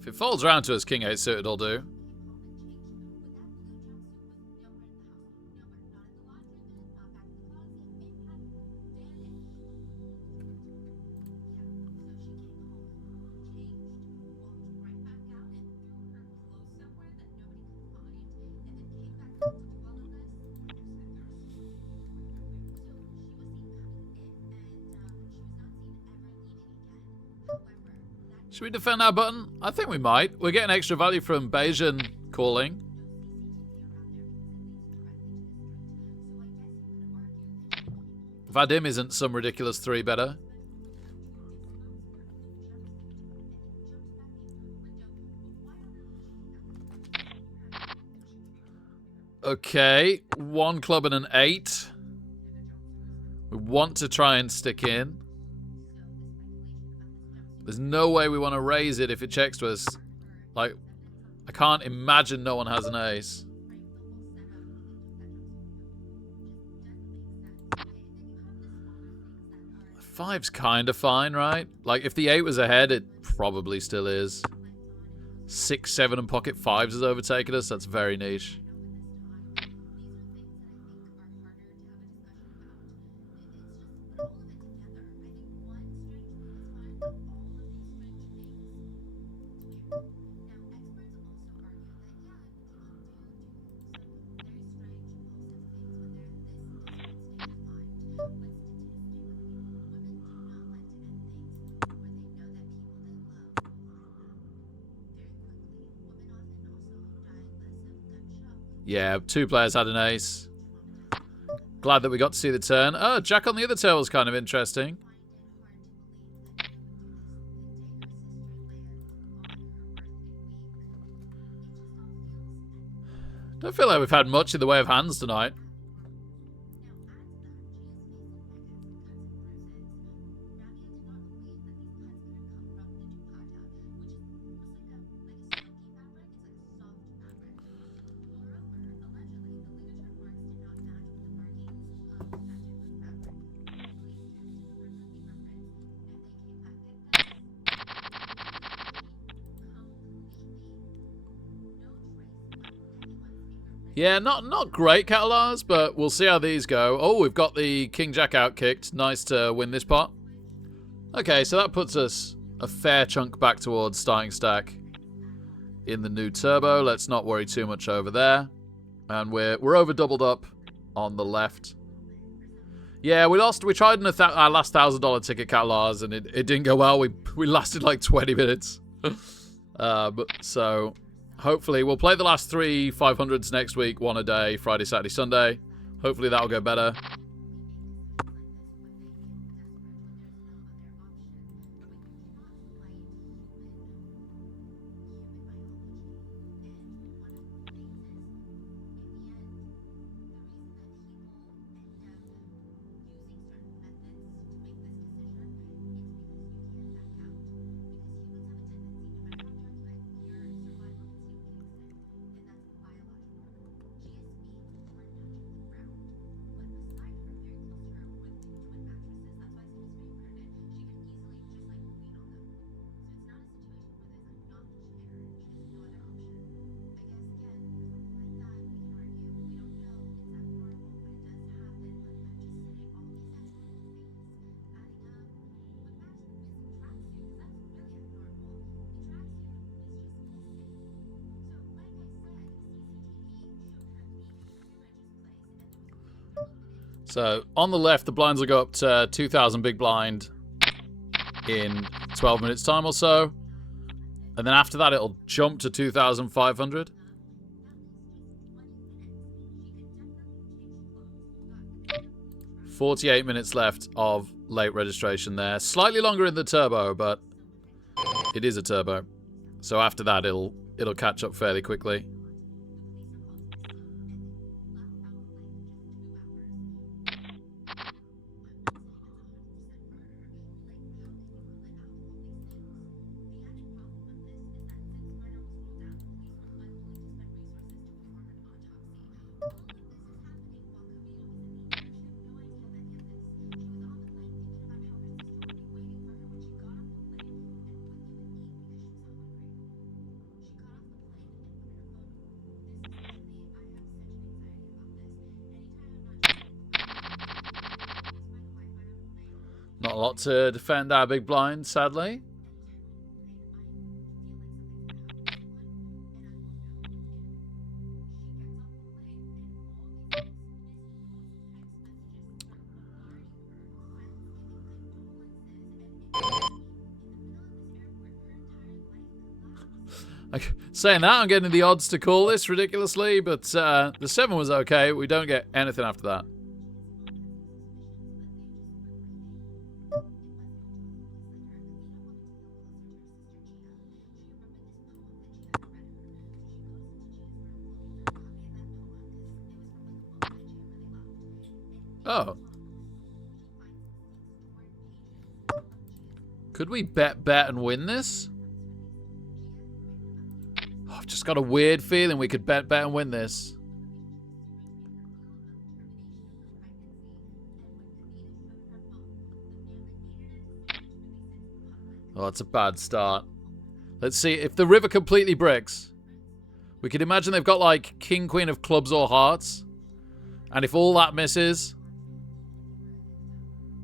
If it folds around to us, King 8 suited will do. Should we defend our button? I think we might. We're getting extra value from Bayesian calling. Vadim isn't some ridiculous 3 better. Okay, 1 club and an 8. We want to try and stick in. There's no way we want to raise it if it checks to us. Like, I can't imagine no one has an ace. Five's kind of fine, right? Like, if the 8 was ahead, it probably still is. 6, 7 and pocket 5s has overtaken us. That's very niche. Yeah, 2 players had an ace. Glad that we got to see the turn. Oh, Jack on the other tail was kind of interesting. Don't feel like we've had much in the way of hands tonight. Yeah, not great catalars, but we'll see how these go. Oh, we've got the King Jack outkicked. Nice to win this pot. Okay, so that puts us a fair chunk back towards starting stack in the new turbo. Let's not worry too much over there. And we're over doubled up on the left. Yeah, we lost. We tried in our last $1,000 ticket catalars, and it didn't go well. We lasted like 20 minutes. So hopefully we'll play the last 3 500s next week, 1 a day, Friday, Saturday, Sunday. Hopefully that'll go better. So on the left, the blinds will go up to 2,000 big blind in 12 minutes time or so. And then after that, it'll jump to 2,500. $48 minutes left of late registration there. Slightly longer in the turbo, but it is a turbo. So after that, it'll catch up fairly quickly. Not a lot to defend our big blind, sadly. Saying that, I'm getting the odds to call this ridiculously, but the 7 was okay. We don't get anything after that. Oh. Could we bet and win this? Oh, I've just got a weird feeling we could bet and win this. Oh, it's a bad start. Let's see. If the river completely bricks, we could imagine they've got like king, queen of clubs or hearts. And if all that misses,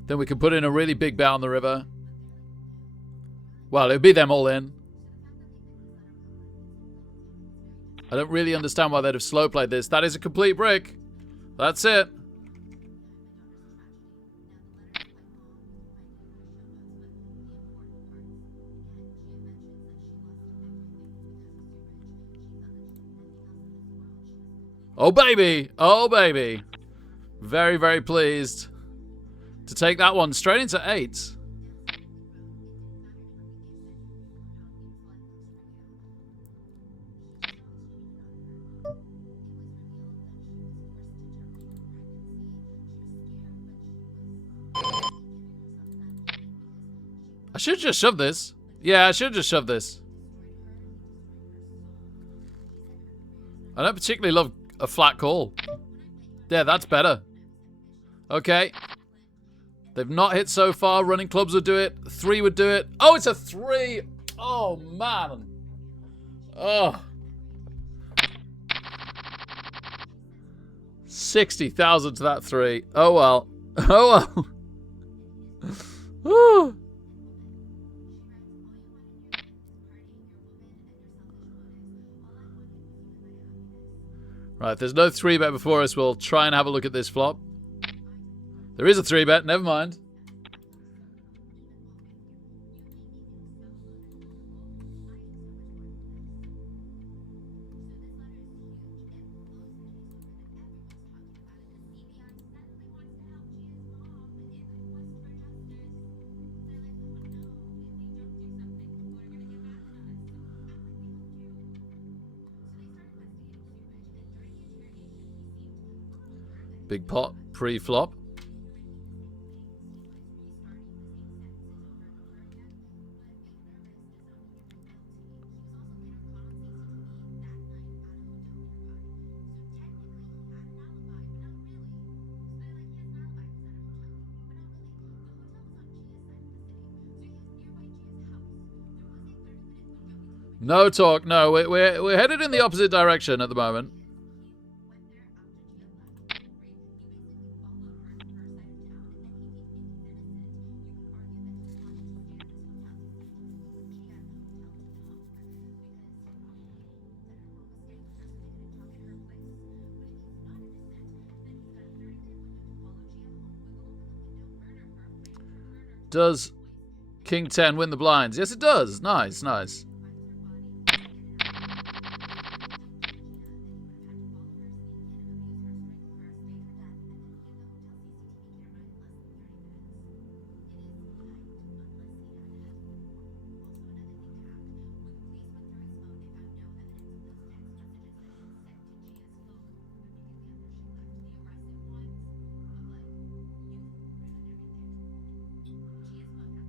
then we can put in a really big bet on the river. Well, it'd be them all in. I don't really understand why they'd have slow played this. That is a complete brick. That's it. Oh, baby. Oh, baby. Very, very pleased to take that one straight into 8. I should just shove this. Yeah, I should just shove this. I don't particularly love a flat call. Yeah, that's better. Okay. They've not hit so far. Running clubs would do it. 3 would do it. Oh, it's a 3. Oh, man. Oh. 60,000 to that 3. Oh, well. Oh, well. Woo. Right, if there's no 3-bet before us, we'll try and have a look at this flop. There is a 3-bet, never mind. Big pot, pre-flop. No talk. No, we're headed in the opposite direction at the moment. Does King 10 win the blinds? Yes, it does. Nice, nice.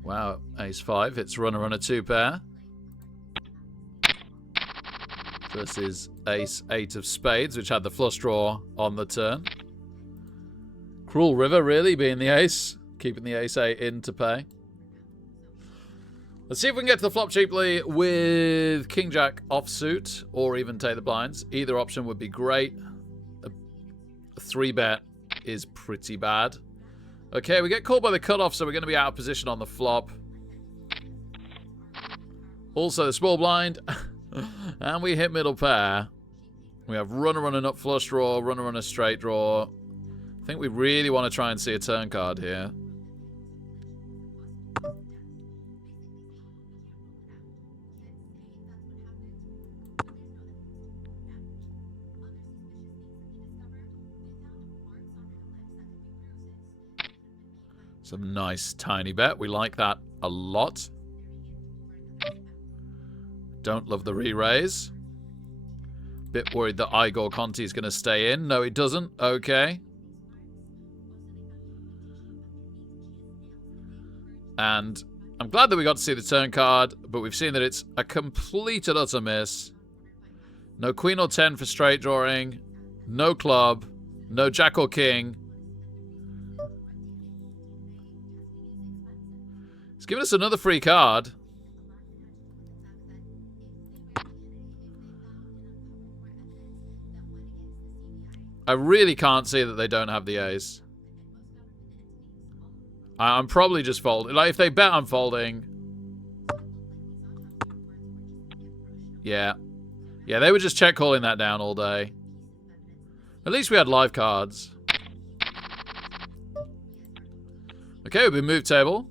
Wow, ace-5 hits runner on a 2-pair. Versus ace-8 of spades, which had the flush draw on the turn. Cruel River really being the ace, keeping the ace-8 in to pay. Let's see if we can get to the flop cheaply with King-Jack offsuit, or even take the blinds. Either option would be great. A 3-bet is pretty bad. Okay, we get called by the cutoff, so we're going to be out of position on the flop. Also, the small blind. And we hit middle pair. We have runner on a nut flush draw, runner on a straight draw. I think we really want to try and see a turn card here. Some nice tiny bet. We like that a lot. Don't love the re-raise. Bit worried that Igor Conti is going to stay in. No, he doesn't. Okay. And I'm glad that we got to see the turn card, but we've seen that it's a complete and utter miss. No queen or 10 for straight drawing. No club. No jack or king. He's given us another free card. I really can't see that they don't have the ace. I'm probably just folding. Like, if they bet, I'm folding. Yeah. Yeah, they were just check calling that down all day. At least we had live cards. Okay, we've been moved table.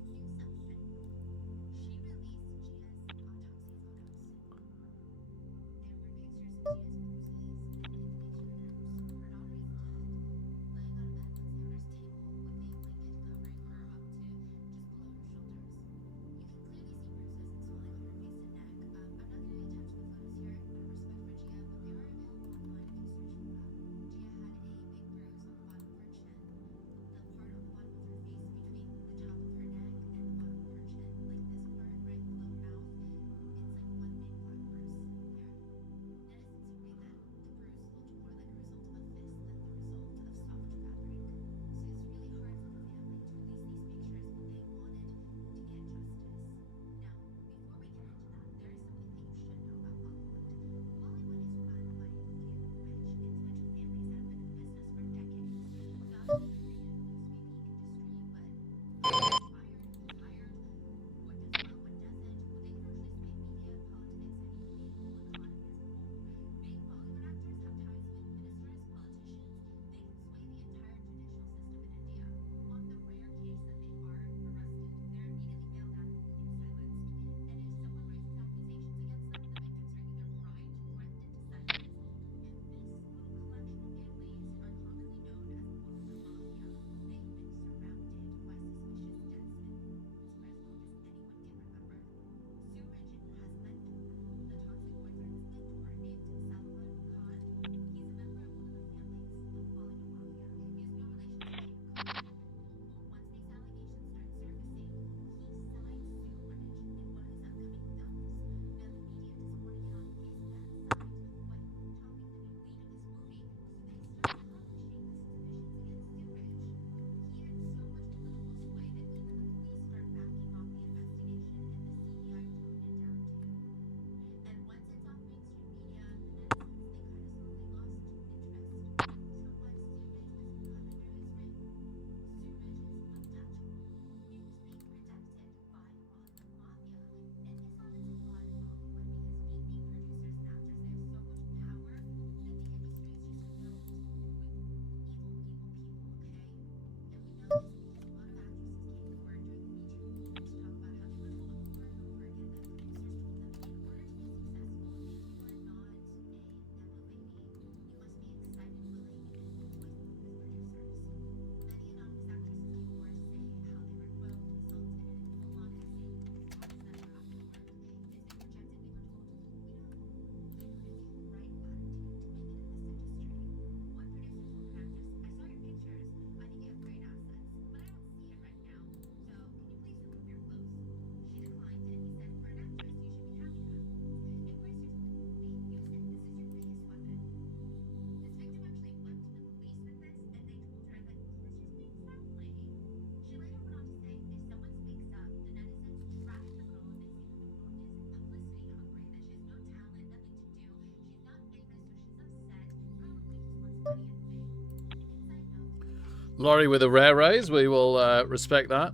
Laurie with a rare raise. We will respect that.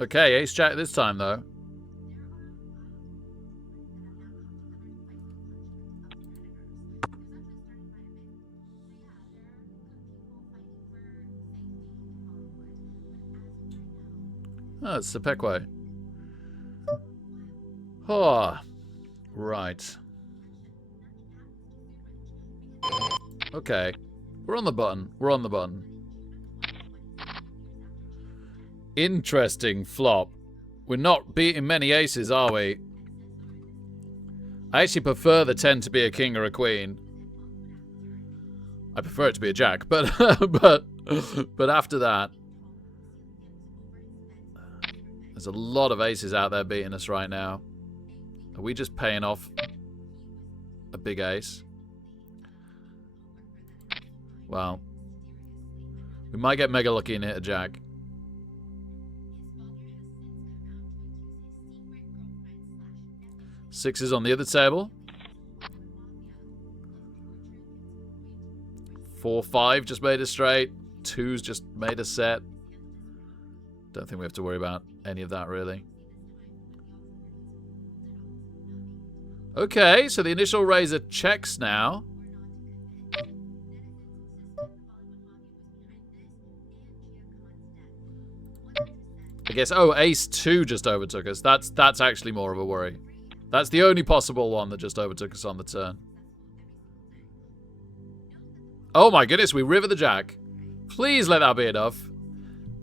Okay, ace jack this time though. Oh, it's the Pequay. Oh, right. Okay. We're on the button. We're on the button. Interesting flop. We're not beating many aces, are we? I actually prefer the 10 to be a king or a queen. I prefer it to be a jack, but but after that, there's a lot of aces out there beating us right now. Are we just paying off a big ace? Well, we might get mega lucky and hit a jack. Sixes on the other table. 4-5 just made a straight. Twos just made a set. Don't think we have to worry about any of that really. Okay, so the initial raiser checks now. I guess, oh, ace 2 just overtook us. That's actually more of a worry. That's the only possible one that just overtook us on the turn. Oh my goodness, we river the jack. Please let that be enough.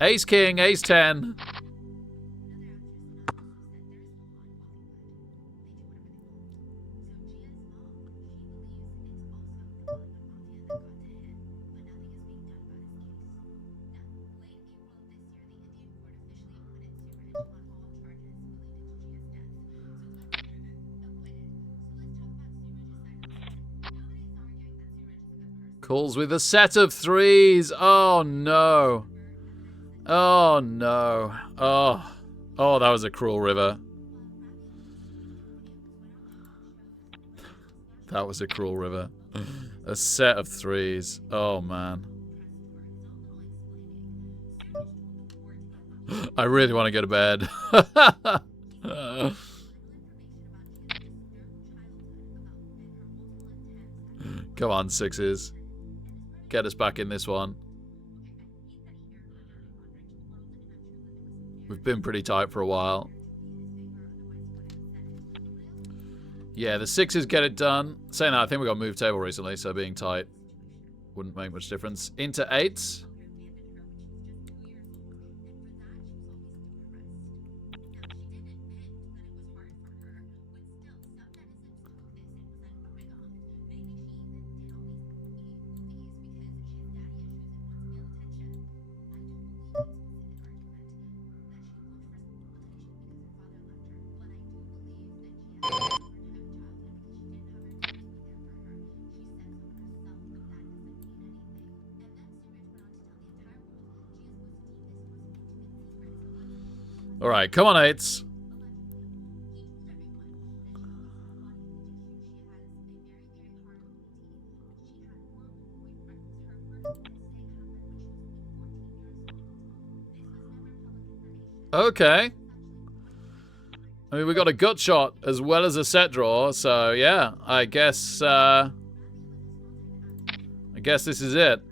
Ace king, ace 10. Calls with a set of threes. Oh no. Oh no. Oh. Oh, that was a cruel river. That was a cruel river. A set of threes. Oh man. I really want to go to bed. Come on, sixes. Get us back in this one. We've been pretty tight for a while. Yeah, the sixes get it done. Saying that, I think we got moved table recently, so being tight wouldn't make much difference. Into eights. All right, come on, eights. Okay. I mean, we got a gut shot as well as a set draw, so yeah, I guess this is it.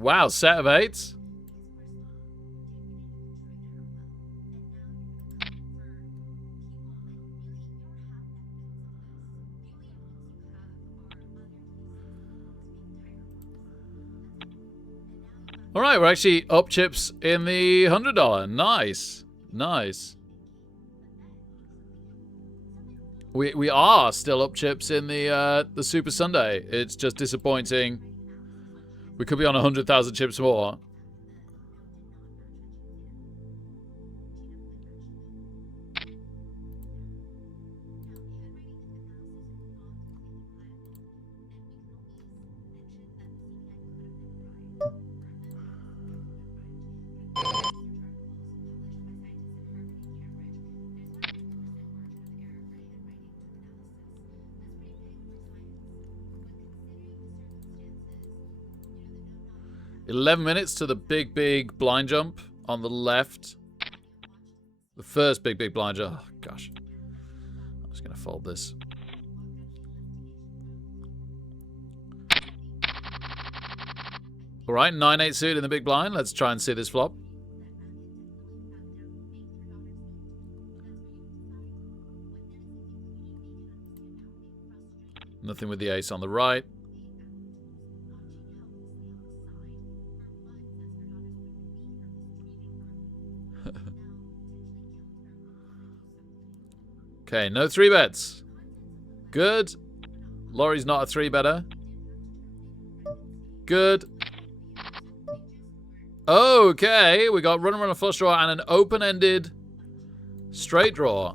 Wow, set of eights. All right, we're actually up chips in the $100. Nice, nice. We are still up chips in the Super Sunday. It's just disappointing. We could be on 100,000 chips more. 11 minutes to the big blind jump on the left. The first big blind jump. Oh, gosh. I'm just going to fold this. All right, 9-8 suit in the big blind. Let's try and see this flop. Nothing with the ace on the right. Okay, no 3-bets. Good. Laurie's not a 3-better. Good. Okay, we got runner, flush draw, and an open-ended straight draw.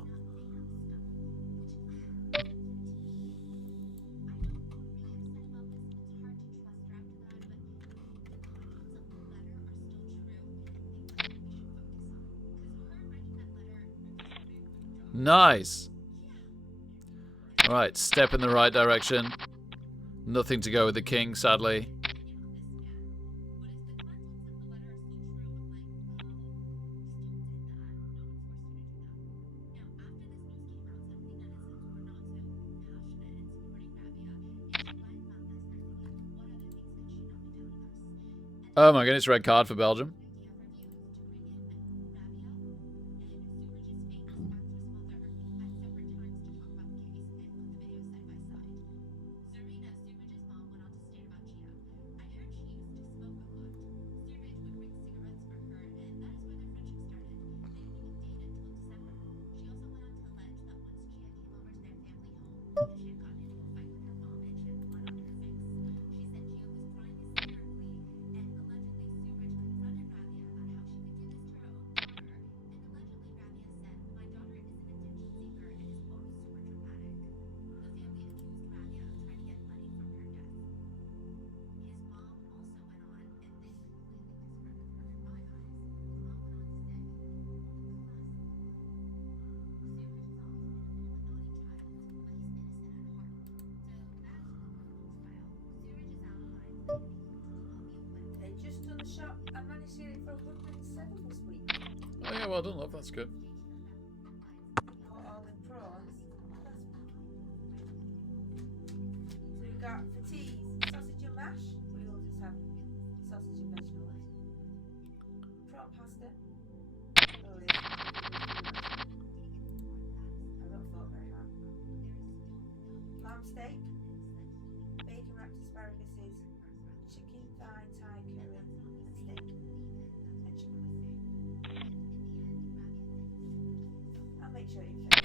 Nice. All right, step in the right direction. Nothing to go with the king, sadly. Oh my goodness, red card for Belgium. They just done a shot. I managed to get it for 107 this week. Oh yeah, well done, love. That's good. All the prawns. So we got for teas, sausage and mash. We all just have sausage and vegetables. Prawn pasta. Oh, yeah. I don't thought very hard. Lamb steak. Bacon wrapped asparaguses. Chicken thigh Thai curry and steak. And chicken. I'll make sure you fit.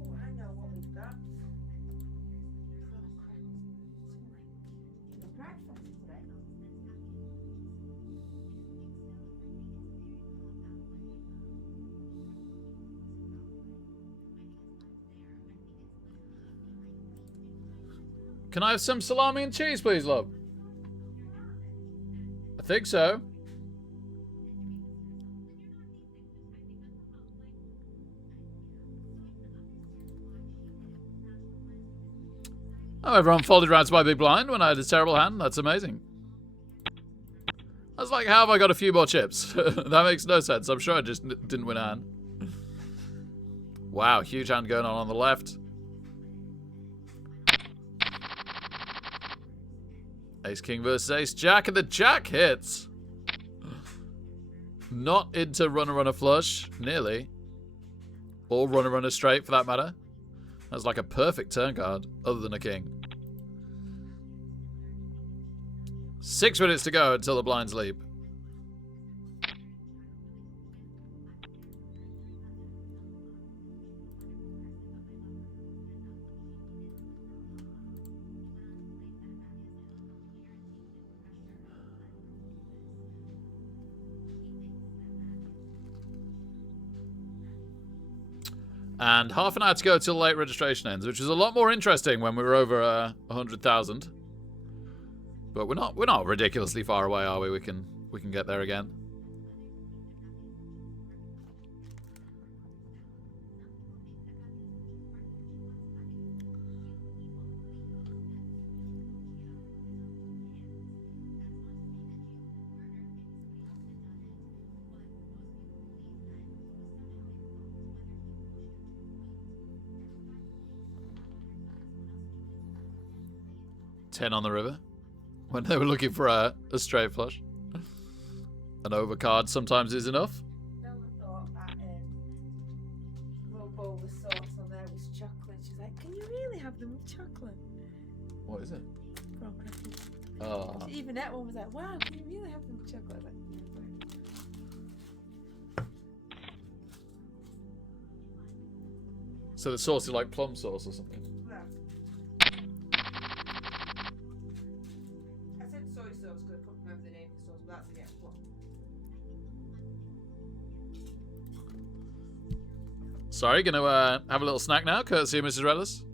Oh, I know what we've got. Breakfast today. Can I have some salami and cheese, please, love? I think so. Oh, everyone folded round to my big blind when I had a terrible hand. That's amazing. I was like, how have I got a few more chips? That makes no sense. I'm sure I just didn't win a hand. Wow, huge hand going on the left. Ace King versus Ace Jack, and the Jack hits. Not into runner flush, nearly. Or runner straight for that matter. That's like a perfect turn card, other than a king. 6 minutes to go until the blinds leap. And half an hour to go till late registration ends, which is a lot more interesting when we were over 100,000. But we're not ridiculously far away, are we? We can get there again. Ten on the river when they were looking for a straight flush. An overcard sometimes is enough. Bella thought that little bowl with sauce on there was chocolate. She's like, "Can you really have them with chocolate?" What is it? Prawn crackers. Oh. Even that one was like, "Wow, can you really have them with chocolate?" I was like, So the sauce is like plum sauce or something. no. I said soy sauce because I couldn't remember the name of the sauce, but that's again plum. Sorry, gonna have a little snack now, courtesy of Mrs. Rellis.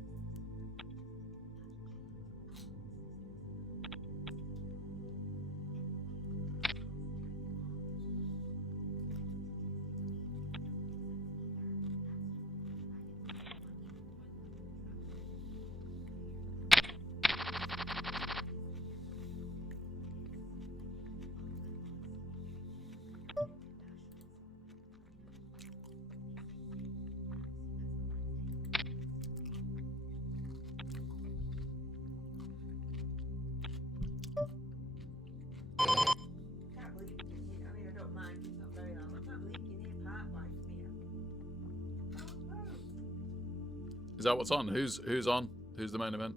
Can't believe you did it. I mean, I don't mind. It's not very long. I can't believe you did it part way from here. Oh, Is that what's on? Who's on? Who's the main event?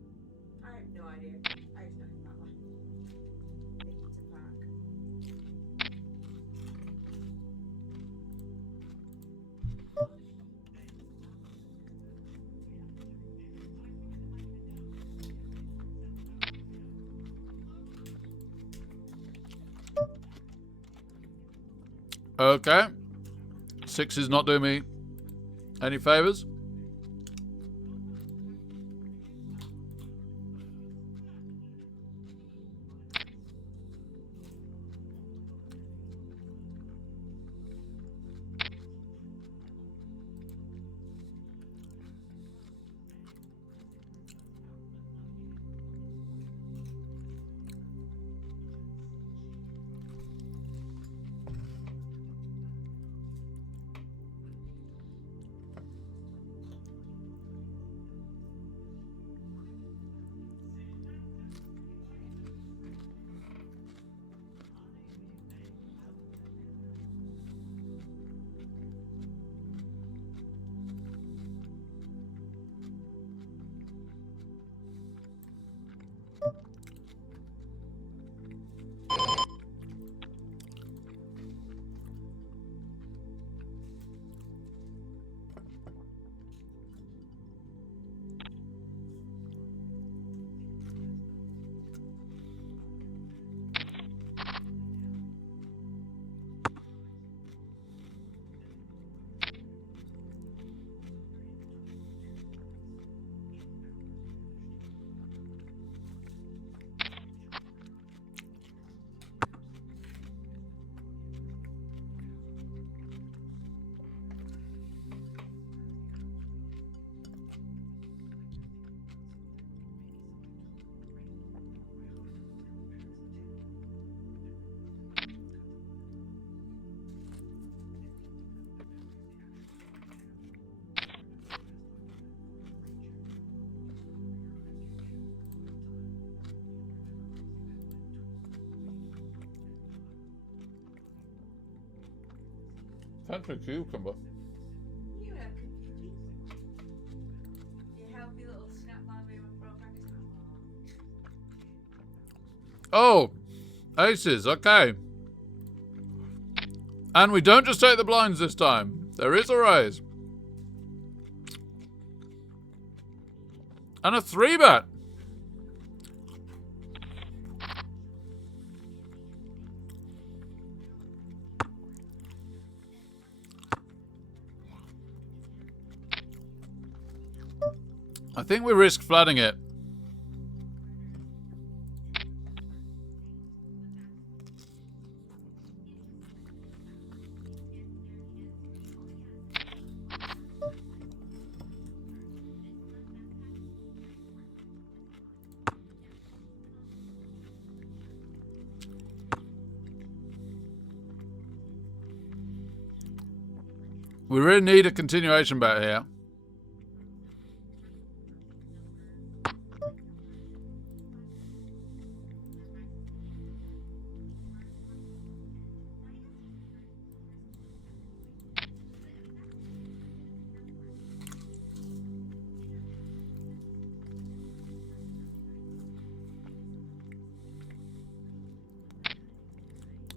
I have no idea. I just know it's that way. It's a park. Okay. 6 is not doing me any favors. Fancy cucumber. You reckon? Your healthy little snack bar with prawn crackers. Oh, aces. Okay. And we don't just take the blinds this time. There is a raise. And a 3-bet. I think we risk flooding it. We really need a continuation bet here.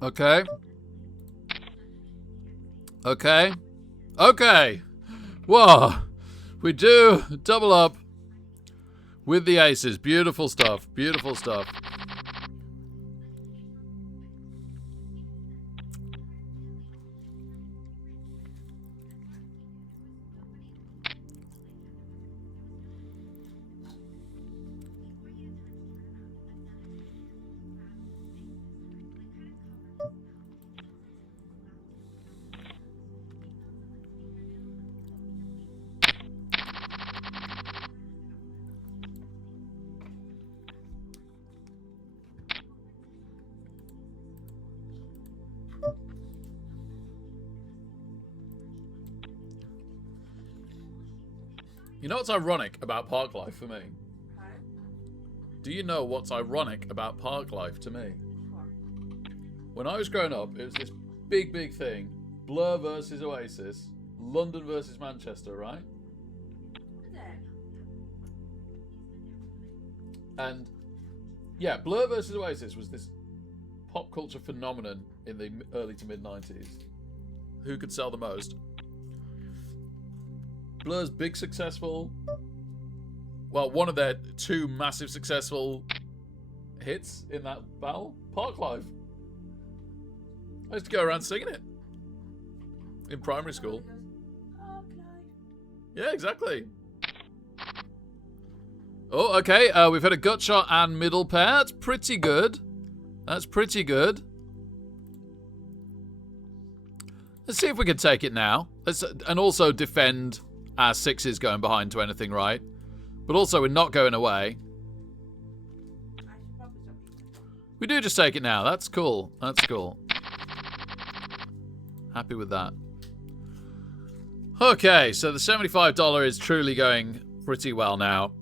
Okay. Okay. Okay. Whoa. We do double up with the aces. Beautiful stuff. Beautiful stuff. You know what's ironic about park life for me? Do you know what's ironic about park life to me? When I was growing up, it was this big, big thing. Blur versus Oasis. London versus Manchester, right? And yeah, Blur versus Oasis was this pop culture phenomenon in the early to mid 90s. Who could sell the most? Blur's big successful, well, one of their two massive successful hits in that battle, Park Life. I used to go around singing it in primary school. Yeah, exactly. Oh, okay. We've had a gut shot and middle pair. That's pretty good. That's pretty good. Let's see if we can take it now. And also defend our sixes going behind to anything right. But also we're not going away. We do just take it now. That's cool. That's cool. Happy with that. Okay, so the $75 is truly going pretty well now.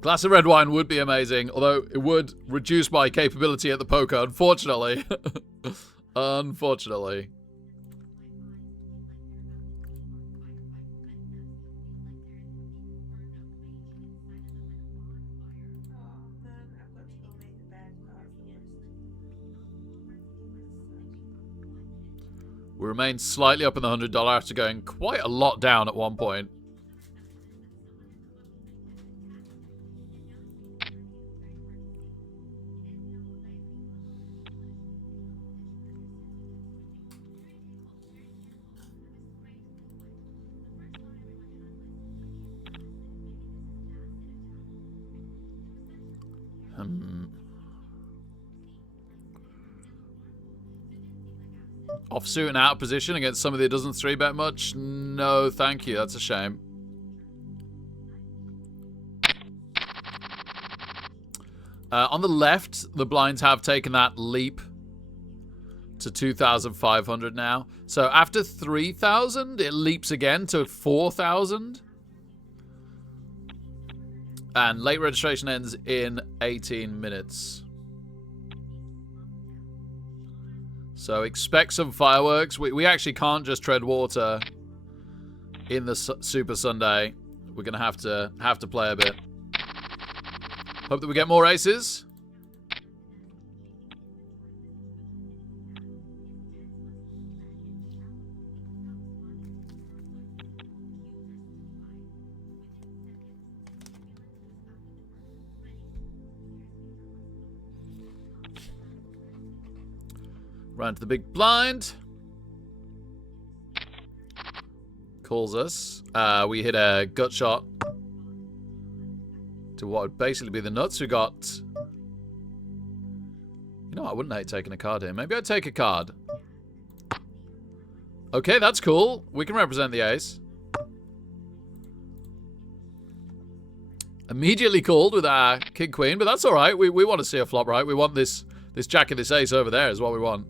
Glass of red wine would be amazing, although it would reduce my capability at the poker, unfortunately. Unfortunately. We remain slightly up in the $100 after going quite a lot down at one point. Offsuit and out of position against somebody that doesn't 3-bet much? No, thank you. That's a shame. On the left, the blinds have taken that leap to 2,500 now. So after 3,000, it leaps again to 4,000. And late registration ends in 18 minutes. So expect some fireworks. We actually can't just tread water in the Super Sunday. We're going to have to play a bit. Hope that we get more aces. Round to the big blind. calls us. We hit a gut shot to what would basically be the nuts. We got... You know, I wouldn't hate taking a card here. Maybe I'd take a card. Okay, that's cool. We can represent the ace. Immediately called with our king queen, but that's all right. We want to see a flop, right? We want this jack and this ace over there is what we want.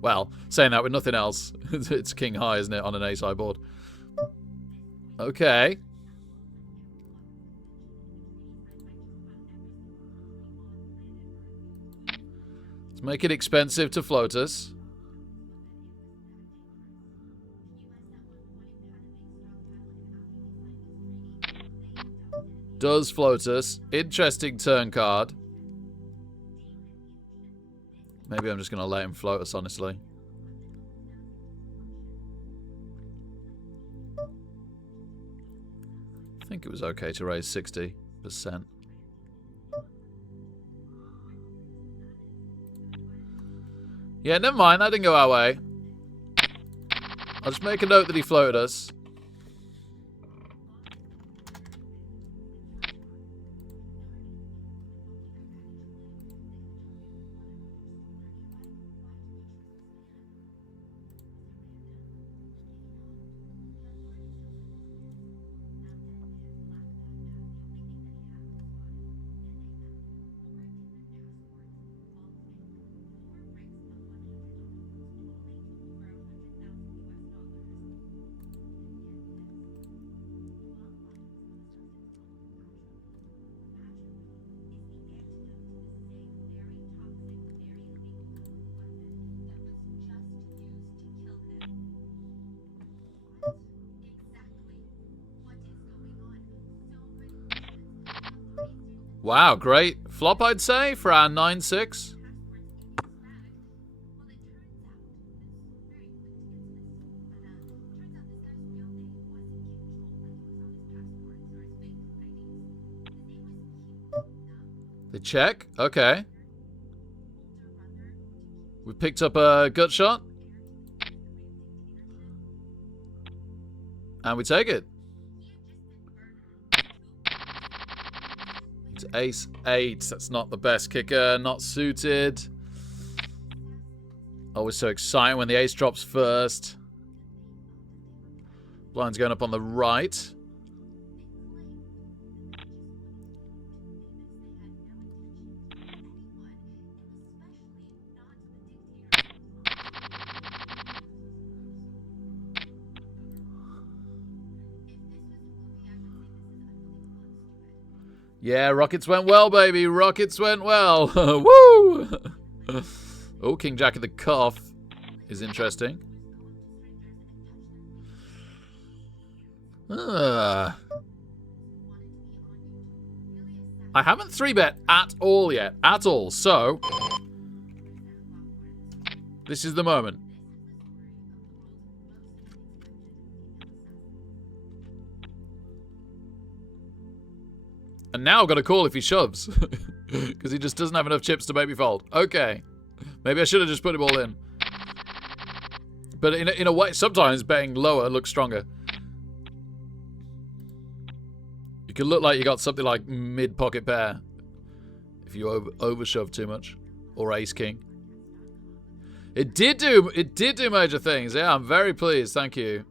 Well, saying that with nothing else. It's king high, isn't it, on an ace high board? Okay. Let's make it expensive to float us. Does float us. Interesting turn card. Maybe I'm just going to let him float us, honestly. I think it was okay to raise 60%. Yeah, never mind. That didn't go our way. I'll just make a note that he floated us. Wow, great flop, I'd say, for our 9-6. They check. Okay. We picked up a gut shot. And we take it. It's ace 8. That's not the best kicker. Not suited. Always so exciting when the ace drops first. Blind's going up on the right. Yeah, rockets went well, baby. Rockets went well. Woo! Oh, King Jack of the cuff is interesting. I haven't 3-bet at all yet. At all. So, this is the moment. And now I've got to call if he shoves. Because he just doesn't have enough chips to make me fold. Okay. Maybe I should have just put him all in. But in a way, sometimes betting lower looks stronger. You can look like you got something like mid-pocket pair. If you overshove too much. Or ace-king. It did do major things. Yeah, I'm very pleased. Thank you.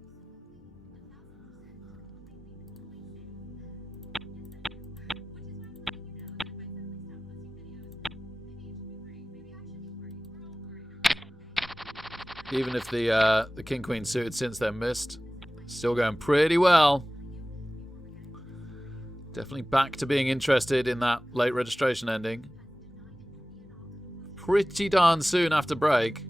Even if the King Queen suited since then missed. Still going pretty well. Definitely back to being interested in that late registration ending. Pretty darn soon after break.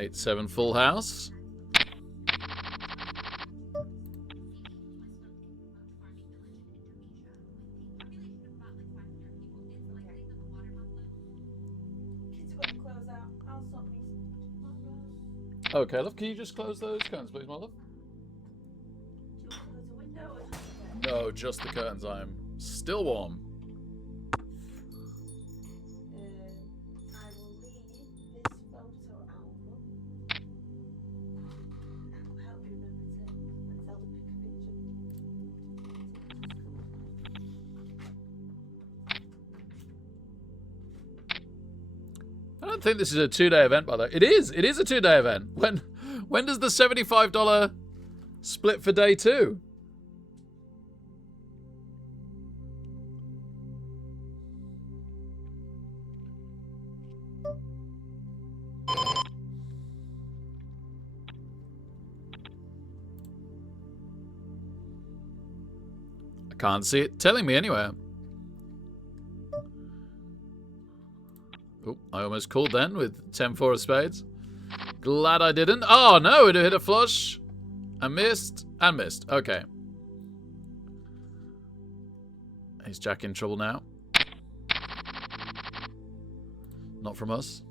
8-7 full house. Kids have got to close out. I'll stop these. Okay, love, can you just close those curtains, please, my love? Do you want to close the window or just the bed? No, just the curtains. I'm still warm. I will leave this photo album. That will help you remember to when Zelda pick a picture. I don't think this is a 2-day event, by the way. It is. It is a 2-day event. When does the $75 split for day 2? I can't see it telling me anywhere. Oh, I almost called then with 10-4 of spades. Glad I didn't. Oh, no, it hit a flush. I missed and missed. Okay. Is Jack in trouble now? Not from us.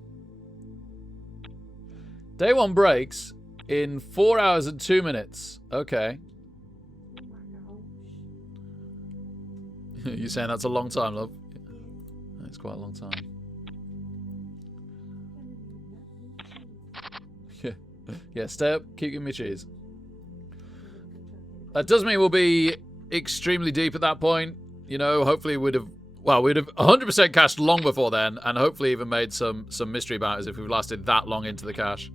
Day 1 breaks in 4 hours and 2 minutes. Okay. Oh my gosh. You're saying that's a long time, love? It's quite a long time. Yeah, stay up, keep giving me cheese. That does mean we'll be extremely deep at that point. You know, hopefully we'd have 100% cashed long before then, and hopefully even made some mystery bounties if we've lasted that long into the cash.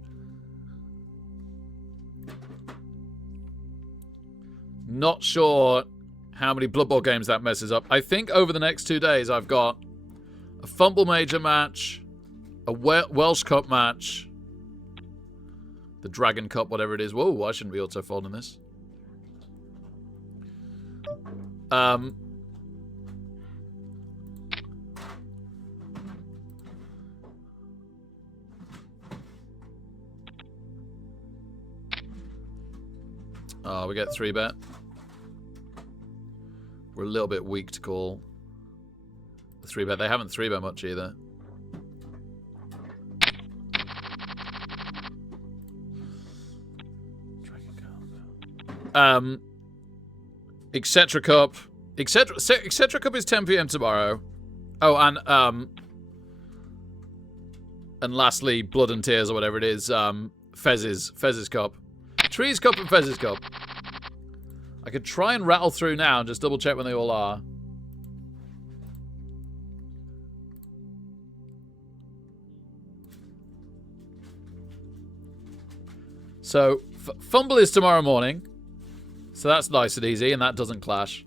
Not sure how many Blood Bowl games that messes up. I think over the next 2 days I've got a Fumble Major match, a Welsh Cup match, the Dragon Cup, whatever it is. Whoa, I shouldn't be auto-folding this. Oh, we get 3-bet. We're a little bit weak to call the 3-bet. They haven't 3-bet much either. Etc. Cup. Etc. Cup is 10 PM tomorrow. Oh, and lastly, Blood and Tears or whatever it is. Fez's Cup. Trees Cup and Fez's Cup. I could try and rattle through now and just double check when they all are. So, Fumble is tomorrow morning. So that's nice and easy, and that doesn't clash.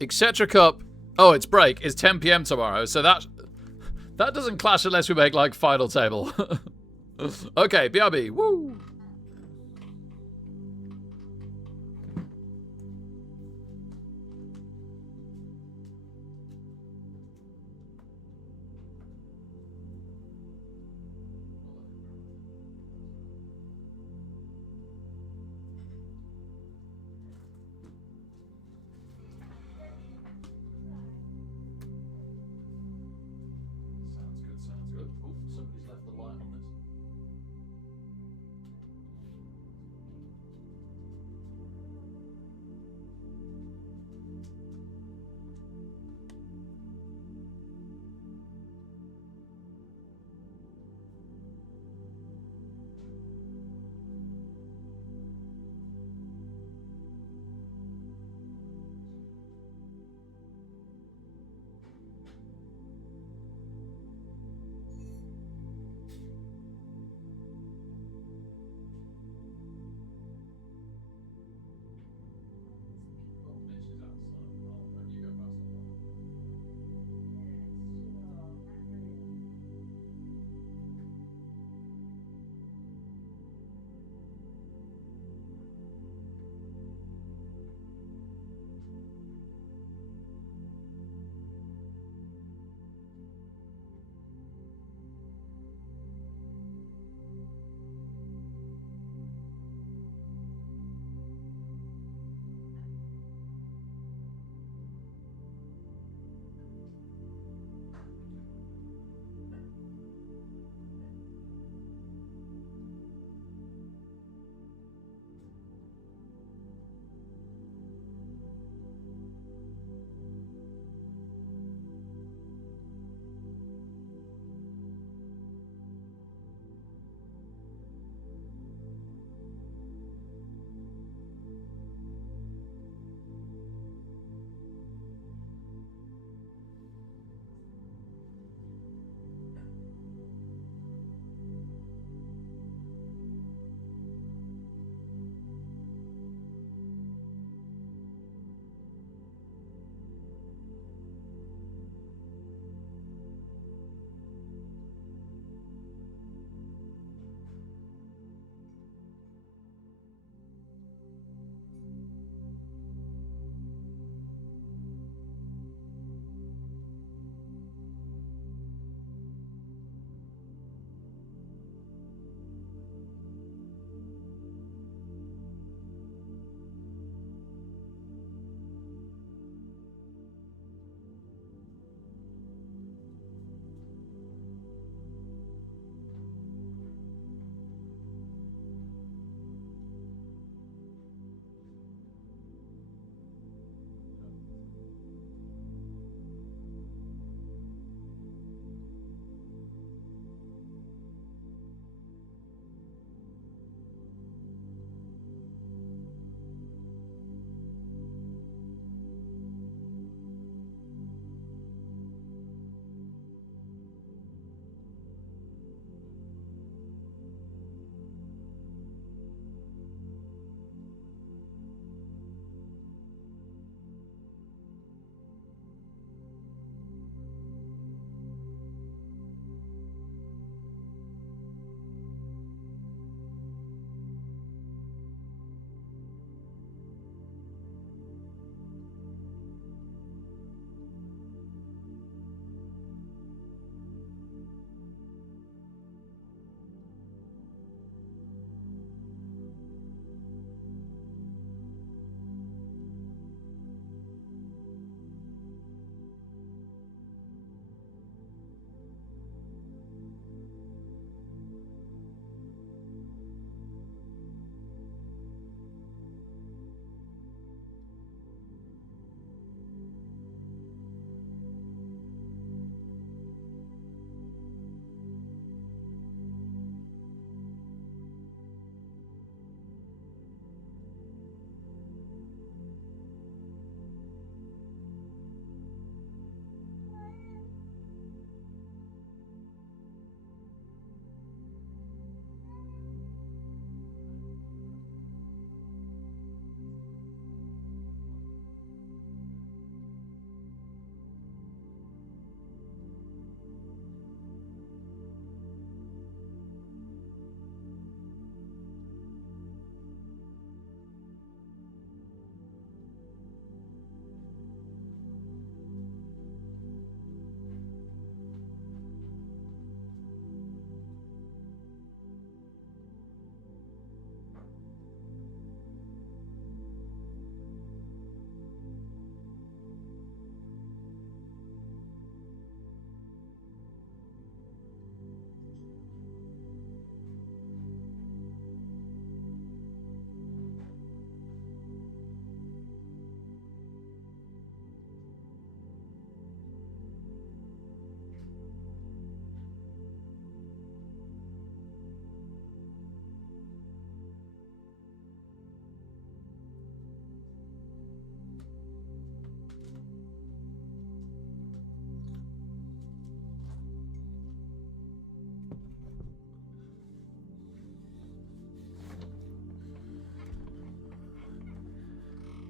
Etc. Cup. Oh, it's break. It's 10 PM tomorrow, so that doesn't clash unless we make, like, final table. Okay, BRB. Woo! Sounds good. Oh, somebody's left the light on this.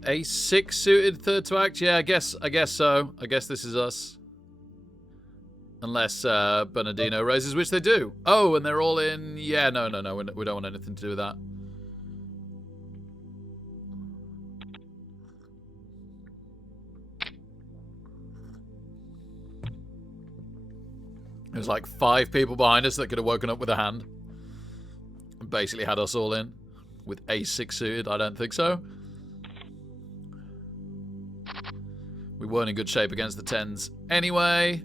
A6 suited third to act? Yeah, I guess so. I guess this is us. Unless Bernardino raises, which they do. Oh, and they're all in... Yeah, no. We don't want anything to do with that. There's like 5 people behind us that could have woken up with a hand. And basically had us all in. With A6 suited, I don't think so. We weren't in good shape against the 10s anyway.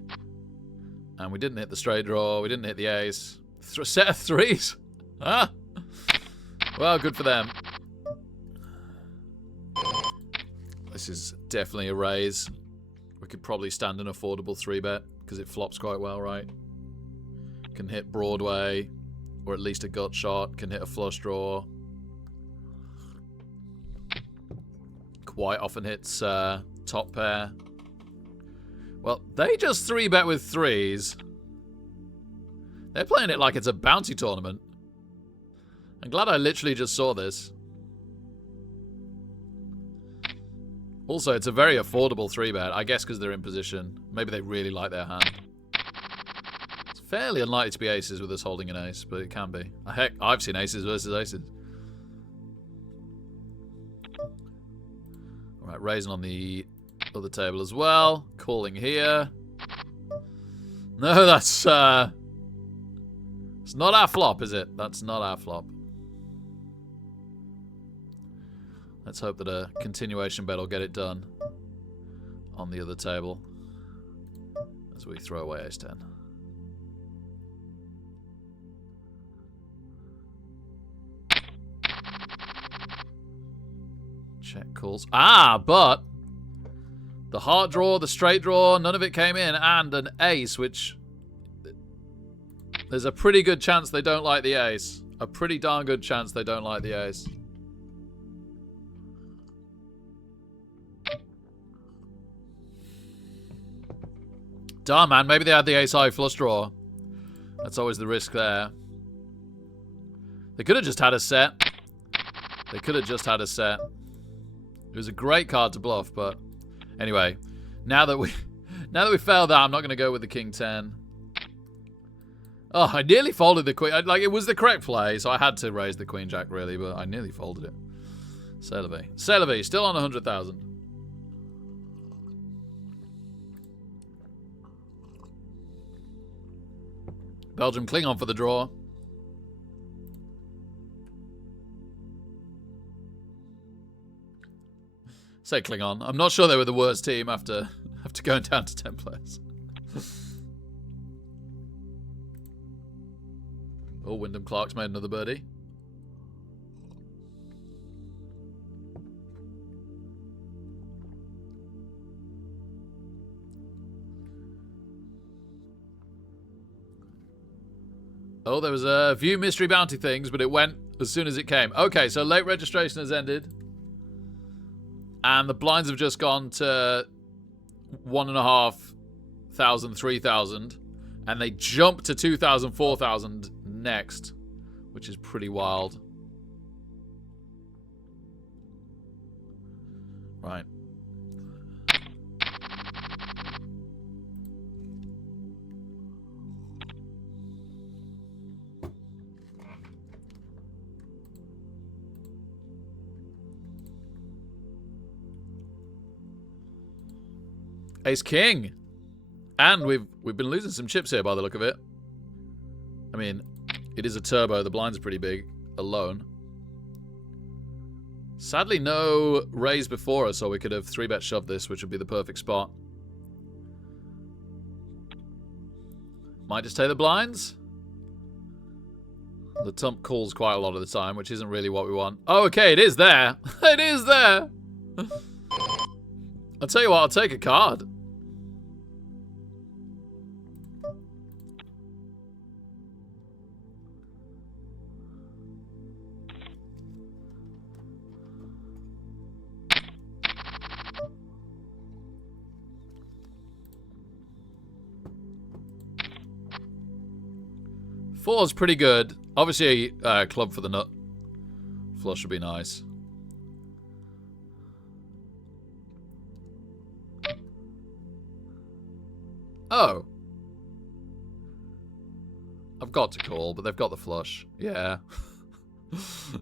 And we didn't hit the straight draw. We didn't hit the ace. Set of 3s. Ah. Well, good for them. This is definitely a raise. We could probably stand an affordable 3-bet because it flops quite well, right? Can hit Broadway, or at least a gut shot. Can hit a flush draw. Quite often hits top pair. Well, they just 3-bet with 3s. They're playing it like it's a bounty tournament. I'm glad I literally just saw this. Also, it's a very affordable 3-bet. I guess because they're in position. Maybe they really like their hand. It's fairly unlikely to be aces with us holding an ace, but it can be. Heck, I've seen aces versus aces. Alright, raising on the other table as well. Calling here. No, that's it's not our flop, is it? That's not our flop. Let's hope that a continuation bet will get it done on the other table as we throw away ace-10. Check calls. Ah, but the heart draw, the straight draw, none of it came in, and an ace, which there's a pretty good chance they don't like the ace. A pretty darn good chance they don't like the ace. Darn, man. Maybe they had the ace-high flush draw. That's always the risk there. They could have just had a set. They could have just had a set. It was a great card to bluff, but anyway, now that we failed that, I'm not going to go with the king 10. Oh, I nearly folded the queen. Like, it was the correct play, so I had to raise the queen jack really, but I nearly folded it. C'est la vie. C'est la vie. Still on 100,000. Belgium Klingon for the draw. Say Klingon. I'm not sure they were the worst team after going down to 10 players. Oh, Wyndham Clark's made another birdie. Oh, there was a few mystery bounty things, but it went as soon as it came. Okay, so late registration has ended. And the blinds have just gone to 1,500, 3,000. And they jump to 2,000, 4,000 next, which is pretty wild. Right. Ace King. And we've been losing some chips here by the look of it. I mean, it is a turbo. The blind's pretty big alone. Sadly, no raise before us, or we could have 3-bet shoved this, which would be the perfect spot. Might just take the blinds. The tump calls quite a lot of the time, which isn't really what we want. Oh, okay, it is there. It is there. I'll tell you what, I'll take a card. Four's pretty good. Obviously, club for the nut. Flush would be nice. Oh. I've got to call, but they've got the flush. Yeah.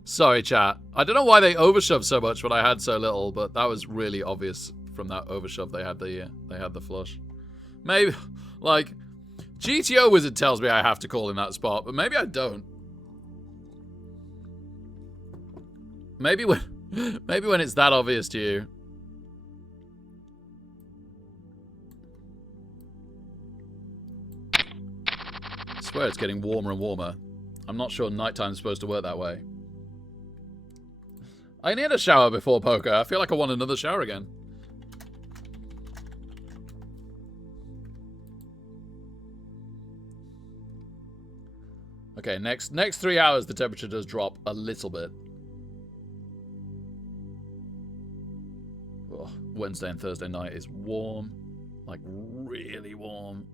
Sorry, chat. I don't know why they overshoved so much when I had so little, but that was really obvious from that overshove. They had the flush. Maybe, like, GTO Wizard tells me I have to call in that spot, but maybe I don't. Maybe when it's that obvious to you. I swear it's getting warmer and warmer. I'm not sure nighttime's supposed to work that way. I need a shower before poker. I feel like I want another shower again. Okay, next 3 hours the temperature does drop a little bit. Oh, Wednesday and Thursday night is warm. Like, really warm.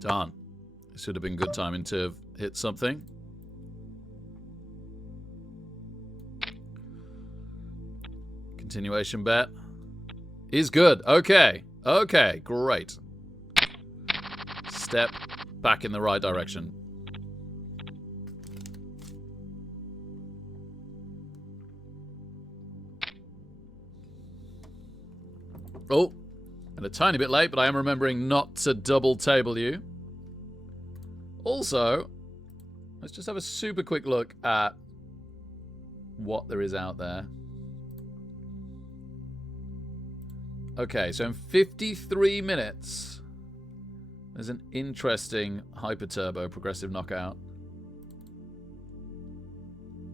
Darn. This would have been good timing to have hit something. Continuation bet. Is good. Okay. Okay, great. Step back in the right direction. Oh, and a tiny bit late, but I am remembering not to double table you. Also, let's just have a super quick look at what there is out there. Okay, so in 53 minutes, there's an interesting hyper turbo progressive knockout.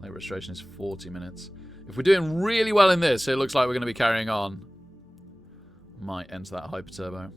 Late registration is 40 minutes. If we're doing really well in this, it looks like we're going to be carrying on. Might enter that hyper turbo.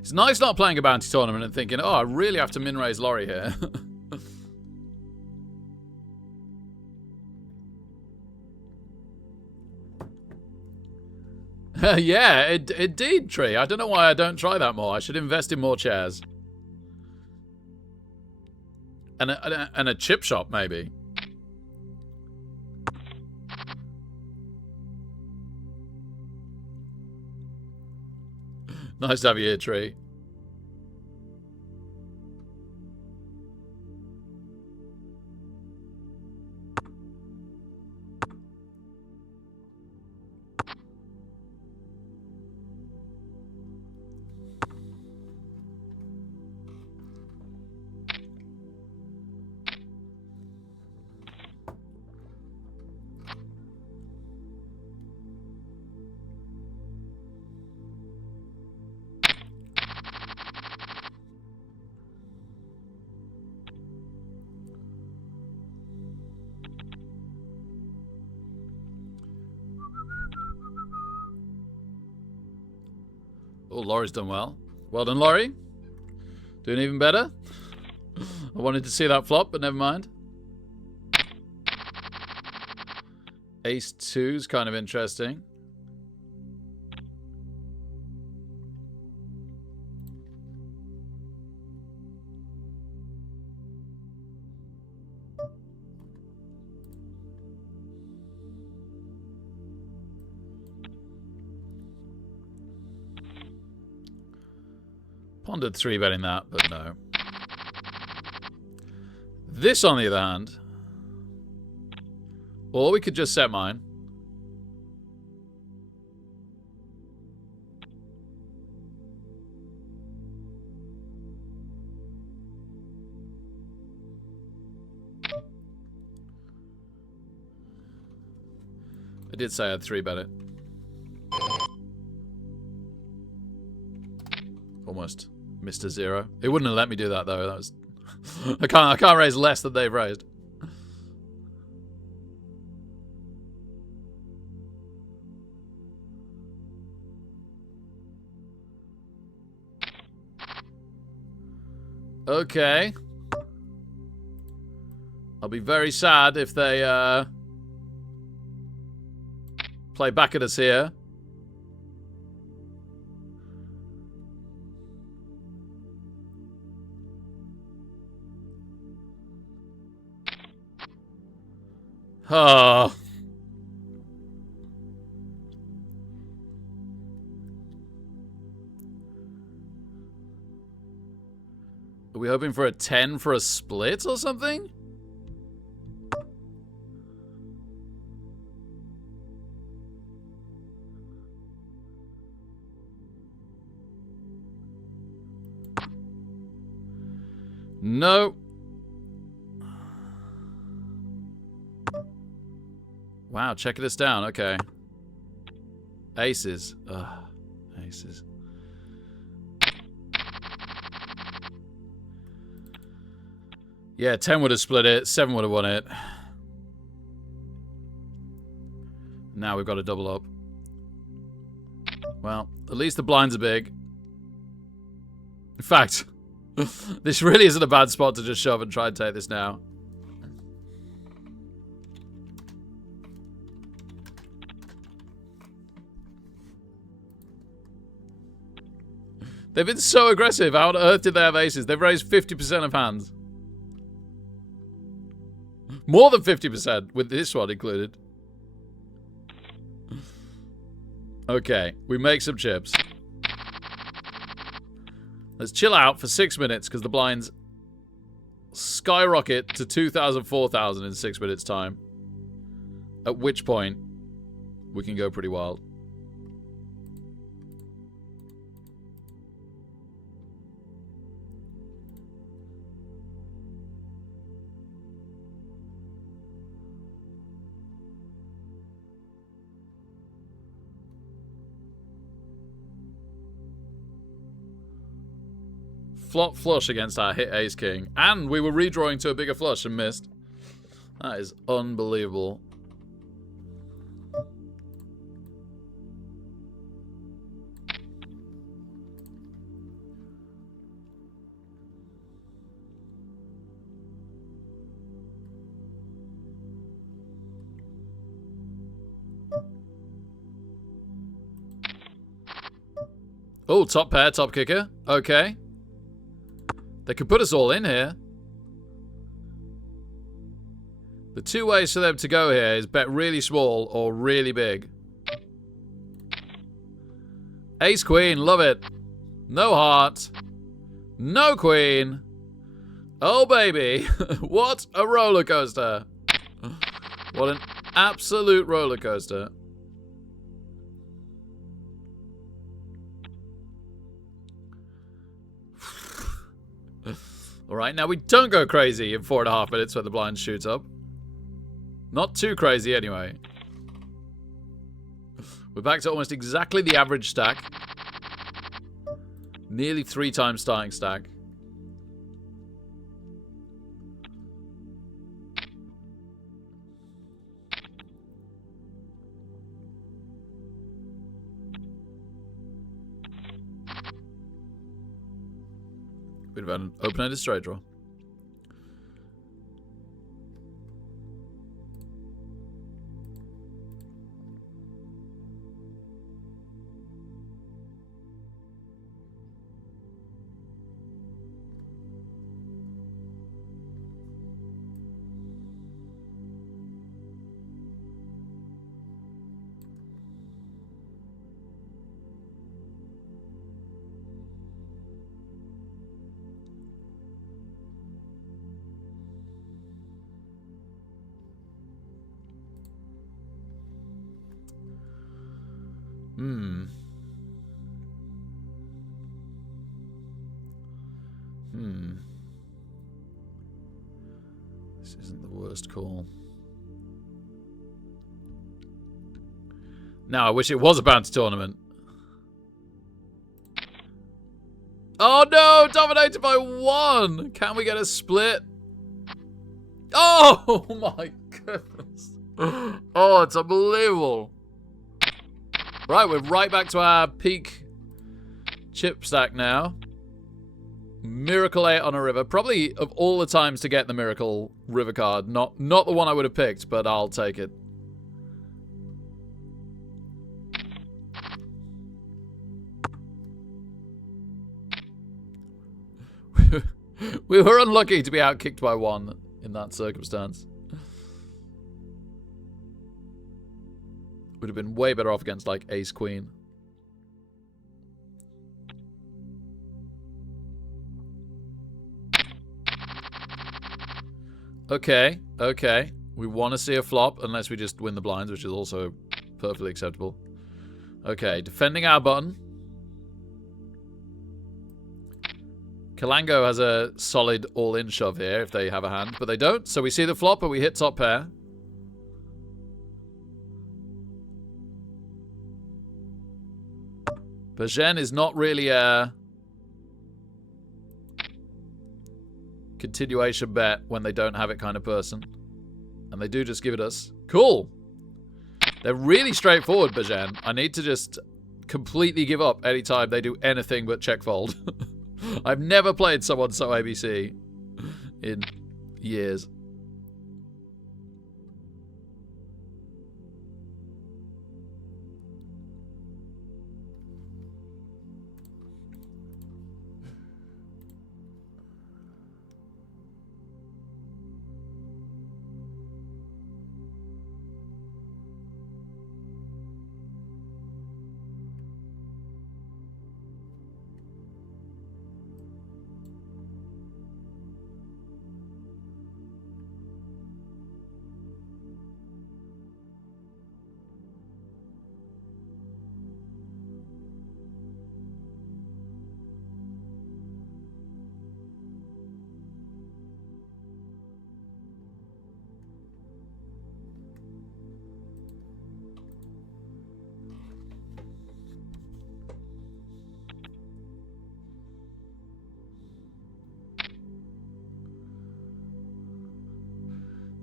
It's nice not playing a bounty tournament and thinking, oh, I really have to min-raise Laurie here. Yeah, indeed, Tree. I don't know why I don't try that more. I should invest in more chairs. And a chip shop, maybe. Nice to have you here, Tree. Oh, Laurie's done well. Well done, Laurie. Doing even better. I wanted to see that flop, but never mind. Ace 2's kind of interesting. Pondered 3-betting that, but no. This, on the other hand. Or we could just set mine. I did say I'd 3-bet it. Almost missed a 0. It wouldn't have let me do that though. That was I can't raise less than they've raised. Okay. I'll be very sad if they play back at us here. Oh. Are we hoping for a 10 for a split or something? No. Wow, checking us down. Okay. Aces. Ugh. Aces. Yeah, 10 would have split it. 7 would have won it. Now we've got to double up. Well, at least the blinds are big. In fact, this really isn't a bad spot to just shove and try and take this now. They've been so aggressive. How on earth did they have aces? They've raised 50% of hands. More than 50% with this one included. Okay, we make some chips. Let's chill out for 6 minutes because the blinds skyrocket to 2,000, 4,000 in 6 minutes time. At which point, we can go pretty wild. Flop flush against our hit ace king. And we were redrawing to a bigger flush and missed. That is unbelievable. Oh, top pair, top kicker. Okay. They could put us all in here. The two ways for them to go here is bet really small or really big. Ace queen, love it. No heart. No queen. Oh baby. What a roller coaster. What an absolute roller coaster. Alright, now we don't go crazy in 4.5 minutes when the blind shoots up. Not too crazy anyway. We're back to almost exactly the average stack. Nearly 3 times starting stack. Bit of an open-ended straight draw. This isn't the worst call. Now, I wish it was a bounty tournament. Oh no! Dominated by 1! Can we get a split? Oh my goodness. Oh, it's unbelievable. Right, we're right back to our peak chip stack now. Miracle 8 on a river. Probably of all the times to get the Miracle River card. Not the one I would have picked, but I'll take it. We were unlucky to be outkicked by 1 in that circumstance. Would have been way better off against, like, Ace Queen. Okay, okay. We want to see a flop, unless we just win the blinds, which is also perfectly acceptable. Okay, defending our button. Kalango has a solid all-in shove here if they have a hand, but they don't. So we see the flop, but we hit top pair. Bajen is not really a continuation bet when they don't have it kind of person. And they do just give it us. Cool. They're really straightforward, Bajen. I need to just completely give up anytime they do anything but check fold. I've never played someone so ABC in years.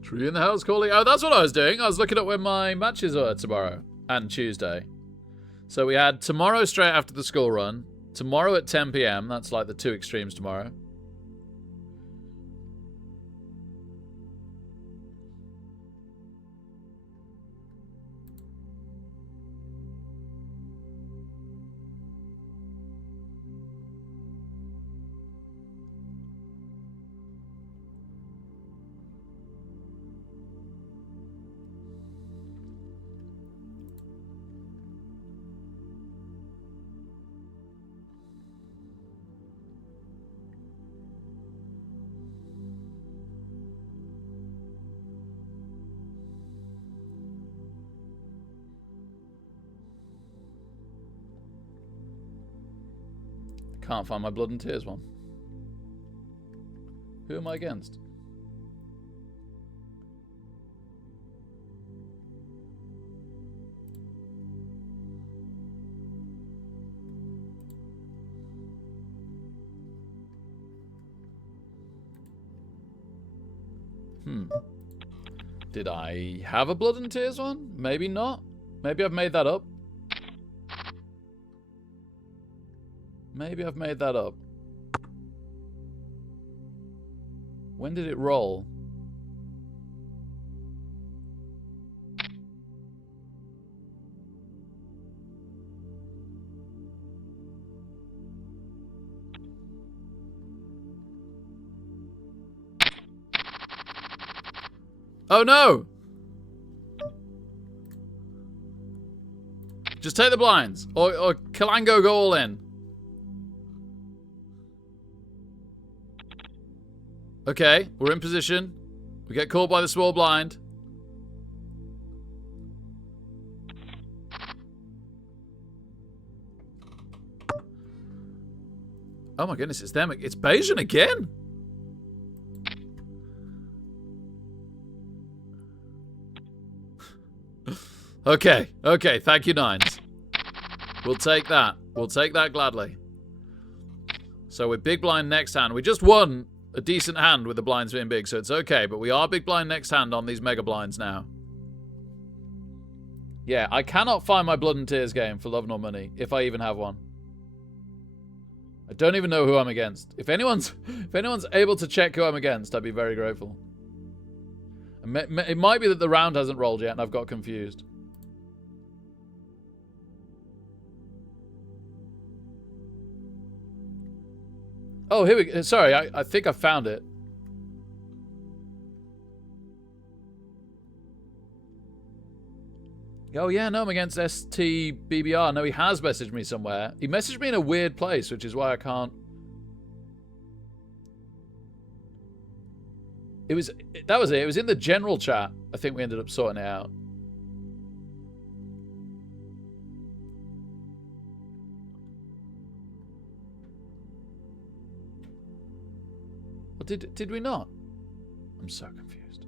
Tree in the house calling. Oh, that's what I was doing. I was looking at when my matches are tomorrow and Tuesday. So we had tomorrow straight after the school run. Tomorrow at 10 PM. That's like the 2 extremes tomorrow. Can't find my Blood and Tears one. Who am I against? Did I have a Blood and Tears one? Maybe not. Maybe I've made that up. Maybe I've made that up. When did it roll? Oh no! Just take the blinds. Or Kalango go all in. Okay, we're in position. We get caught by the small blind. Oh my goodness, it's them. It's Bayesian again. Okay, okay, thank you, nines. We'll take that. We'll take that gladly. So we're big blind next hand. We just won a decent hand with the blinds being big, so it's okay. But we are big blind next hand on these mega blinds now. Yeah, I cannot find my Blood and Tears game for Love Nor Money, if I even have one. I don't even know who I'm against. If anyone's able to check who I'm against, I'd be very grateful. It might be that the round hasn't rolled yet and I've got confused. Oh, here we go. Sorry, I think I found it. Oh, yeah, no, I'm against STBBR. No, he has messaged me somewhere. He messaged me in a weird place, which is why I can't... That was it. It was in the general chat. I think we ended up sorting it out. Or did we not? I'm so confused.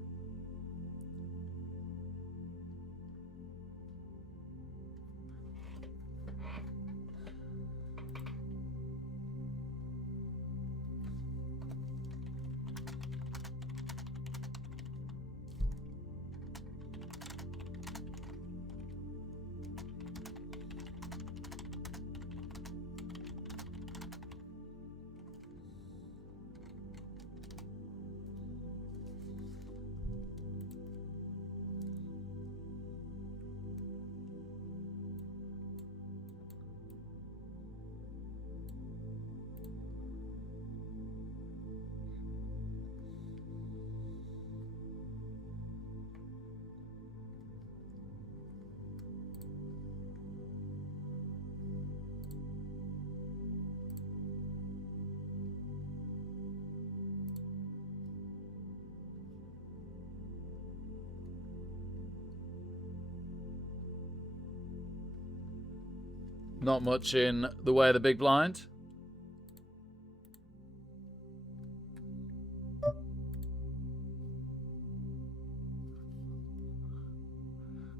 Not much in the way of the big blind.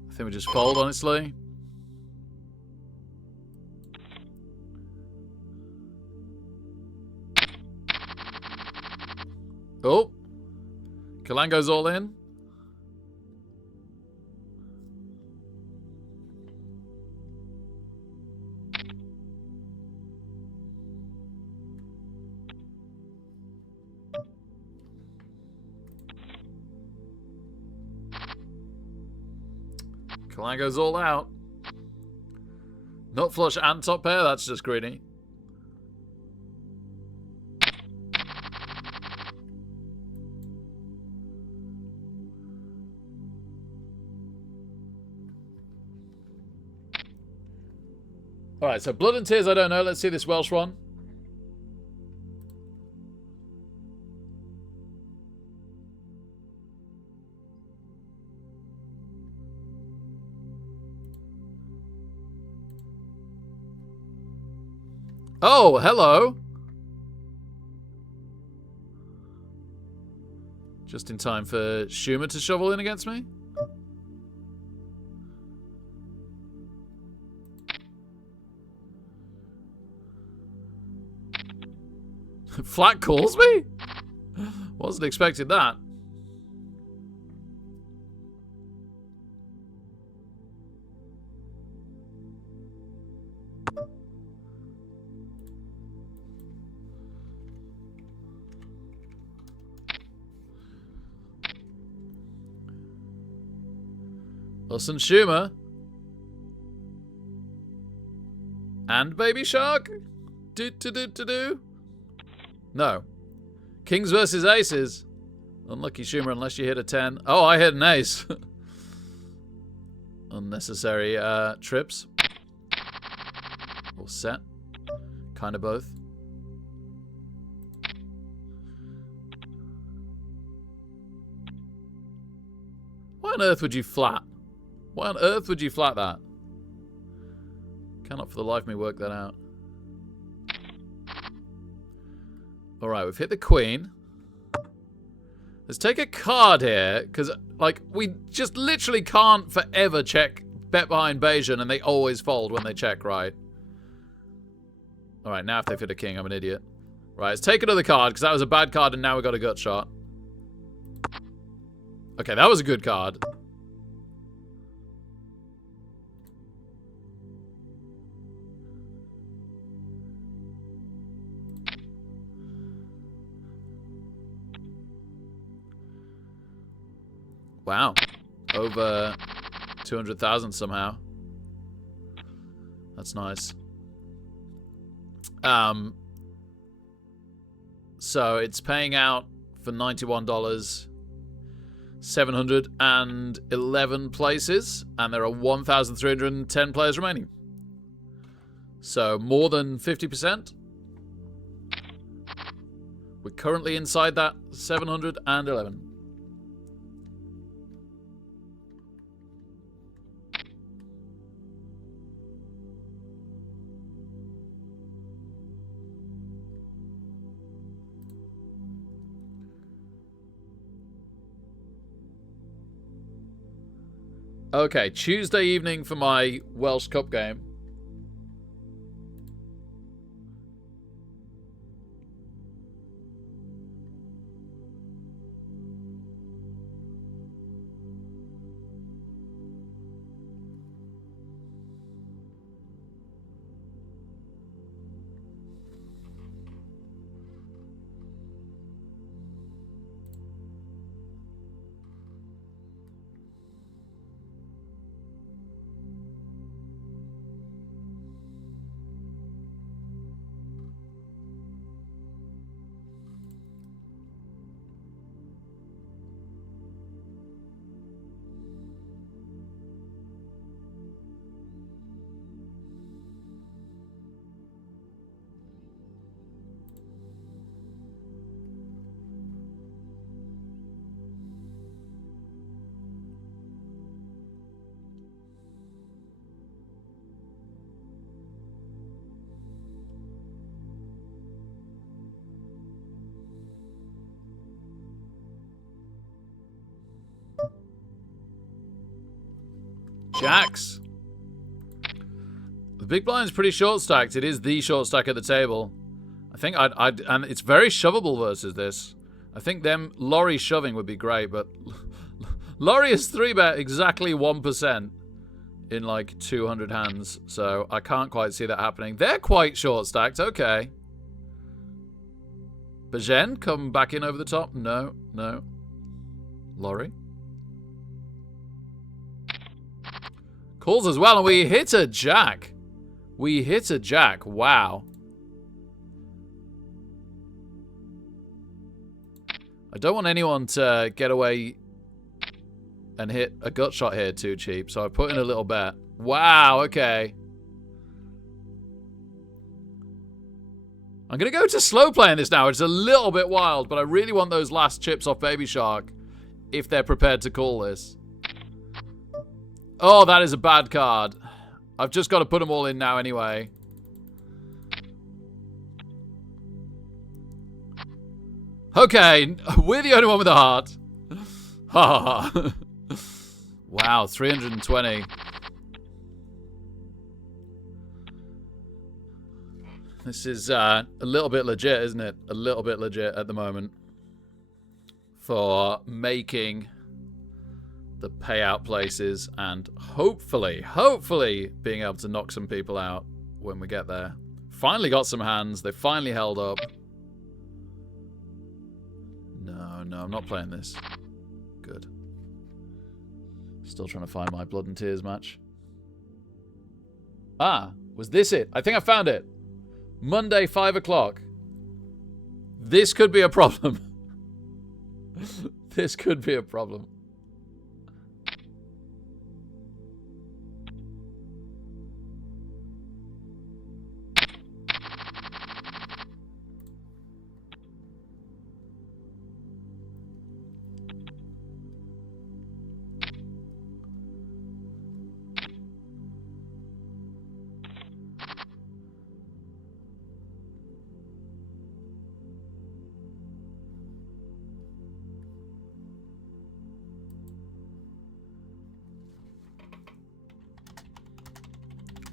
I think we just fold, honestly. Oh. Kalango's all in. Kalango's all out. Nut flush and top pair, that's just greedy. Alright, so Blood and Tears, I don't know. Let's see this Welsh one. Oh, hello. Just in time for Schumer to shovel in against me. Flat calls me? Wasn't expecting that. Listen, Schumer. And Baby Shark? Do. No. Kings versus Aces. Unlucky Schumer unless you hit a 10. Oh, I hit an ace. Unnecessary trips. All set. Kind of both. Why on earth would you flat? Why on earth would you flat that? Cannot for the life of me work that out. Alright, we've hit the queen. Let's take a card here, because, like, we just literally can't forever check bet behind Bayesian and they always fold when they check, right? Alright, now if they fit a king, I'm an idiot. Right, let's take another card, because that was a bad card and now we got a gut shot. Okay, that was a good card. Wow. Over 200,000 somehow. That's nice. So it's paying out for $91. 711 places, and there are 1,310 players remaining. So more than 50%. We're currently inside that 711. Okay, Tuesday evening for my Welsh Cup game. Jacks. The big blind's pretty short stacked. It is the short stack at the table. I think and it's very shovable versus this. I think them Laurie shoving would be great, but Laurie is 3-bet exactly 1% in like 200 hands, so I can't quite see that happening. They're quite short stacked. Okay. Bajen come back in over the top. No. Laurie. Calls as well, and we hit a jack. We hit a jack. Wow. I don't want anyone to get away and hit a gut shot here too cheap, so I put in a little bet. Wow, okay. I'm going to go to slow playing this now. It's a little bit wild, but I really want those last chips off Baby Shark if they're prepared to call this. Oh, that is a bad card. I've just got to put them all in now anyway. Okay, we're the only one with a heart. Ha ha ha. Wow, 320. This is a little bit legit, isn't it? A little bit legit at the moment. For making the payout places and hopefully being able to knock some people out when we get there. Finally got some hands. They finally held up. No, I'm not playing this. Good. Still trying to find my blood and tears match. Ah, was this it? I think I found it. Monday, 5 o'clock. This could be a problem. This could be a problem.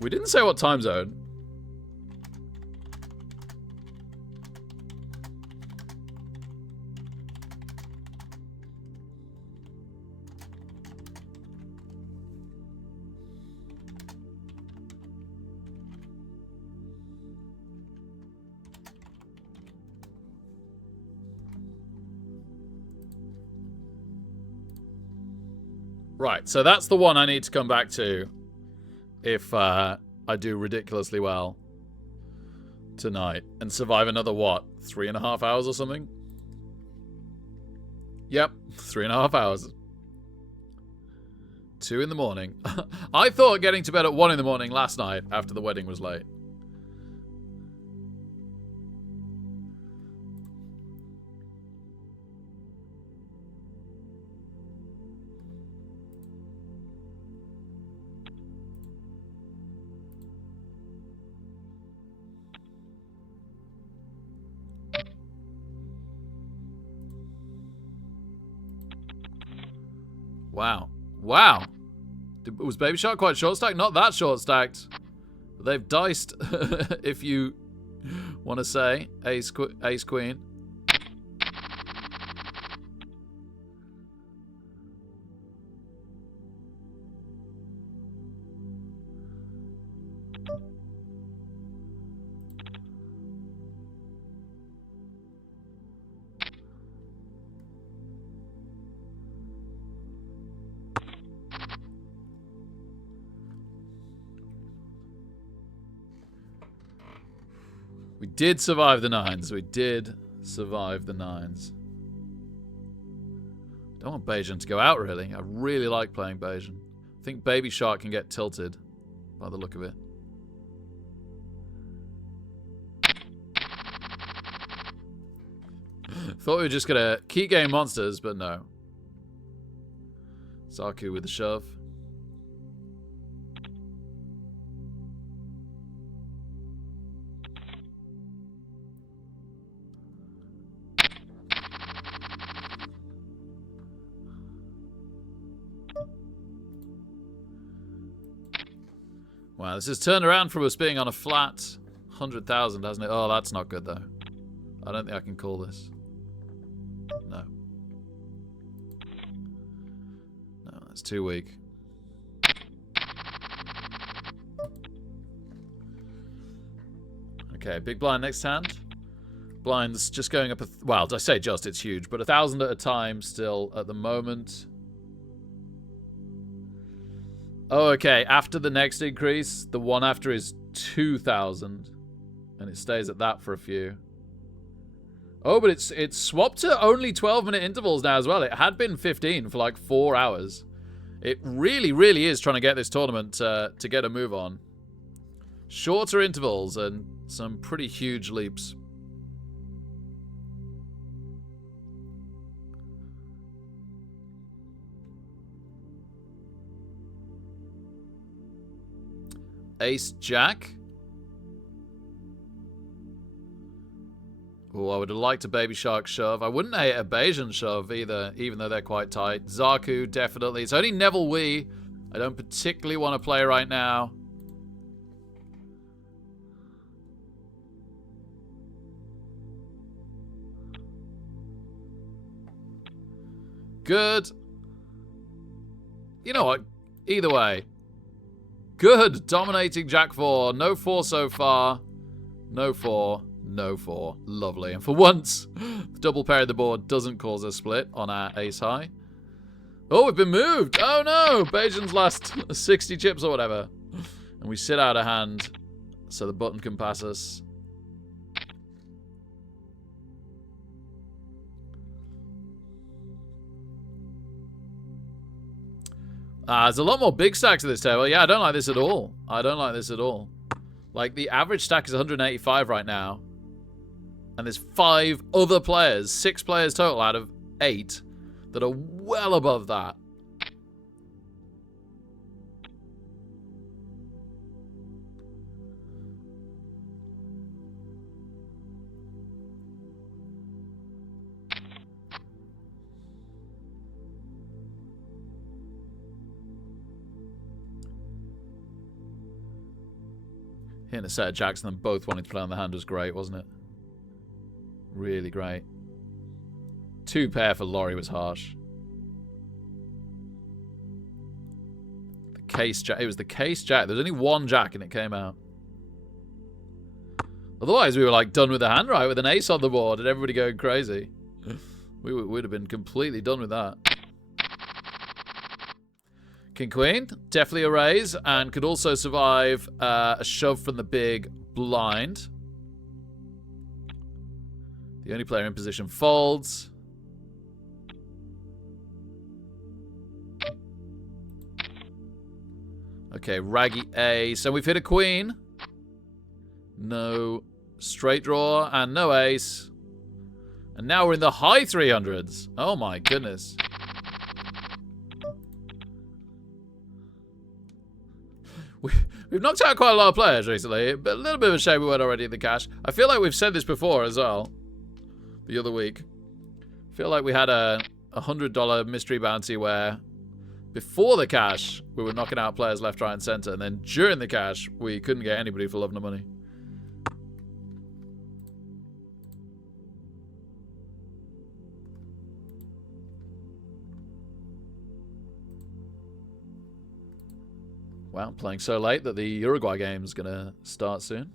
We didn't say what time zone. Right, so that's the one I need to come back to if I do ridiculously well tonight and survive another, what, 3.5 hours or something? Yep, 3.5 hours. 2 in the morning. I thought getting to bed at 1 in the morning last night after the wedding was late. Wow. Wow. Was Baby Shark quite short stacked? Not that short stacked. They've diced, if you want to say. Ace Queen. We did survive the 9s. We did survive the 9s. Don't want Bajan to go out, really. I really like playing Bajan. I think Baby Shark can get tilted by the look of it. Thought we were just going to key game monsters, but no. Zaku with the shove. Wow, this has turned around from us being on a flat 100,000, hasn't it? Oh, that's not good, though. I don't think I can call this. No. No, that's too weak. Okay, big blind next hand. Blind's just going up, well, I say just, it's huge, but 1,000 at a time still at the moment. Oh, okay. After the next increase, the one after is 2,000. And it stays at that for a few. Oh, but it's swapped to only 12-minute intervals now as well. It had been 15 for like 4 hours. It really, really is trying to get this tournament to get a move on. Shorter intervals and some pretty huge leaps. Ace Jack. Oh, I would have liked a Baby Shark shove. I wouldn't hate a Bayesian shove either, even though they're quite tight. Zaku, definitely. It's only Neville Wee I don't particularly want to play right now. Good. You know what? Either way. Good. Dominating Jack 4. No 4 so far. No 4. No 4. Lovely. And for once, the double pair of the board doesn't cause a split on our ace high. Oh, we've been moved. Oh no. Bajan's last 60 chips or whatever. And we sit out of hand so the button can pass us. There's a lot more big stacks at this table. Yeah, I don't like this at all. I don't like this at all. Like, the average stack is 185 right now. And there's 5 other players, 6 players total out of 8, that are well above that. Hitting a set of jacks and then both wanting to play on the hand was great, wasn't it? Really great. 2 pair for Laurie was harsh. The case jack. It was the case jack. There was only 1 jack and it came out. Otherwise, we were like done with the hand, right? With an ace on the board and everybody going crazy. We would have been completely done with that. King Queen, definitely a raise, and could also survive a shove from the big blind. The only player in position folds. Okay, raggy ace. So we've hit a queen. No straight draw and no ace. And now we're in the high 300s. Oh my goodness. We've knocked out quite a lot of players recently, but a little bit of a shame we weren't already in the cash. I feel like we've said this before as well. The other week. I feel like we had a $100 mystery bounty where before the cash, we were knocking out players left, right, and center. And then during the cash, we couldn't get anybody for love nor money. Well, playing so late that the Uruguay game is going to start soon.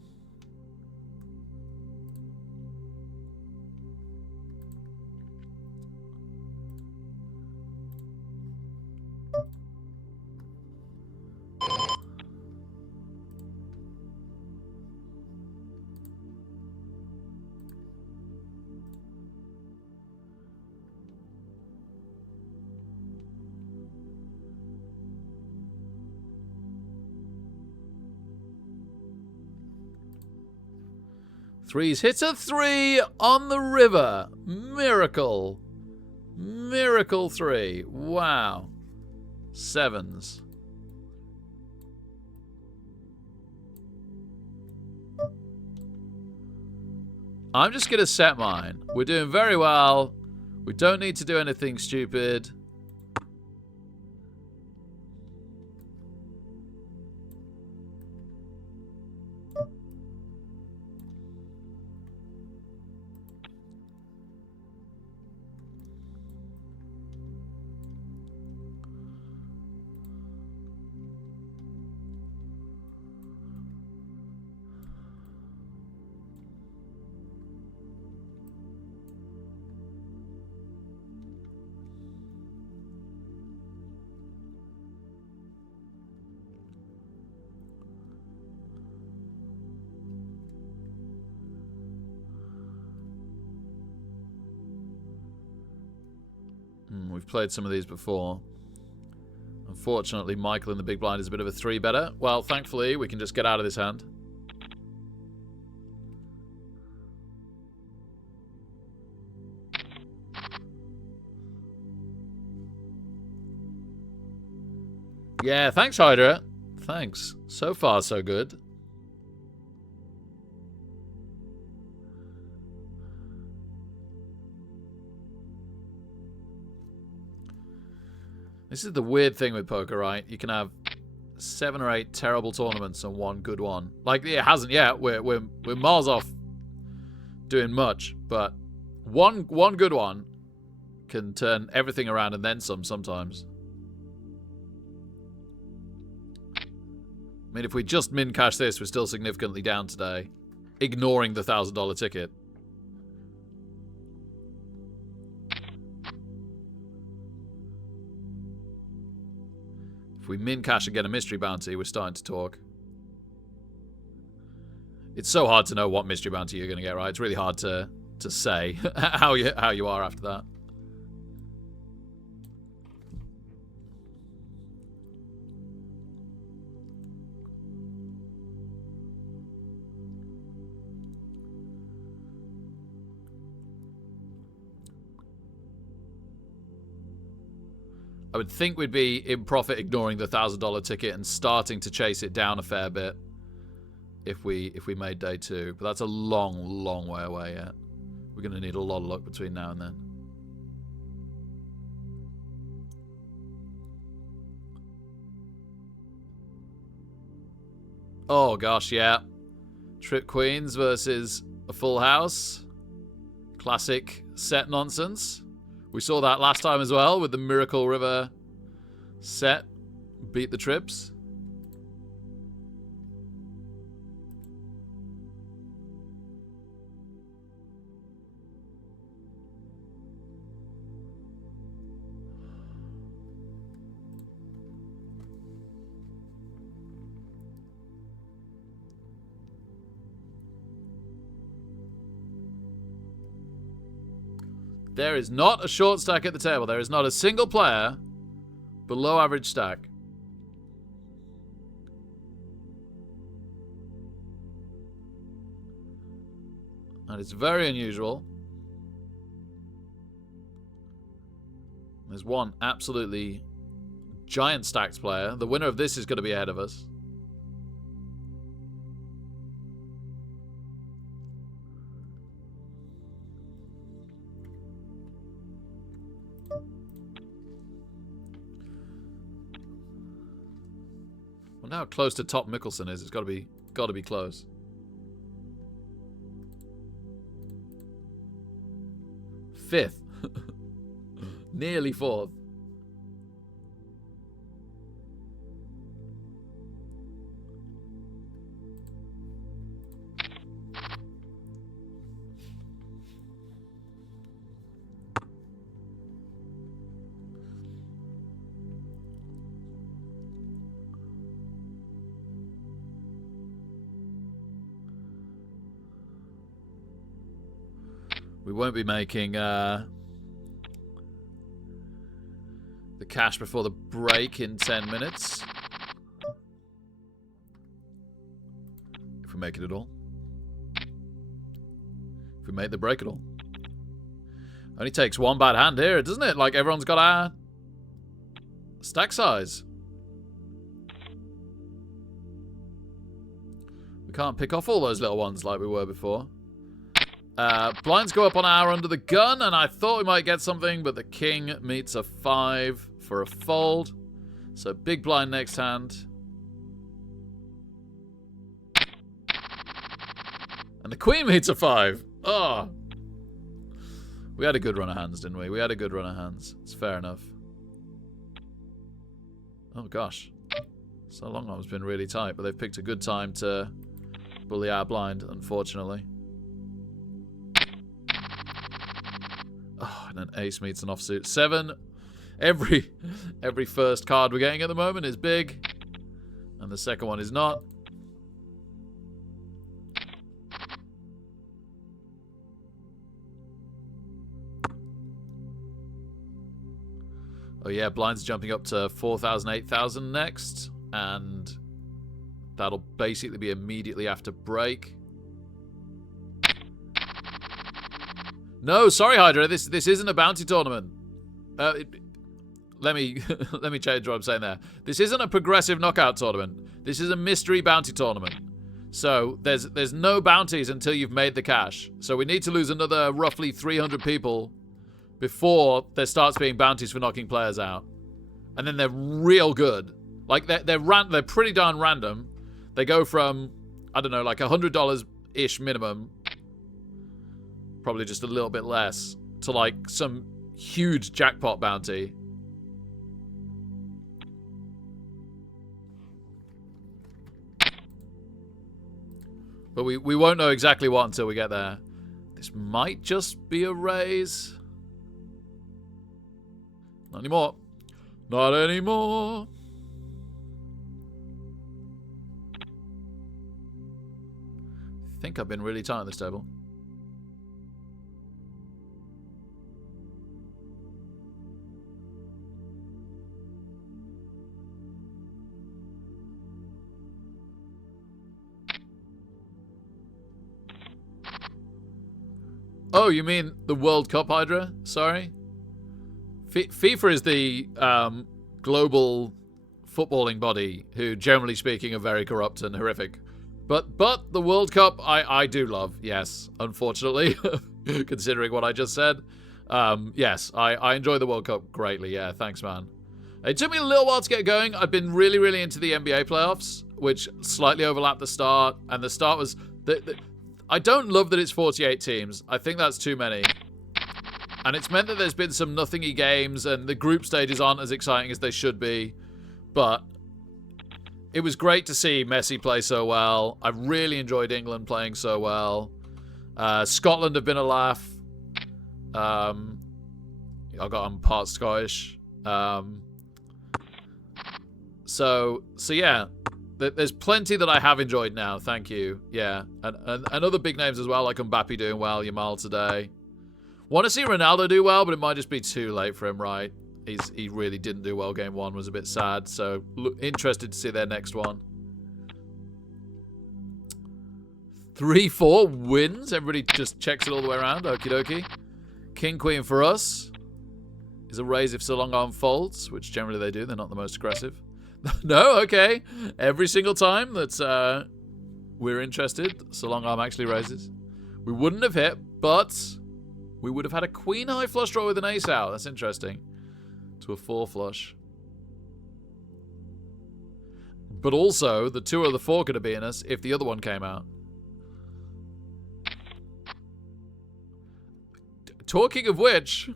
Threes hits a 3 on the river. Miracle. Miracle 3. Wow. 7s. I'm just going to set mine. We're doing very well. We don't need to do anything stupid. We've played some of these before. Unfortunately, Michael in the big blind is a bit of a 3-better. Well, thankfully, we can just get out of this hand. Yeah, thanks, Hydra. Thanks. So far, so good. This is the weird thing with poker, right? You can have 7 or 8 terrible tournaments and 1 good one. Like, it hasn't yet. We're miles off doing much, but one good one can turn everything around and then some sometimes. I mean, if we just min cash this, we're still significantly down today, ignoring the $1,000 ticket. If we min cash and get a mystery bounty, we're starting to talk. It's so hard to know what mystery bounty you're going to get, right? It's really hard to say how you are after that. I would think we'd be in profit ignoring the $1,000 ticket and starting to chase it down a fair bit if we made day 2. But that's a long way away yet. We're going to need a lot of luck between now and then. Oh gosh, yeah. Trip Queens versus a full house. Classic set nonsense. We saw that last time as well with the Miracle River set. Beat the trips. There is not a short stack at the table. There is not a single player below average stack. That is very unusual. There's one absolutely giant stacked player. The winner of this is going to be ahead of us. Well, now how close to top Mickelson is. It's got to be close. Fifth. Nearly fourth. We won't be making the cash before the break in 10 minutes. If we make it at all. If we make the break at all. Only takes one bad hand here, doesn't it? Like everyone's got our stack size. We can't pick off all those little ones like we were before. Blinds go up on our under the gun, and I thought we might get something, but the king meets a 5 for a fold. So big blind next hand. And the queen meets a 5. Oh. We had a good run of hands, didn't we? We had a good run of hands. It's fair enough. Oh, gosh. So long arm's been really tight, but they've picked a good time to bully our blind, unfortunately. Oh, and an ace meets an offsuit. 7. Every first card we're getting at the moment is big. And the second one is not. Oh yeah, blinds jumping up to 4,000, 8,000 next. And that'll basically be immediately after break. No, sorry, Hydra. This isn't a bounty tournament. Let me change what I'm saying there. This isn't a progressive knockout tournament. This is a mystery bounty tournament. So there's no bounties until you've made the cash. So we need to lose another roughly 300 people before there starts being bounties for knocking players out. And then they're real good. Like they're pretty darn random. They go from, I don't know, like $100-ish minimum, probably just a little bit less, to like some huge jackpot bounty. But we won't know exactly what until we get there. This might just be a raise. Not anymore. Not anymore. I think I've been really tight on this table. Oh, you mean the World Cup, Hydra? Sorry. FIFA is the global footballing body who, generally speaking, are very corrupt and horrific. But the World Cup, I do love, yes, unfortunately, considering what I just said. Yes, I enjoy the World Cup greatly, yeah, thanks, man. It took me a little while to get going. I've been really, really into the NBA playoffs, which slightly overlapped the start, and the start was I don't love that it's 48 teams. I think that's too many. And it's meant that there's been some nothingy games and the group stages aren't as exciting as they should be. But it was great to see Messi play so well. I really enjoyed England playing so well. Scotland have been a laugh. I'm part Scottish. So yeah. There's plenty that I have enjoyed now, thank you. Yeah, and other big names as well, like Mbappe doing well, Yamal today. Want to see Ronaldo do well, but it might just be too late for him, right? He really didn't do well. Game 1 was a bit sad, so interested to see their next one. 3-4 wins. Everybody just checks it all the way around. Okie dokie. King Queen for us is a raise if so long arm folds, which generally they do. They're not the most aggressive. No, okay. Every single time that we're interested, so long arm actually raises. We wouldn't have hit, but we would have had a queen high flush draw with an ace out. That's interesting. To a 4 flush. But also, the 2 or the 4 could have been us if the other one came out. Talking of which,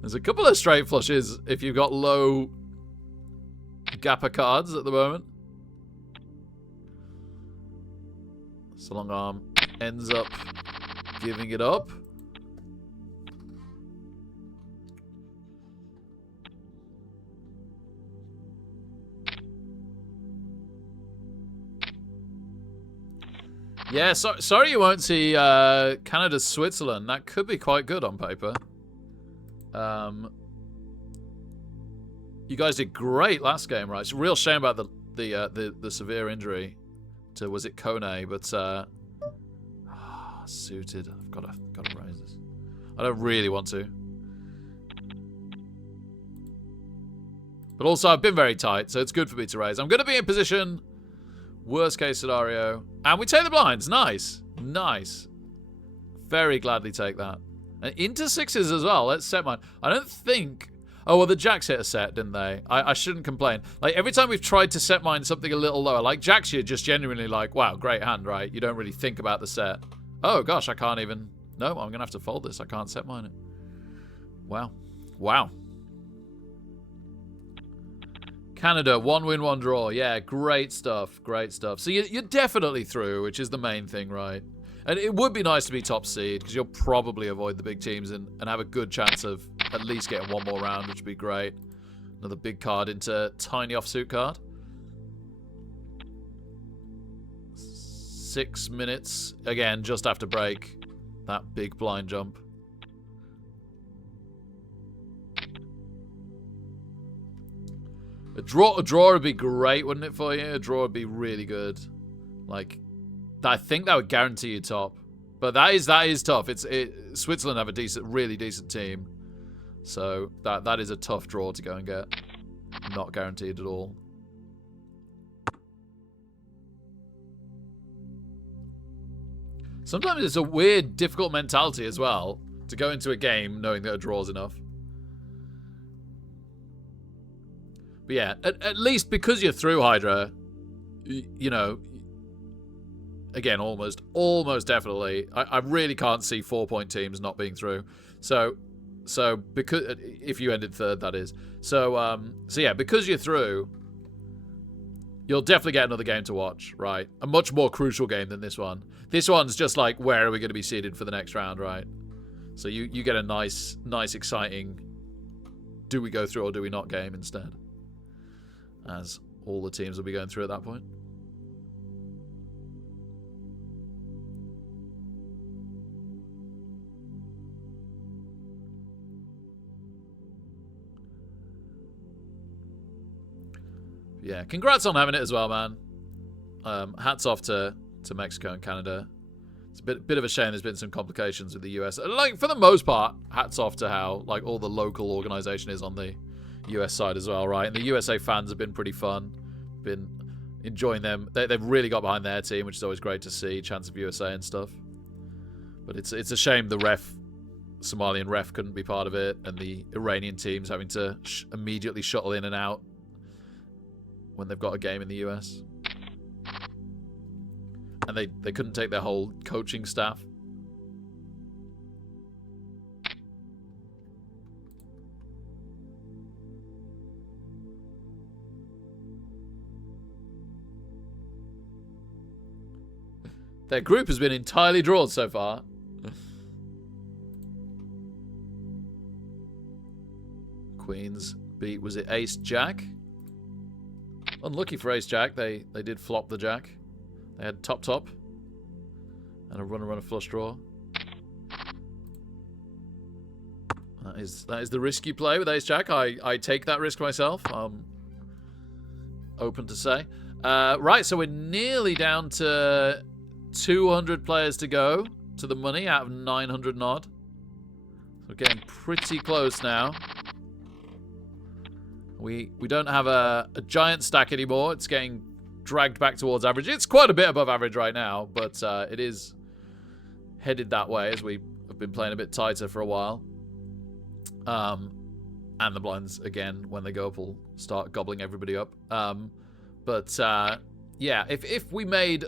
there's a couple of straight flushes if you've got low gapper cards at the moment. So long arm ends up giving it up. Yeah, sorry you won't see Canada-Switzerland. That could be quite good on paper. You guys did great last game, right? It's a real shame about the severe injury to, was it Kone? But suited. I've got to raise this. I don't really want to, but also I've been very tight, so it's good for me to raise. I'm going to be in position. Worst case scenario, and we take the blinds. Nice, nice. Very gladly take that. And into 6s as well. Let's set mine. I don't think... Oh, well, the jacks hit a set, didn't they? I shouldn't complain. Like, every time we've tried to set mine something a little lower, like, jacks, you're just genuinely like, wow, great hand, right? You don't really think about the set. Oh, gosh, I can't even... No, I'm going to have to fold this. I can't set mine. Wow. Wow. Canada, 1 win, 1 draw. Yeah, great stuff. Great stuff. So you're definitely through, which is the main thing, right? And it would be nice to be top seed, because you'll probably avoid the big teams and have a good chance of at least getting 1 more round, which would be great. Another big card into tiny offsuit card. 6 minutes. Again, just after break. That big blind jump. A draw would be great, wouldn't it, for you? A draw would be really good. Like, I think that would guarantee you top. But that is tough. Switzerland have a really decent team. So that is a tough draw to go and get. Not guaranteed at all. Sometimes it's a weird, difficult mentality as well to go into a game knowing that a draw's enough. But yeah, at least because you're through, Hydra, you know, again, almost definitely. I really can't see 4-point teams not being through. So because if you ended 3rd, that is. So yeah, because you're through, you'll definitely get another game to watch, right? A much more crucial game than this one. This one's just like, where are we going to be seeded for the next round, right? So you get a nice, exciting, do we go through or do we not game instead? As all the teams will be going through at that point. Yeah, congrats on having it as well, man. Hats off to Mexico and Canada. It's a bit of a shame there's been some complications with the US. Like, for the most part, hats off to how, like, all the local organization is on the US side as well, right? And the USA fans have been pretty fun. Been enjoying them. They've really got behind their team, which is always great to see. Chance of USA and stuff. But it's a shame the Somalian ref couldn't be part of it, and the Iranian teams having to immediately shuttle in and out when they've got a game in the US. And they couldn't take their whole coaching staff. Their group has been entirely drawn so far. Queens beat, was it Ace Jack? Unlucky for Ace Jack, they did flop the Jack. They had top and a runner flush draw. That is the risk you play with Ace Jack. I take that risk myself. Open to say. Right, so we're nearly down to 200 players to go to the money out of 900 and odd. We're getting pretty close now. We don't have a giant stack anymore. It's getting dragged back towards average. It's quite a bit above average right now, but it is headed that way as we have been playing a bit tighter for a while. And the blinds, again, when they go up, will start gobbling everybody up. Yeah, if we made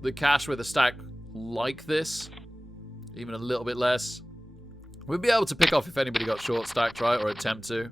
the cash with a stack like this, even a little bit less, we'd be able to pick off if anybody got short stacked, right? Or attempt to.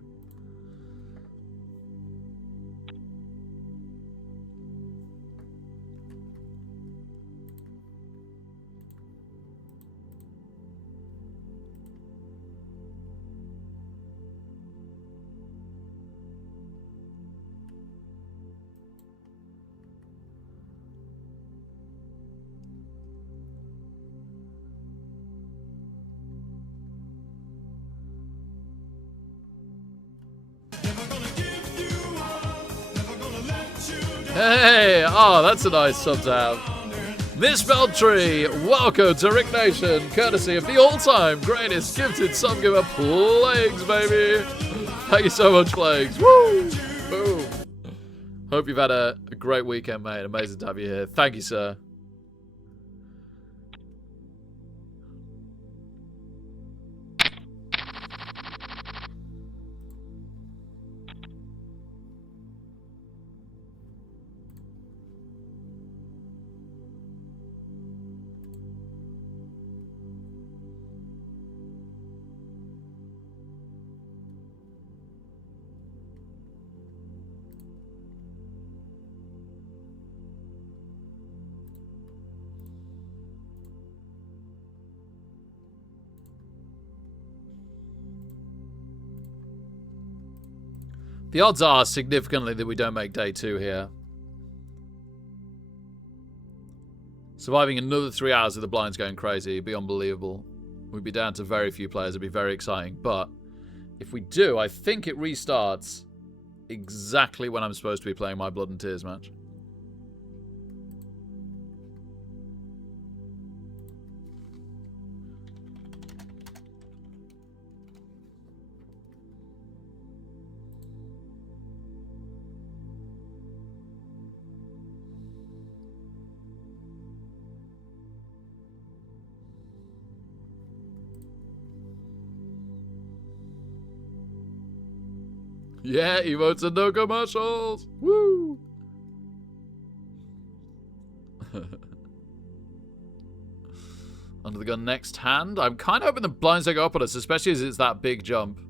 Hey! Oh, that's a nice sub to have. Miss Beltry, welcome to Rick Nation, courtesy of the all-time greatest gifted sub giver, Plagues, baby. Thank you so much, Plagues. Woo! Boom. Hope you've had a great weekend, mate. Amazing to have you here. Thank you, sir. The odds are significantly that we don't make day 2 here. Surviving another 3 hours with the blinds going crazy would be unbelievable. We'd be down to very few players. It'd be very exciting. But if we do, I think it restarts exactly when I'm supposed to be playing my Blood and Tears match. Yeah, emotes and no commercials. Woo! Under the gun next hand. I'm kind of hoping the blinds don't go up on us, especially as it's that big jump.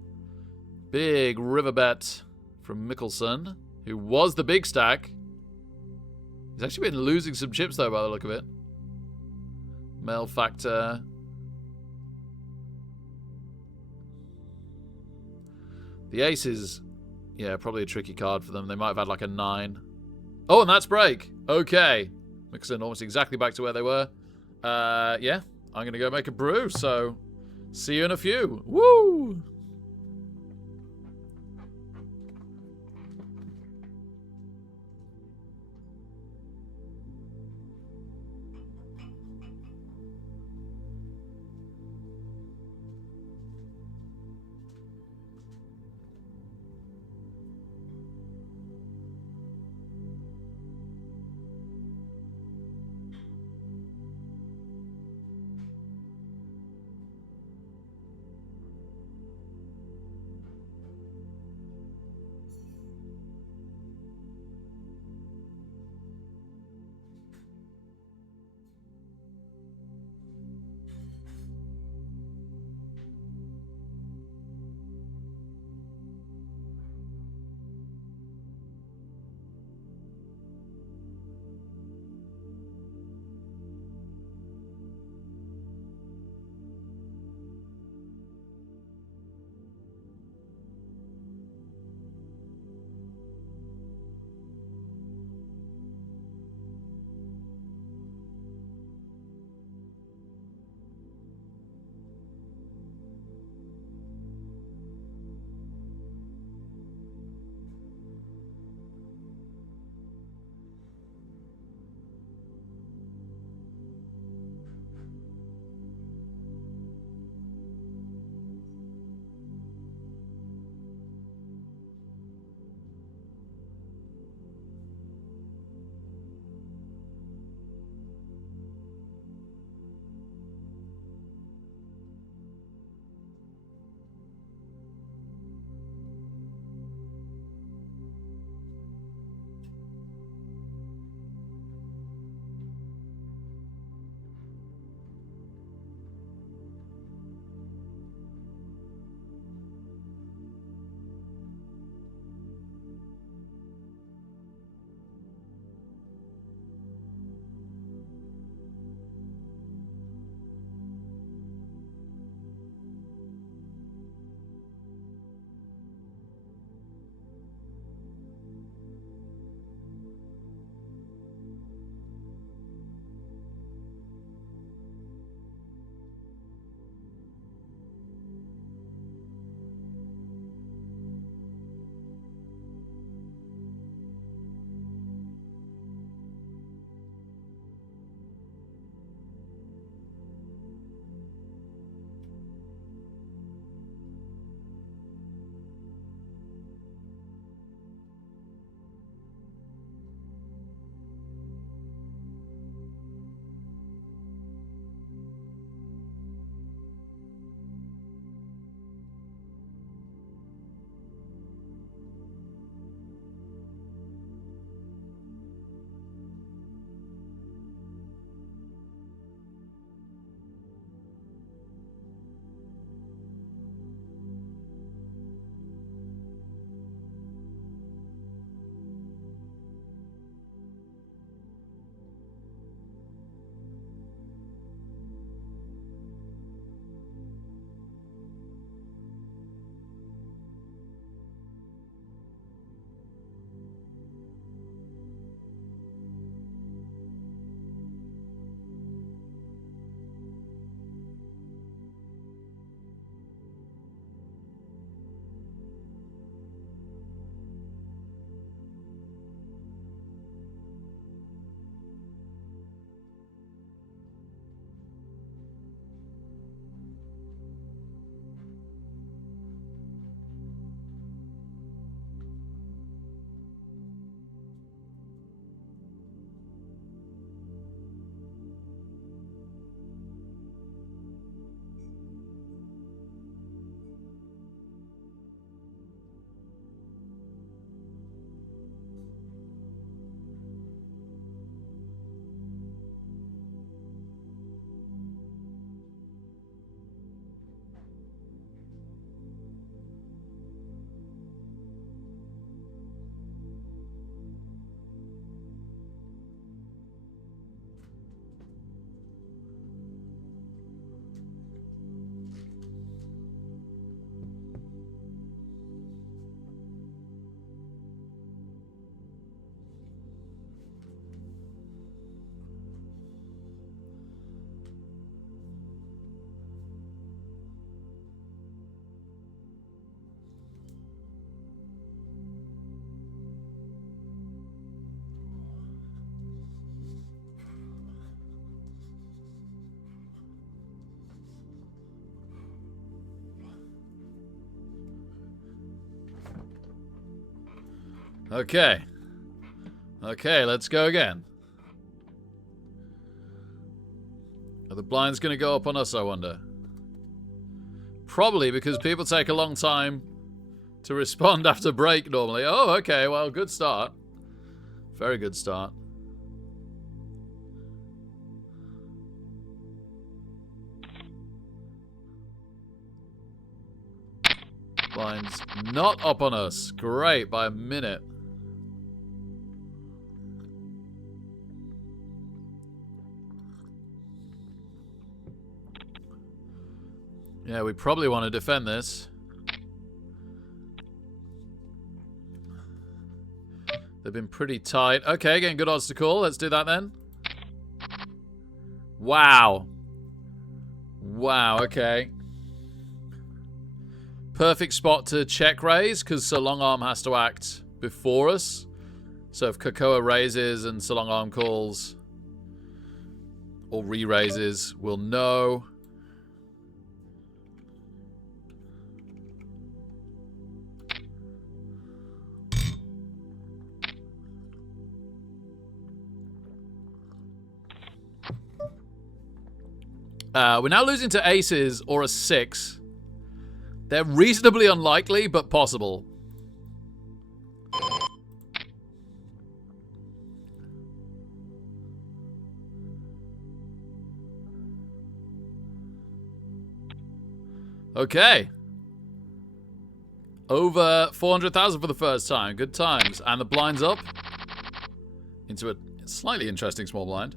Big river bet from Mickelson, who was the big stack. He's actually been losing some chips, though, by the look of it. Male factor. The ace is... yeah, probably a tricky card for them. They might have had like a 9. Oh, and that's break. Okay. Mixing almost exactly back to where they were. Yeah, I'm going to go make a brew, so see you in a few. Woo! Okay. Okay, let's go again. Are the blinds going to go up on us, I wonder? Probably because people take a long time to respond after break normally. Oh, okay, well, good start. Very good start. Blinds not up on us. Great, by a minute. Yeah, we probably want to defend this. They've been pretty tight. Okay, getting good odds to call. Let's do that then. Wow. Wow, okay. Perfect spot to check raise, because Sir Longarm has to act before us. So if Cocoa raises and Sir Longarm calls, or re-raises, we'll know. We're now losing to aces or a 6. They're reasonably unlikely, but possible. Okay. Over 400,000 for the first time. Good times. And the blind's up into a slightly interesting small blind.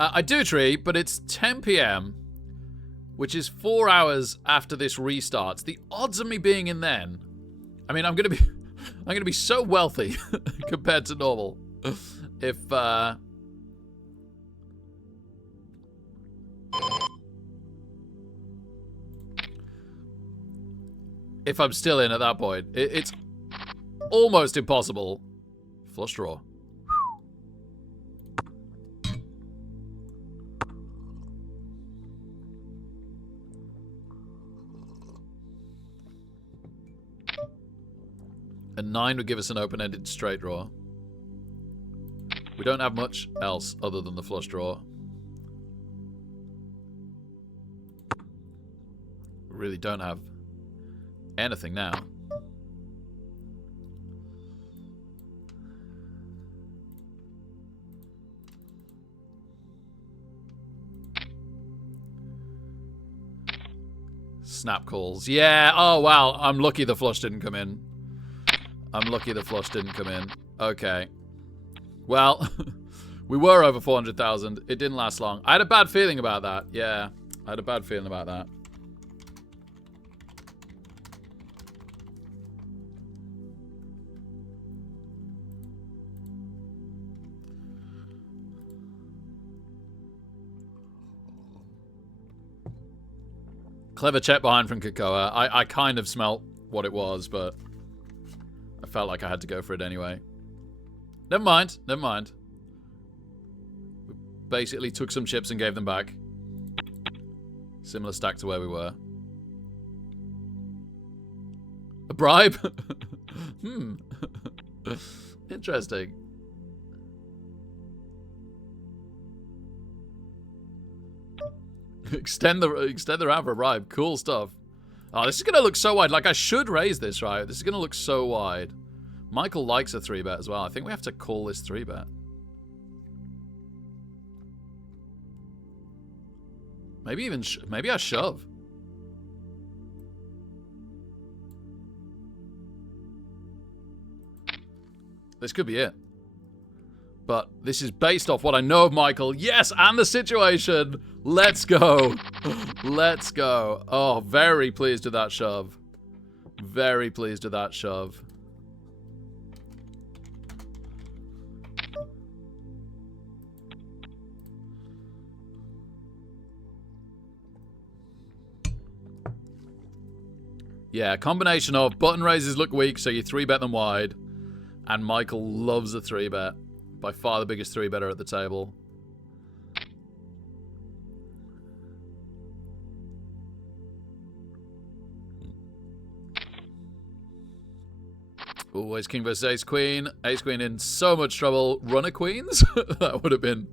I do tree, but it's 10 p.m., which is 4 hours after this restarts. The odds of me being in then, I mean, I'm gonna be so wealthy compared to normal if I'm still in at that point. It's almost impossible. Flush draw. A 9 would give us an open-ended straight draw. We don't have much else other than the flush draw. We really don't have anything now. Snap calls. Yeah, oh wow, I'm lucky the flush didn't come in. I'm lucky the flush didn't come in. Okay. Well, we were over 400,000. It didn't last long. I had a bad feeling about that. Yeah, I had a bad feeling about that. Clever check behind from Kakoa. I kind of smelt what it was, but I felt like I had to go for it anyway. Never mind. Never mind. We basically took some chips and gave them back. Similar stack to where we were. A bribe? Interesting. Extend the round for a bribe. Cool stuff. Oh, this is going to look so wide. Like, I should raise this, right? This is going to look so wide. Michael likes a 3-bet as well. I think we have to call this 3-bet. Maybe even... maybe I shove. This could be it. But this is based off what I know of Michael. Yes, and the situation. Let's go. Let's go. Oh, very pleased with that shove. Very pleased with that shove. Yeah, combination of button raises look weak, so you 3-bet them wide. And Michael loves a 3-bet. By far the biggest 3-better at the table. Ooh, ace king versus ace queen. Ace queen in so much trouble. Runner queens? That would have been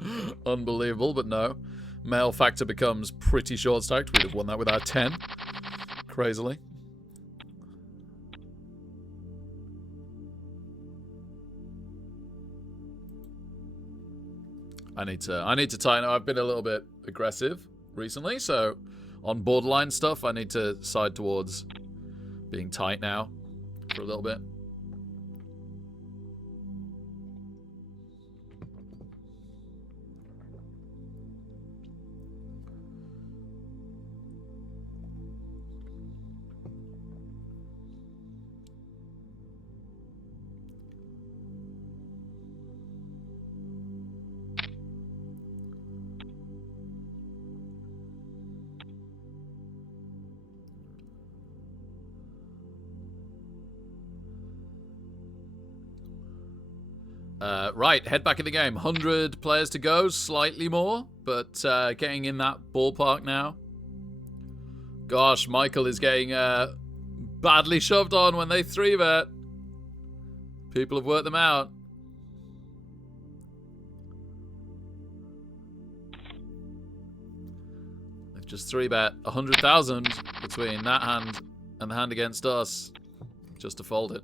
unbelievable, but no. Male factor becomes pretty short stacked. We'd have won that with our 10. Crazily. I need to tighten up. I've been a little bit aggressive recently, so on borderline stuff, I need to side towards being tight now for a little bit. Right, head back in the game. 100 players to go, slightly more, but getting in that ballpark now. Gosh, Michael is getting badly shoved on when they 3-bet. People have worked them out. They've just 3-bet 100,000 between that hand and the hand against us, just to fold it.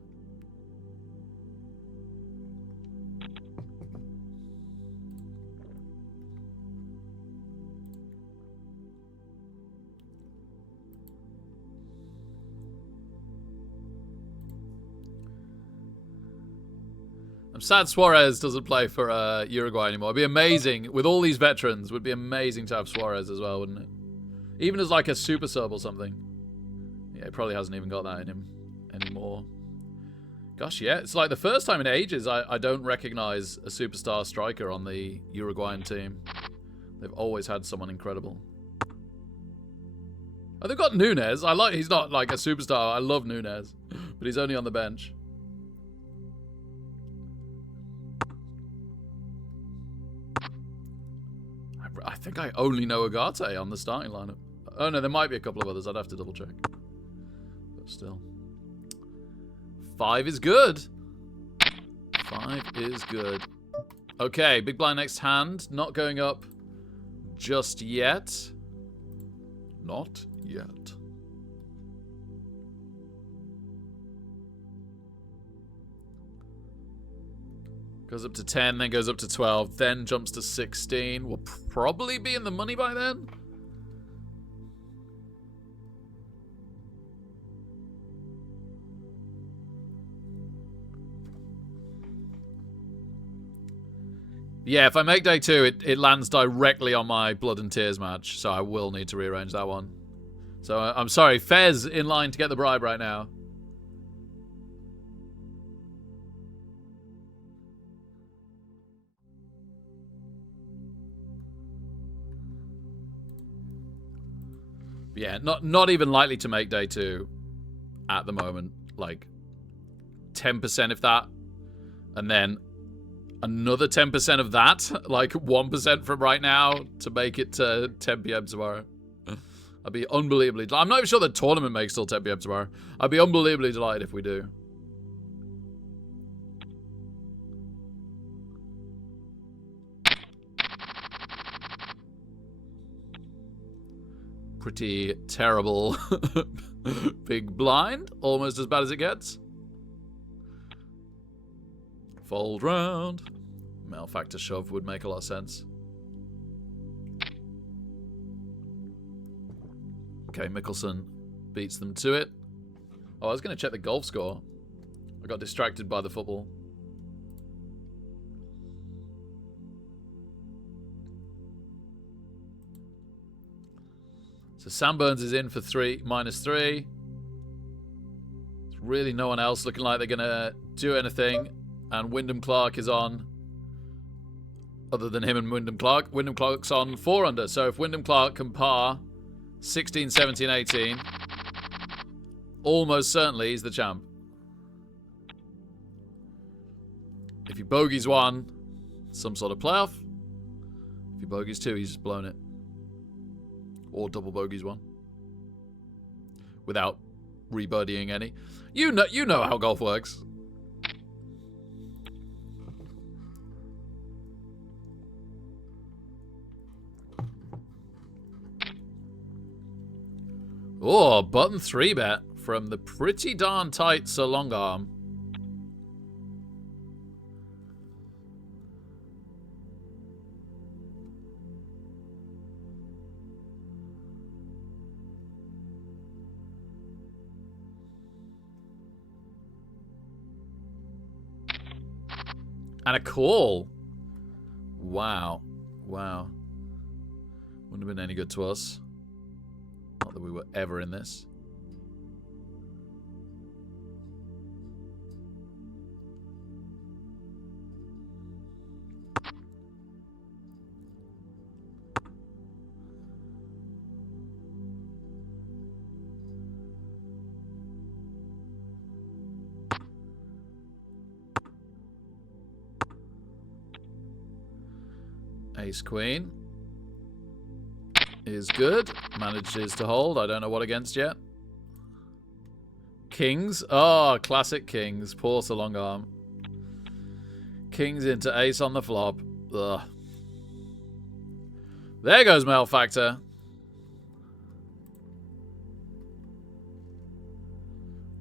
I'm sad Suarez doesn't play for Uruguay anymore. It'd be amazing. With all these veterans, it would be amazing to have Suarez as well, wouldn't it? Even as like a super sub or something. Yeah, he probably hasn't even got that in him anymore. Gosh, yeah. It's like the first time in ages I don't recognize a superstar striker on the Uruguayan team. They've always had someone incredible. Oh, they've got Nunes. He's not like a superstar. I love Nunes. But he's only on the bench. I think I only know Agate on the starting lineup. Oh no, there might be a couple of others. I'd have to double check. But still. 5 is good. 5 is good. Okay, big blind next hand. Not going up just yet. Not yet. Goes up to 10, then goes up to 12, then jumps to 16. We'll probably be in the money by then. Yeah, if I make day 2, it lands directly on my Blood and Tears match, so I will need to rearrange that one. So I'm sorry, Fez in line to get the bribe right now. Yeah, not even likely to make day 2 at the moment. Like 10% if that, and then another 10% of that, like 1% from right now to make it to 10 p.m. tomorrow. I'd be unbelievably. I'm not even sure the tournament makes till 10 p.m. tomorrow. I'd be unbelievably delighted if we do. Pretty terrible big blind. Almost as bad as it gets. Fold round. Male factor shove would make a lot of sense. Okay, Mickelson beats them to it. Oh, I was going to check the golf score. I got distracted by the football. So Sam Burns is in for -3. There's really no one else looking like they're going to do anything. And Wyndham Clark is on. Other than him and Wyndham Clark. Wyndham Clark's on 4 under. So if Wyndham Clark can par 16, 17, 18, almost certainly he's the champ. If he bogeys 1, some sort of playoff. If he bogeys 2, he's just blown it. Or double bogeys 1. Without rebirdying any. You know how golf works. Oh, button 3 bet from the pretty darn tight Sir Longarm. And a call. Wow. Wow. Wouldn't have been any good to us. Not that we were ever in this. Ace Queen is good. Manages to hold. I don't know what against yet. Kings. Oh, classic kings. Poor Sir Longarm. Kings into ace on the flop. Ugh. There goes Male Factor.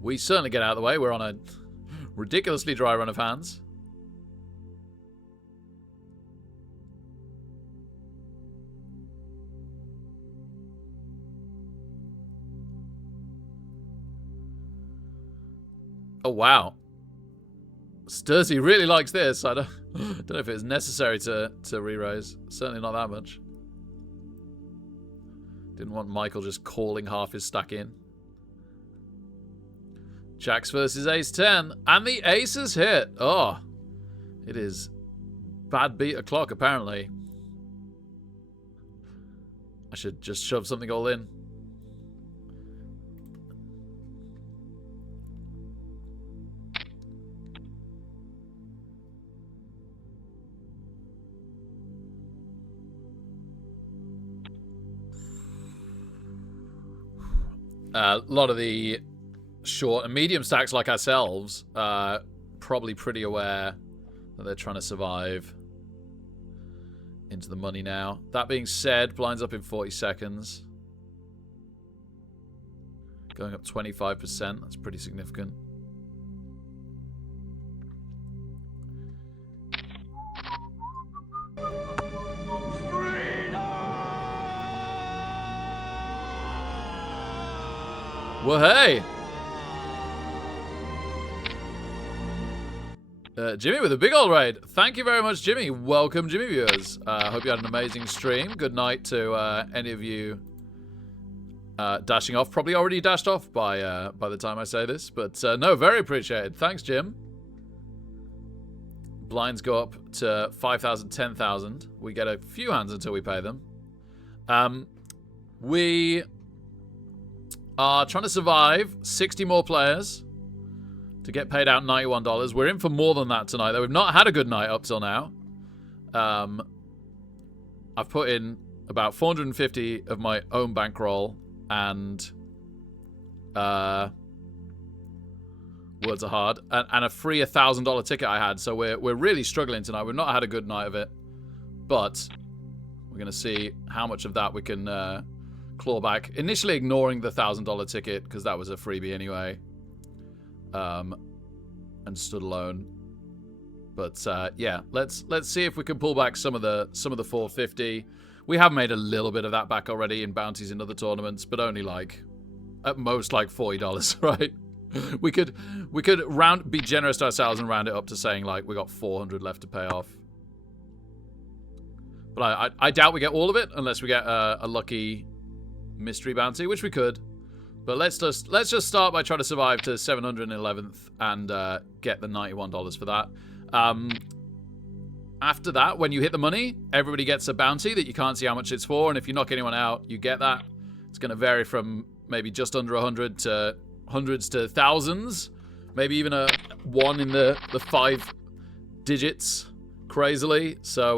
We certainly get out of the way. We're on a ridiculously dry run of hands. Oh, wow. Sturzy really likes this. I don't know if it's necessary to re-raise. Certainly not that much. Didn't want Michael just calling half his stack in. Jacks versus ace 10. And the ace is hit. Oh. It is bad beat o'clock, apparently. I should just shove something all in. A lot of the short and medium stacks like ourselves are probably pretty aware that they're trying to survive into the money now. That being said, blinds up in 40 seconds. Going up 25%. That's pretty significant. Well, hey! Jimmy with a big old raid. Thank you very much, Jimmy. Welcome, Jimmy viewers. Hope you had an amazing stream. Good night to any of you dashing off. Probably already dashed off by the time I say this. But no, very appreciated. Thanks, Jim. Blinds go up to 5,000, 10,000. We get a few hands until we pay them. We are trying to survive 60 more players to get paid out $91. We're in for more than that tonight, though. We've not had a good night up till now. I've put in about 450 of my own bankroll and words are hard, and a free $1,000 ticket I had. So we're really struggling tonight. We've not had a good night of it, but we're gonna see how much of that we can claw back. Initially ignoring the $1,000 ticket because that was a freebie anyway, and stood alone. But yeah, let's see if we can pull back some of the 450. We have made a little bit of that back already in bounties in other tournaments, but only like at most like $40, right? we could be generous to ourselves and round it up to saying like we got 400 left to pay off. But I doubt we get all of it unless we get a lucky mystery bounty, which we could. But let's just start by trying to survive to 711th and get the $91 for that. After that, when you hit the money, everybody gets a bounty that you can't see how much it's for, and if you knock anyone out, you get that. It's going to vary from maybe just under 100 to hundreds to thousands, maybe even a 1 in the 5 digits, crazily. So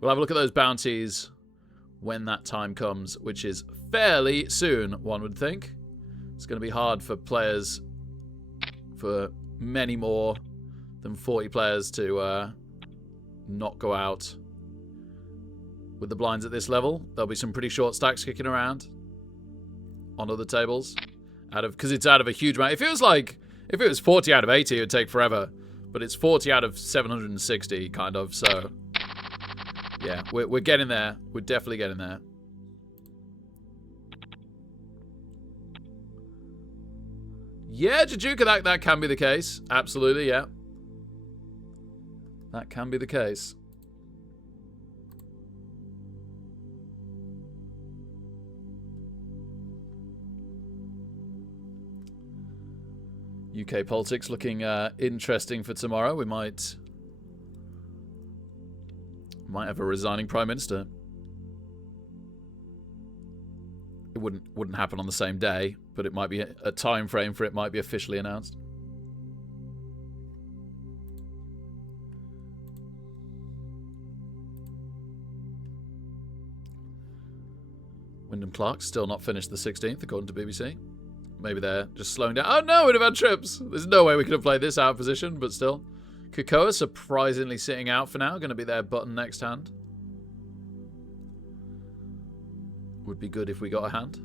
we'll have a look at those bounties when that time comes, which is fairly soon, one would think. It's going to be hard for players, for many more than 40 players to not go out with the blinds at this level. There'll be some pretty short stacks kicking around on other tables. Because it's out of a huge amount. If it was 40 out of 80, it would take forever. But it's 40 out of 760, kind of, so... Yeah, we're getting there. We're definitely getting there. Yeah, Jujuka, that can be the case. Absolutely, yeah. That can be the case. UK politics looking interesting for tomorrow. We might have a resigning Prime Minister. It wouldn't happen on the same day, but it might be a time frame for it might be officially announced. Wyndham Clark still not finished the 16th, according to BBC. Maybe they're just slowing down. Oh no, we'd have had trips. There's no way we could have played this out of position, but still. Kakoa surprisingly sitting out for now. Going to be their button next hand. Would be good if we got a hand.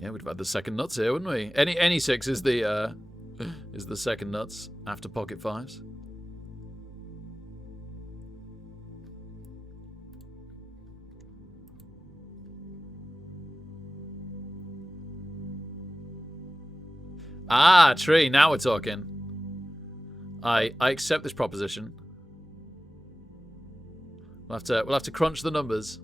Yeah, we'd have had the second nuts here, wouldn't we? Any six is the second nuts after pocket fives. Ah, tree. Now we're talking. I accept this proposition. We'll have to crunch the numbers.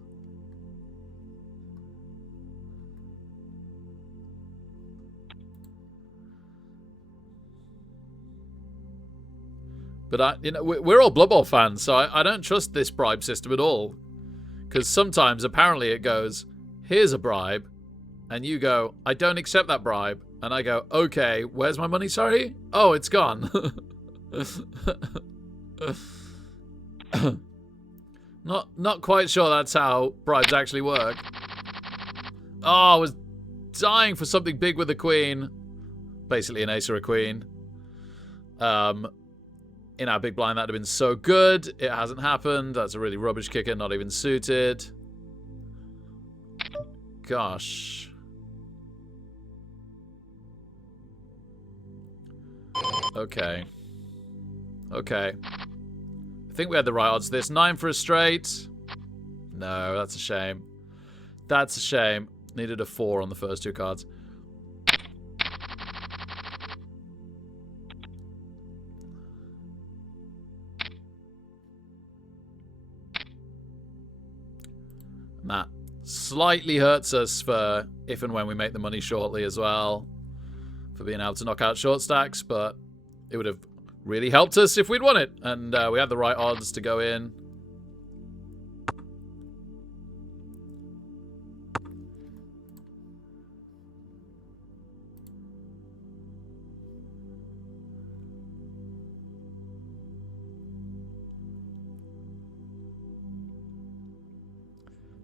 But we're all Blood Bowl fans, so I don't trust this bribe system at all. Because sometimes apparently it goes, here's a bribe, and you go, I don't accept that bribe. And I go, okay, where's my money, sorry? Oh, it's gone. Not quite sure that's how bribes actually work. Oh, I was dying for something big with a queen. Basically an ace or a queen. In our big blind, that'd have been so good. It hasn't happened. That's a really rubbish kicker, not even suited. Gosh. Okay. Okay. I think we had the right odds to this. 9 for a straight. No, that's a shame. That's a shame. Needed a 4 on the first two cards. And that slightly hurts us for if and when we make the money shortly as well. For being able to knock out short stacks, but it would have really helped us if we'd won it. And we had the right odds to go in.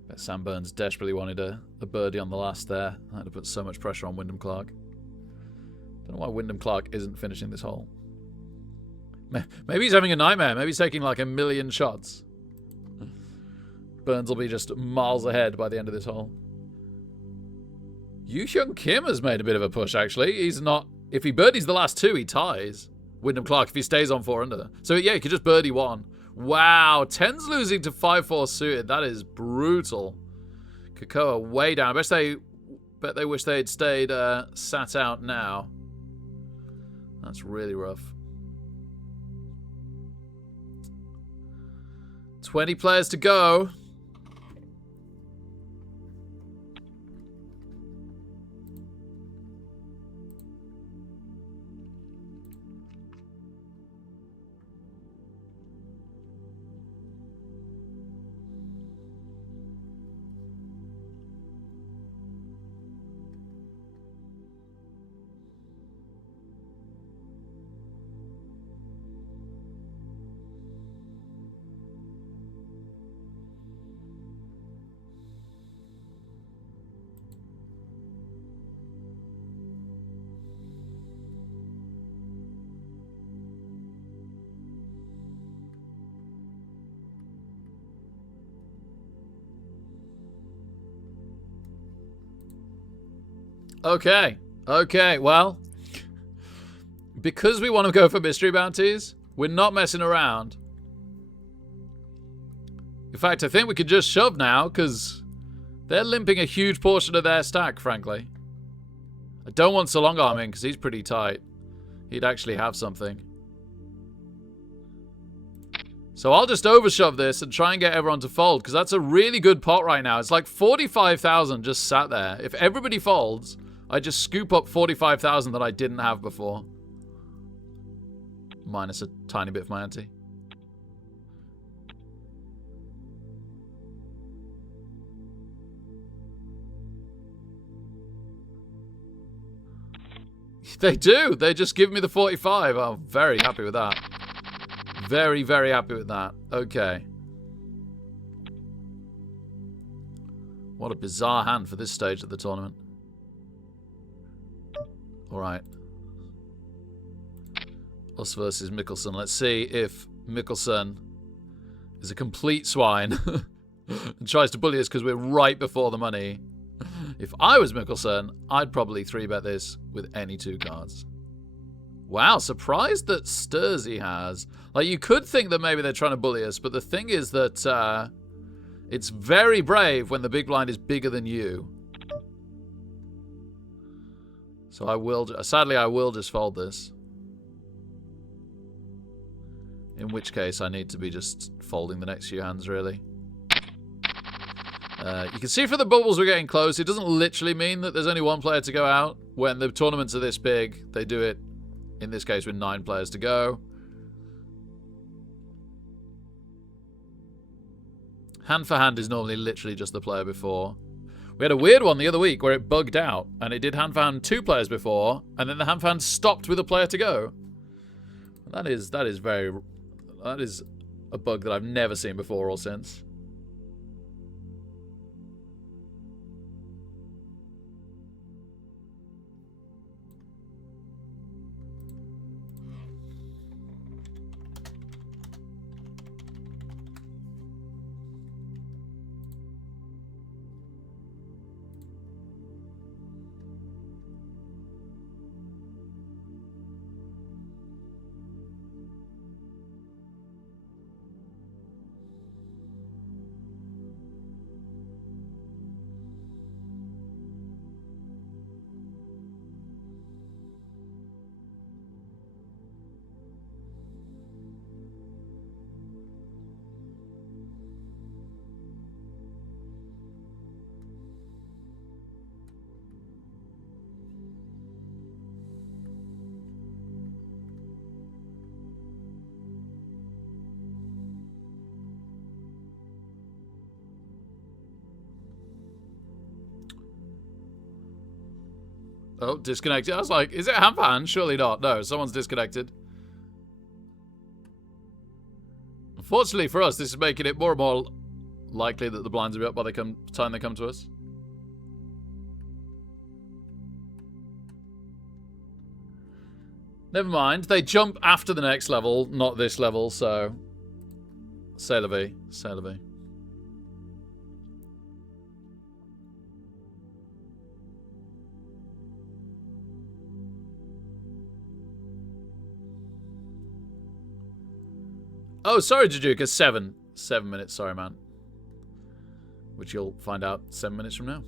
Bet Sam Burns desperately wanted a birdie on the last there. I had to put so much pressure on Wyndham Clark. Don't know why Wyndham Clark isn't finishing this hole. Maybe he's having a nightmare. Maybe he's taking like 1,000,000 shots. Burns will be just miles ahead by the end of this hole. Yu Hyun Kim has made a bit of a push, actually. He's not... If he birdies the last two, he ties Wyndham Clark if he stays on 4 under. So, yeah, he could just birdie 1. Wow, 10's losing to 5-4 suited. That is brutal. Kakoa way down. I bet they wish they had stayed sat out now. That's really rough. 20 players to go. Okay. Okay, well, because we want to go for mystery bounties, we're not messing around. In fact, I think we could just shove now, because they're limping a huge portion of their stack, frankly. I don't want so long arm in, because he's pretty tight. He'd actually have something. So I'll just overshove this and try and get everyone to fold, because that's a really good pot right now. It's like 45,000 just sat there. If everybody folds, I just scoop up 45,000 that I didn't have before. Minus a tiny bit of my ante. They do. They just give me the 45. I'm very happy with that. Very, very happy with that. Okay. What a bizarre hand for this stage of the tournament. Alright. Us versus Mickelson. Let's see if Mickelson is a complete swine and tries to bully us because we're right before the money. If I was Mickelson, I'd probably 3-bet this with any 2 cards. Wow, surprised that stirs he has. Like, you could think that maybe they're trying to bully us, but the thing is that it's very brave when the big blind is bigger than you. So I will, sadly, I will just fold this. In which case, I need to be just folding the next few hands, really. You can see from the bubbles we're getting close. It doesn't literally mean that there's only 1 player to go out. When the tournaments are this big, they do it, in this case, with 9 players to go. Hand for hand is normally literally just the player before. We had a weird one the other week where it bugged out, and it did hand for hand 2 players before, and then the hand for hand stopped with a player to go. That is a bug that I've never seen before or since. Oh, disconnected. I was like, is it hand for hand? Surely not. No, someone's disconnected. Unfortunately for us, this is making it more and more likely that the blinds will be up by the time they come to us. Never mind. They jump after the next level, not this level, so... C'est la vie. C'est la vie. Oh, sorry, Jujuka. 7 minutes. Sorry, man. Which you'll find out 7 minutes from now.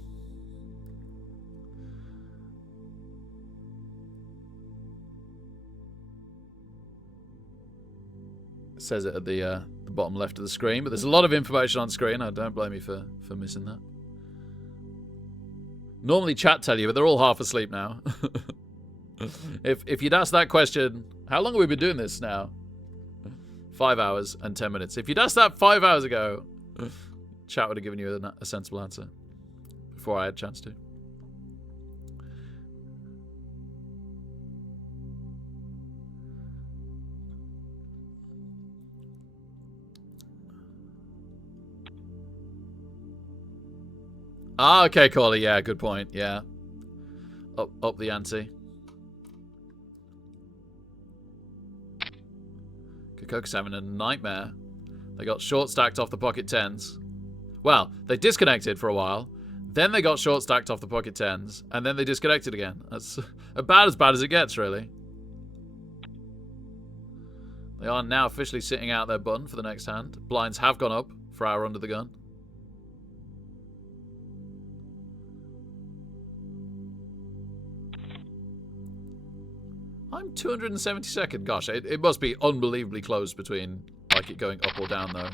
It says it at the bottom left of the screen, but there's a lot of information on screen. I don't blame you for missing that. Normally chat tell you, but they're all half asleep now. If you'd asked that question, how long have we been doing this now? 5 hours and 10 minutes. If you'd asked that 5 hours ago, chat would have given you a sensible answer before I had a chance to. Ah, okay, Corley. Yeah, good point. Yeah. Up the ante. Koko's having a nightmare. They got short stacked off the pocket 10s. Well, they disconnected for a while. Then they got short stacked off the pocket tens, and then they disconnected again. That's about as bad as it gets, really. They are now officially sitting out their button for the next hand. Blinds have gone up for our under the gun. I'm 272nd. Gosh, it must be unbelievably close between like it going up or down, though.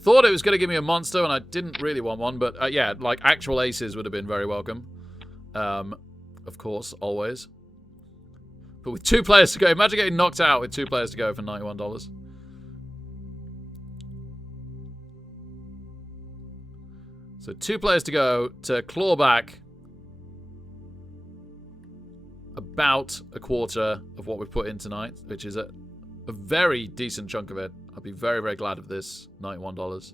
Thought it was going to give me a monster, and I didn't really want one, but yeah, like actual aces would have been very welcome. Of course, always. But with 2 players to go, imagine getting knocked out with 2 players to go for $91. So 2 players to go to claw back about a quarter of what we've put in tonight, which is a very decent chunk of it. I'd be very, very glad of this $91.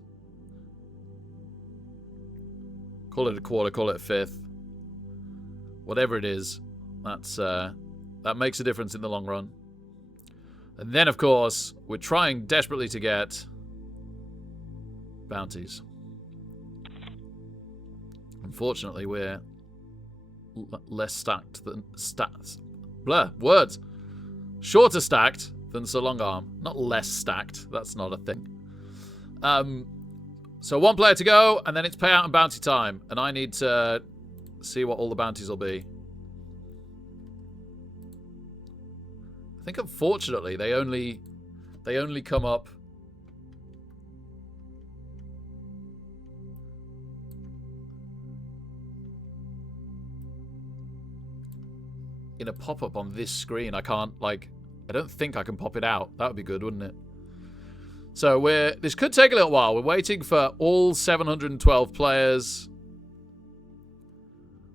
Call it a quarter, call it a fifth. Whatever it is, that makes a difference in the long run. And then, of course, we're trying desperately to get bounties. Unfortunately, we're less stacked than words. Shorter stacked than Sir Long Arm. Not less stacked. That's not a thing. So 1 player to go, and then it's payout and bounty time. And I need to see what all the bounties will be. I think, unfortunately, they only come up in a pop-up on this screen. I can't, like, I don't think I can pop it out. That would be good, wouldn't it? So this could take a little while. We're waiting for all 712 players,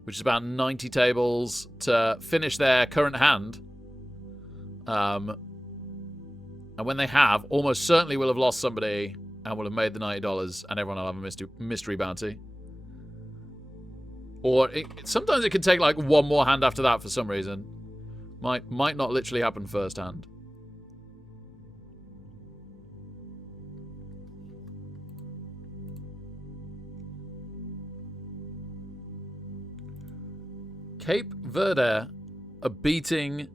which is about 90 tables, to finish their current hand. And when they have, almost certainly we'll have lost somebody and we'll have made the $90, and everyone will have a mystery bounty. Or sometimes it can take like 1 more hand after that for some reason. Might not literally happen first hand. Cape Verde are beating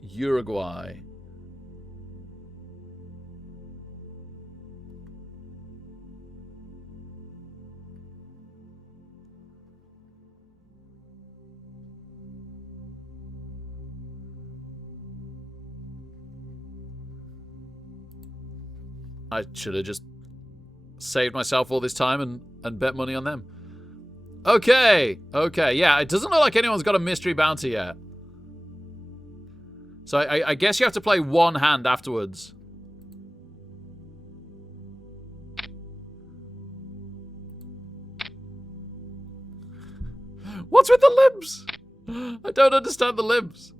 Uruguay. I should have just saved myself all this time and bet money on them. Okay. Okay, yeah, it doesn't look like anyone's got a mystery bounty yet. So I guess you have to play 1 hand afterwards. What's with the limbs? I don't understand the limbs.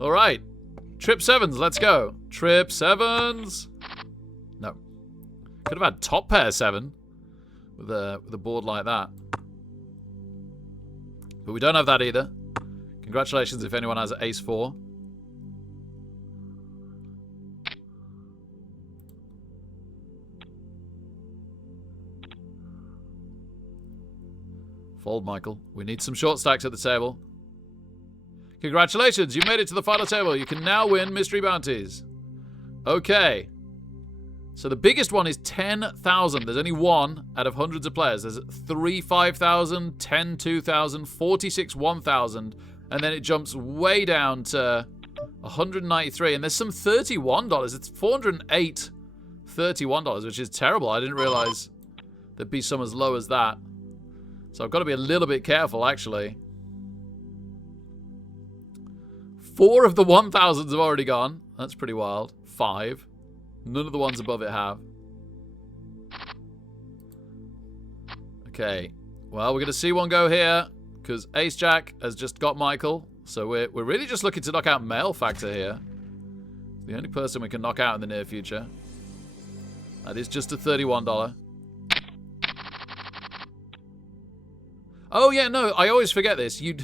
All right. Trip 7s, let's go. Trip 7s. No. Could have had top pair 7 with a board like that. But we don't have that either. Congratulations if anyone has ace 4. Fold, Michael. We need some short stacks at the table. Congratulations, you made it to the final table. You can now win mystery bounties. Okay. So the biggest one is 10,000. There's only 1 out of hundreds of players. There's 3 5,000, 10 2,000, 46 1,000, and then it jumps way down to 193. And there's some $31. It's 408 $31, which is terrible. I didn't realize there'd be some as low as that. So I've got to be a little bit careful, actually. 4 of the 1,000s have already gone. That's pretty wild. 5. None of the ones above it have. Okay. Well, we're going to see one go here, because Ace Jack has just got Michael. So we're really just looking to knock out Male Factor here. The only person we can knock out in the near future. That is just a $31. Oh, yeah, no, I always forget this. You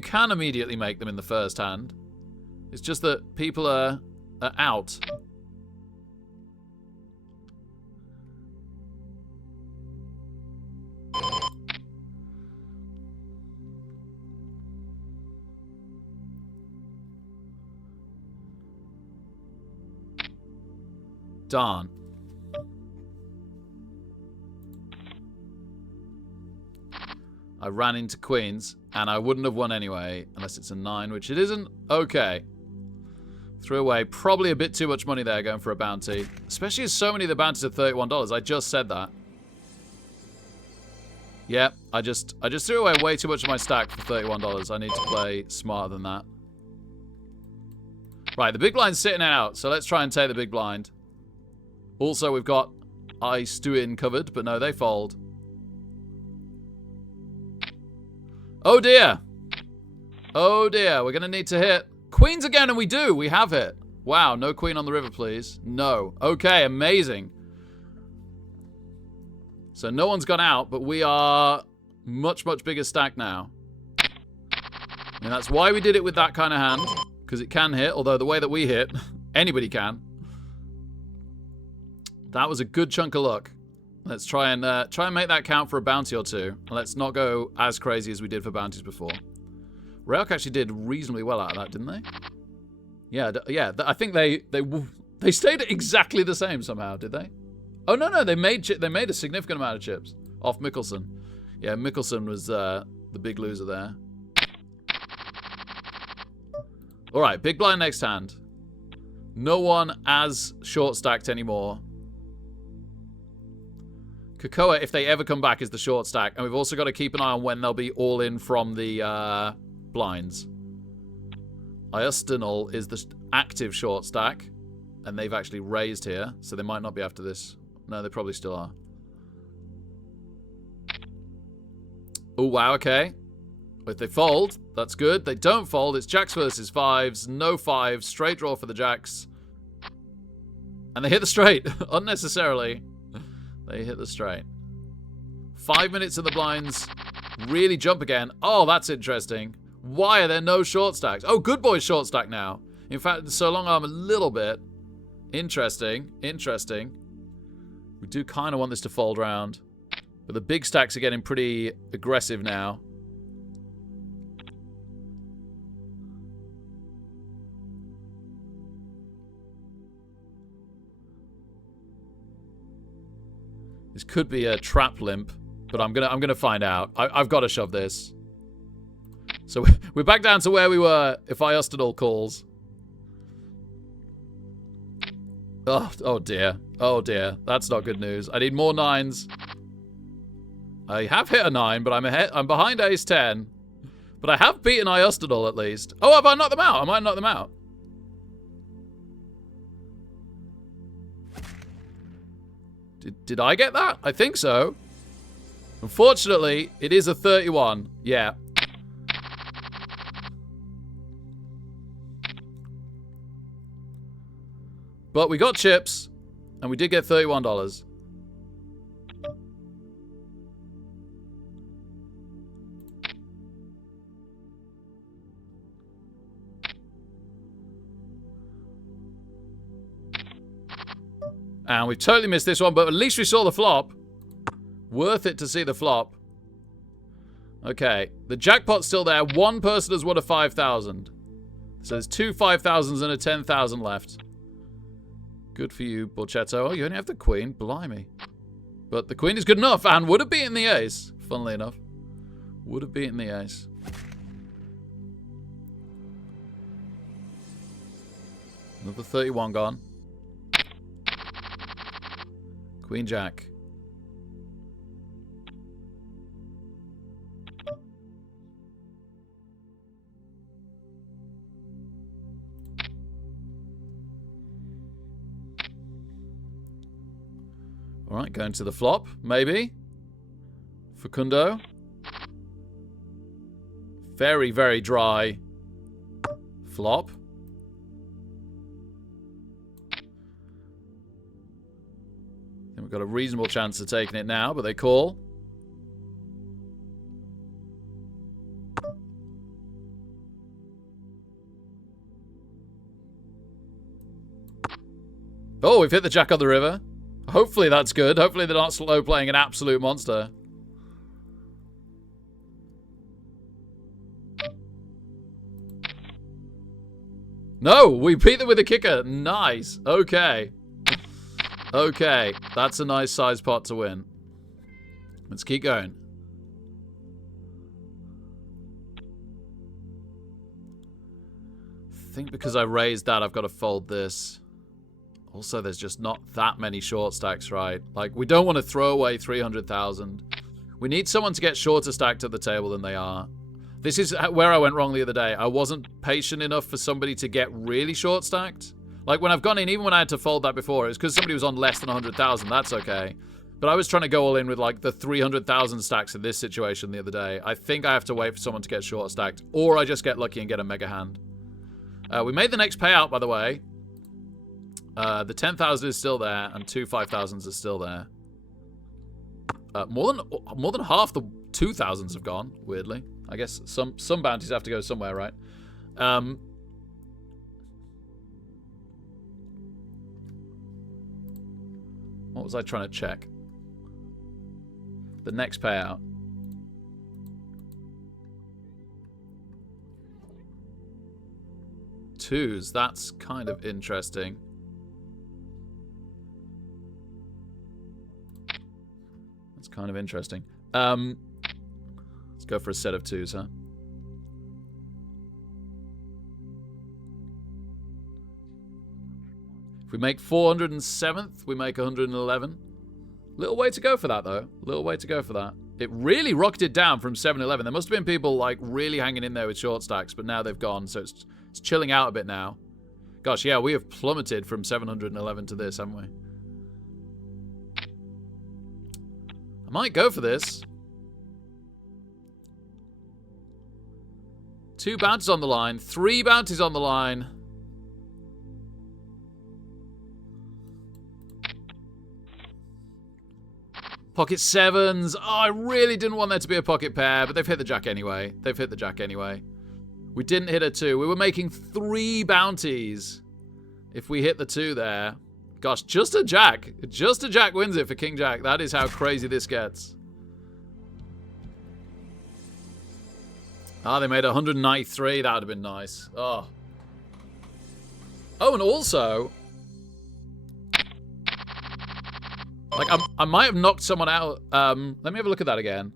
can immediately make them in the first hand. It's just that people are out. Darn. I ran into queens, and I wouldn't have won anyway, unless it's a 9, which it isn't. Okay. Threw away probably a bit too much money there going for a bounty. Especially as so many of the bounties are $31. I just said that. Yeah, I just threw away way too much of my stack for $31. I need to play smarter than that. Right, the big blind's sitting out, so let's try and take the big blind. Also, we've got Ice to in covered, but no, they fold. Oh dear. Oh dear, we're going to need to hit. Queens again, and we do. We have hit. Wow, no queen on the river, please. No. Okay, amazing. So no one's gone out, but we are much, much bigger stack now. And that's why we did it with that kind of hand. Because it can hit, although the way that we hit, anybody can. That was a good chunk of luck. Let's try and make that count for a bounty or two. Let's not go as crazy as we did for bounties before. Railk actually did reasonably well out of that, didn't they? Yeah, yeah. I think they stayed exactly the same somehow, did they? Oh no, they made a significant amount of chips off Mickelson. Yeah, Mickelson was the big loser there. All right, big blind next hand. No one as short stacked anymore. Cocoa, if they ever come back, is the short stack. And we've also got to keep an eye on when they'll be all in from the blinds. Iustinal is the active short stack. And they've actually raised here. So they might not be after this. No, they probably still are. Oh, wow, okay. If they fold, that's good. They don't fold. It's jacks versus fives. No fives. Straight draw for the jacks. And they hit the straight. Unnecessarily. They hit the straight. 5 minutes of the blinds. Really jump again. Oh, that's interesting. Why are there no short stacks? Oh, good boy short stack now. In fact, so long arm a little bit. Interesting. Interesting. We do kind of want this to fold round. But the big stacks are getting pretty aggressive now. This could be a trap limp, but I'm gonna find out. I've got to shove this. So we're back down to where we were if Iustinal calls. Oh dear. Oh dear. That's not good news. I need more 9s. I have hit a 9, but I'm behind ace 10. But I have beaten Iustinal at least. Oh, have I knocked them out? I might knock them out. Did I get that? I think so. Unfortunately, it is a 31. Yeah. But we got chips, and we did get $31. And we totally missed this one, but at least we saw the flop. Worth it to see the flop. Okay, the jackpot's still there. One person has won a 5,000. So there's 2 5,000s and a 10,000 left. Good for you, Borchetto. Oh, you only have the queen. Blimey. But the queen is good enough and would have beaten the ace. Funnily enough. Would have beaten the ace. Another 31 gone. Queen Jack. All right, going to the flop, maybe. Facundo. Very, very dry flop. I think we've got a reasonable chance of taking it now, but they call. Oh, we've hit the jack on the river. Hopefully that's good. Hopefully they're not slow playing an absolute monster. No, we beat them with a kicker. Nice. Okay. Okay, that's a nice size pot to win. Let's keep going. I think because I raised that, I've got to fold this. Also, there's just not that many short stacks, right? Like, we don't want to throw away 300,000. We need someone to get shorter stacked at the table than they are. This is where I went wrong the other day. I wasn't patient enough for somebody to get really short stacked. Like, when I've gone in, even when I had to fold that before, it was because somebody was on less than 100,000. That's okay. But I was trying to go all in with, like, the 300,000 stacks in this situation the other day. I think I have to wait for someone to get short stacked, or I just get lucky and get a mega hand. We made the next payout, by the way. The 10,000 is still there, and 2 5,000s are still there. More than half the 2,000s have gone, weirdly. I guess some bounties have to go somewhere, right? What was I trying to check? The next payout. Twos, that's kind of interesting. That's kind of interesting. Let's go for a set of twos, huh? If we make 407th, we make 111. Little way to go for that, though. Little way to go for that. It really rocketed down from 711. There must have been people, like, really hanging in there with short stacks, but now they've gone, so it's chilling out a bit now. Gosh, yeah, we have plummeted from 711 to this, haven't we? I might go for this. 2 bounties on the line. 3 bounties on the line. Pocket 7s. Oh, I really didn't want there to be a pocket pair, but they've hit the jack anyway. They've hit the jack anyway. We didn't hit a 2. We were making 3 bounties if we hit the 2 there. Gosh, just a jack. Just a jack wins it for King Jack. That is how crazy this gets. Ah, they made 193. That would have been nice. Oh. Oh, and also... like, I might have knocked someone out. Let me have a look at that again.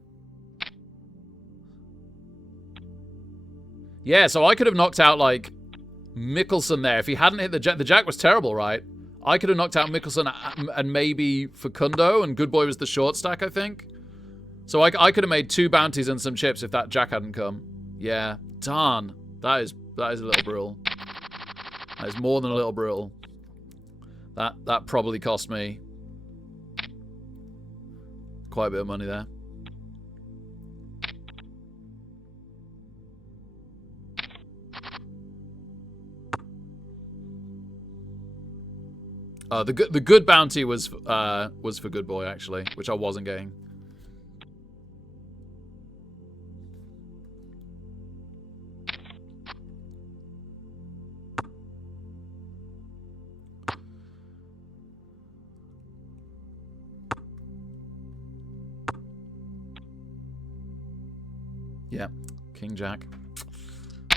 Yeah, so I could have knocked out, like, Mickelson there. If he hadn't hit the jack. The jack was terrible, right? I could have knocked out Mickelson and maybe Facundo, and Good Boy was the short stack, I think. So I could have made 2 bounties and some chips if that jack hadn't come. Yeah, darn. That is a little brutal. That is more than a little brutal. That probably cost me quite a bit of money there. The good bounty was for Good Boy, actually, which I wasn't getting. Yeah, King Jack.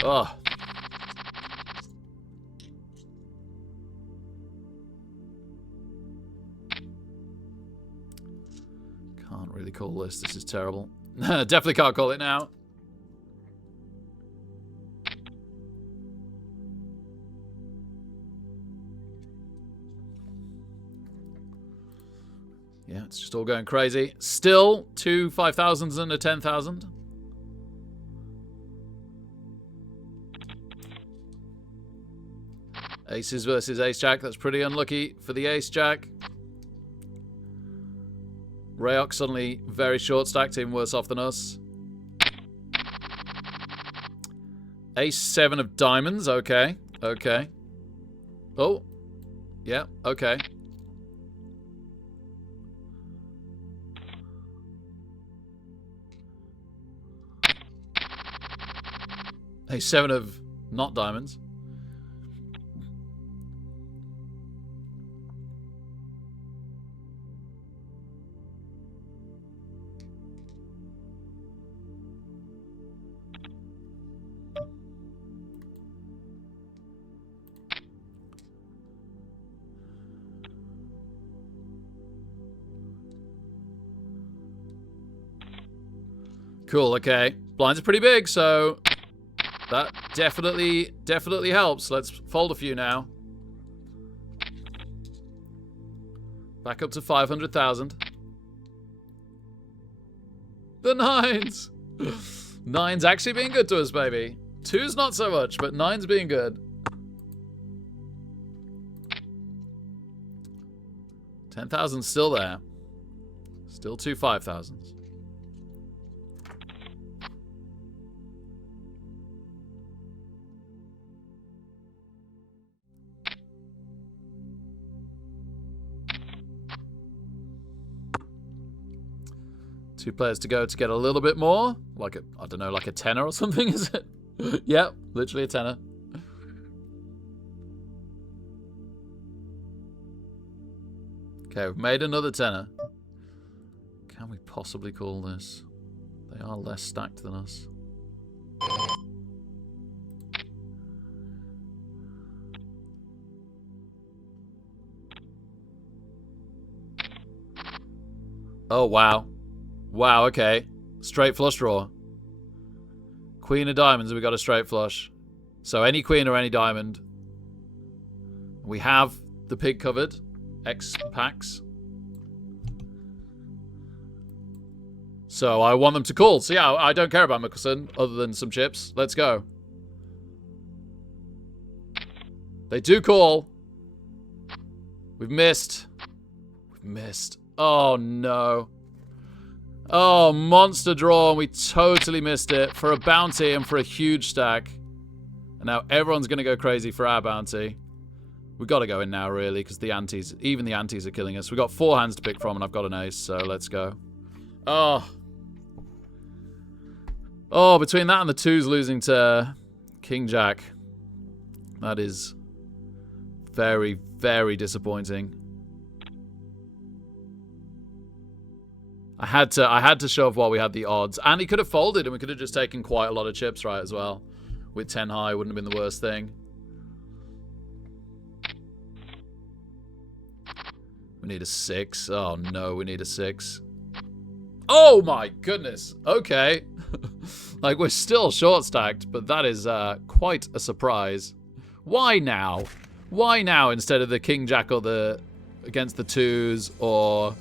Ugh. Can't really call this. This is terrible. Definitely can't call it now. Yeah, it's just all going crazy. Still 2 5,000s and a 10,000. Aces versus Ace Jack. That's pretty unlucky for the Ace Jack. Rayok suddenly very short stacked, even worse off than us. Ace 7 of diamonds. Okay. Okay. Oh. Yeah. Okay. Ace 7 of not diamonds. Cool, okay. Blinds are pretty big, so that definitely helps. Let's fold a few now. Back up to 500,000. The nines! Nine's actually being good to us, baby. Two's not so much, but nine's being good. 10,000's still there. Still two 5,000s. Two players to go to get a little bit more. Like a, I don't know, like a tenner or something, is it? Yep, literally a tenner. Okay, we've made another tenner. Can we possibly call this? They are less stacked than us. Oh, wow. Wow, okay. Straight flush draw. Queen of diamonds, we got a straight flush. So any queen or any diamond. We have the pig covered. X packs. So I want them to call. So yeah, I don't care about Mickelson other than some chips. Let's go. They do call. We've missed. We've missed. Oh no. Oh, monster draw, and we totally missed it for a bounty and for a huge stack. And now everyone's going to go crazy for our bounty. We've got to go in now, really, because the antes, even the antes are killing us. We've got 4 hands to pick from, and I've got an ace, so let's go. Oh. Oh, between that and the 2s losing to King Jack. That is very, very disappointing. I had to shove while we had the odds. And he could have folded and we could have just taken quite a lot of chips, right, as well. With 10 high, wouldn't have been the worst thing. We need a 6. Oh, no, we need a 6. Oh, my goodness. Okay. Like, we're still short stacked, but that is quite a surprise. Why now? Why now instead of the King Jack or the against the 2s or...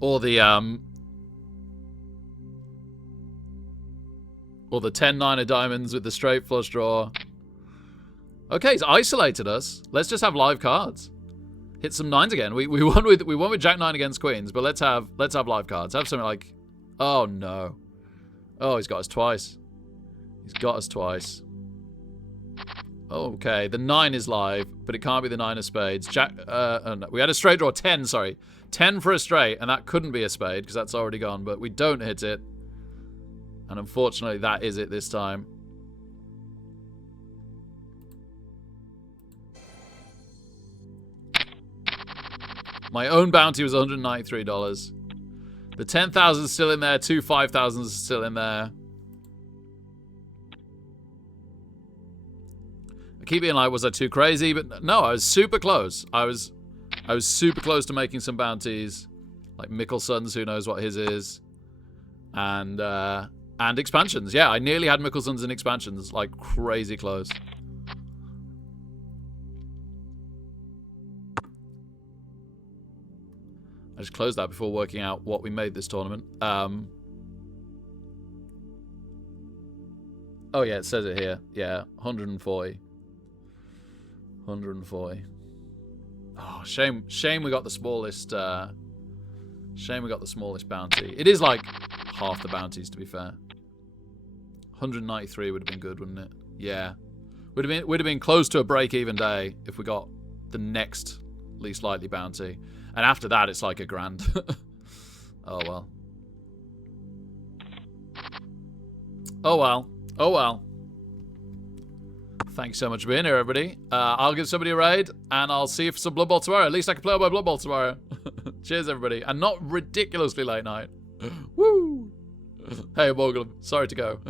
Or the 10-9 of diamonds with the straight flush draw. Okay, he's isolated us. Let's just have live cards. Hit some 9s again. We won with Jack 9 against Queens, but let's have live cards. Have something like, oh no. Oh, he's got us twice. He's got us twice. Okay, the 9 is live, but it can't be the 9 of spades. Jack, oh no. We had a straight draw, 10, sorry. 10 for a straight, and that couldn't be a spade because that's already gone, but we don't hit it. And unfortunately, that is it this time. My own bounty was $193. The 10,000 is still in there, 2 5,000s is still in there. I keep being like, was I too crazy? But no, I was super close. I was super close to making some bounties. Like Mickelson's, who knows what his is. And expansions. Yeah, I nearly had Mickelson's and expansions. Like, crazy close. I just closed that before working out what we made this tournament. Oh, yeah, it says it here. Yeah, 140. 140. Oh, shame we got the smallest, shame we got the smallest bounty. It is like half the bounties, to be fair. 193 would have been good, wouldn't it? Yeah. Would have been close to a break-even day if we got the next least likely bounty. And after that, it's like $1,000. Oh, well. Oh, well. Oh, well. Thank you so much for being here, everybody. I'll give somebody a raid, and I'll see you for some Blood Bowl tomorrow. At least I can play by Blood Bowl tomorrow. Cheers, everybody. And not ridiculously late night. Woo! Hey, Morgan. Sorry to go.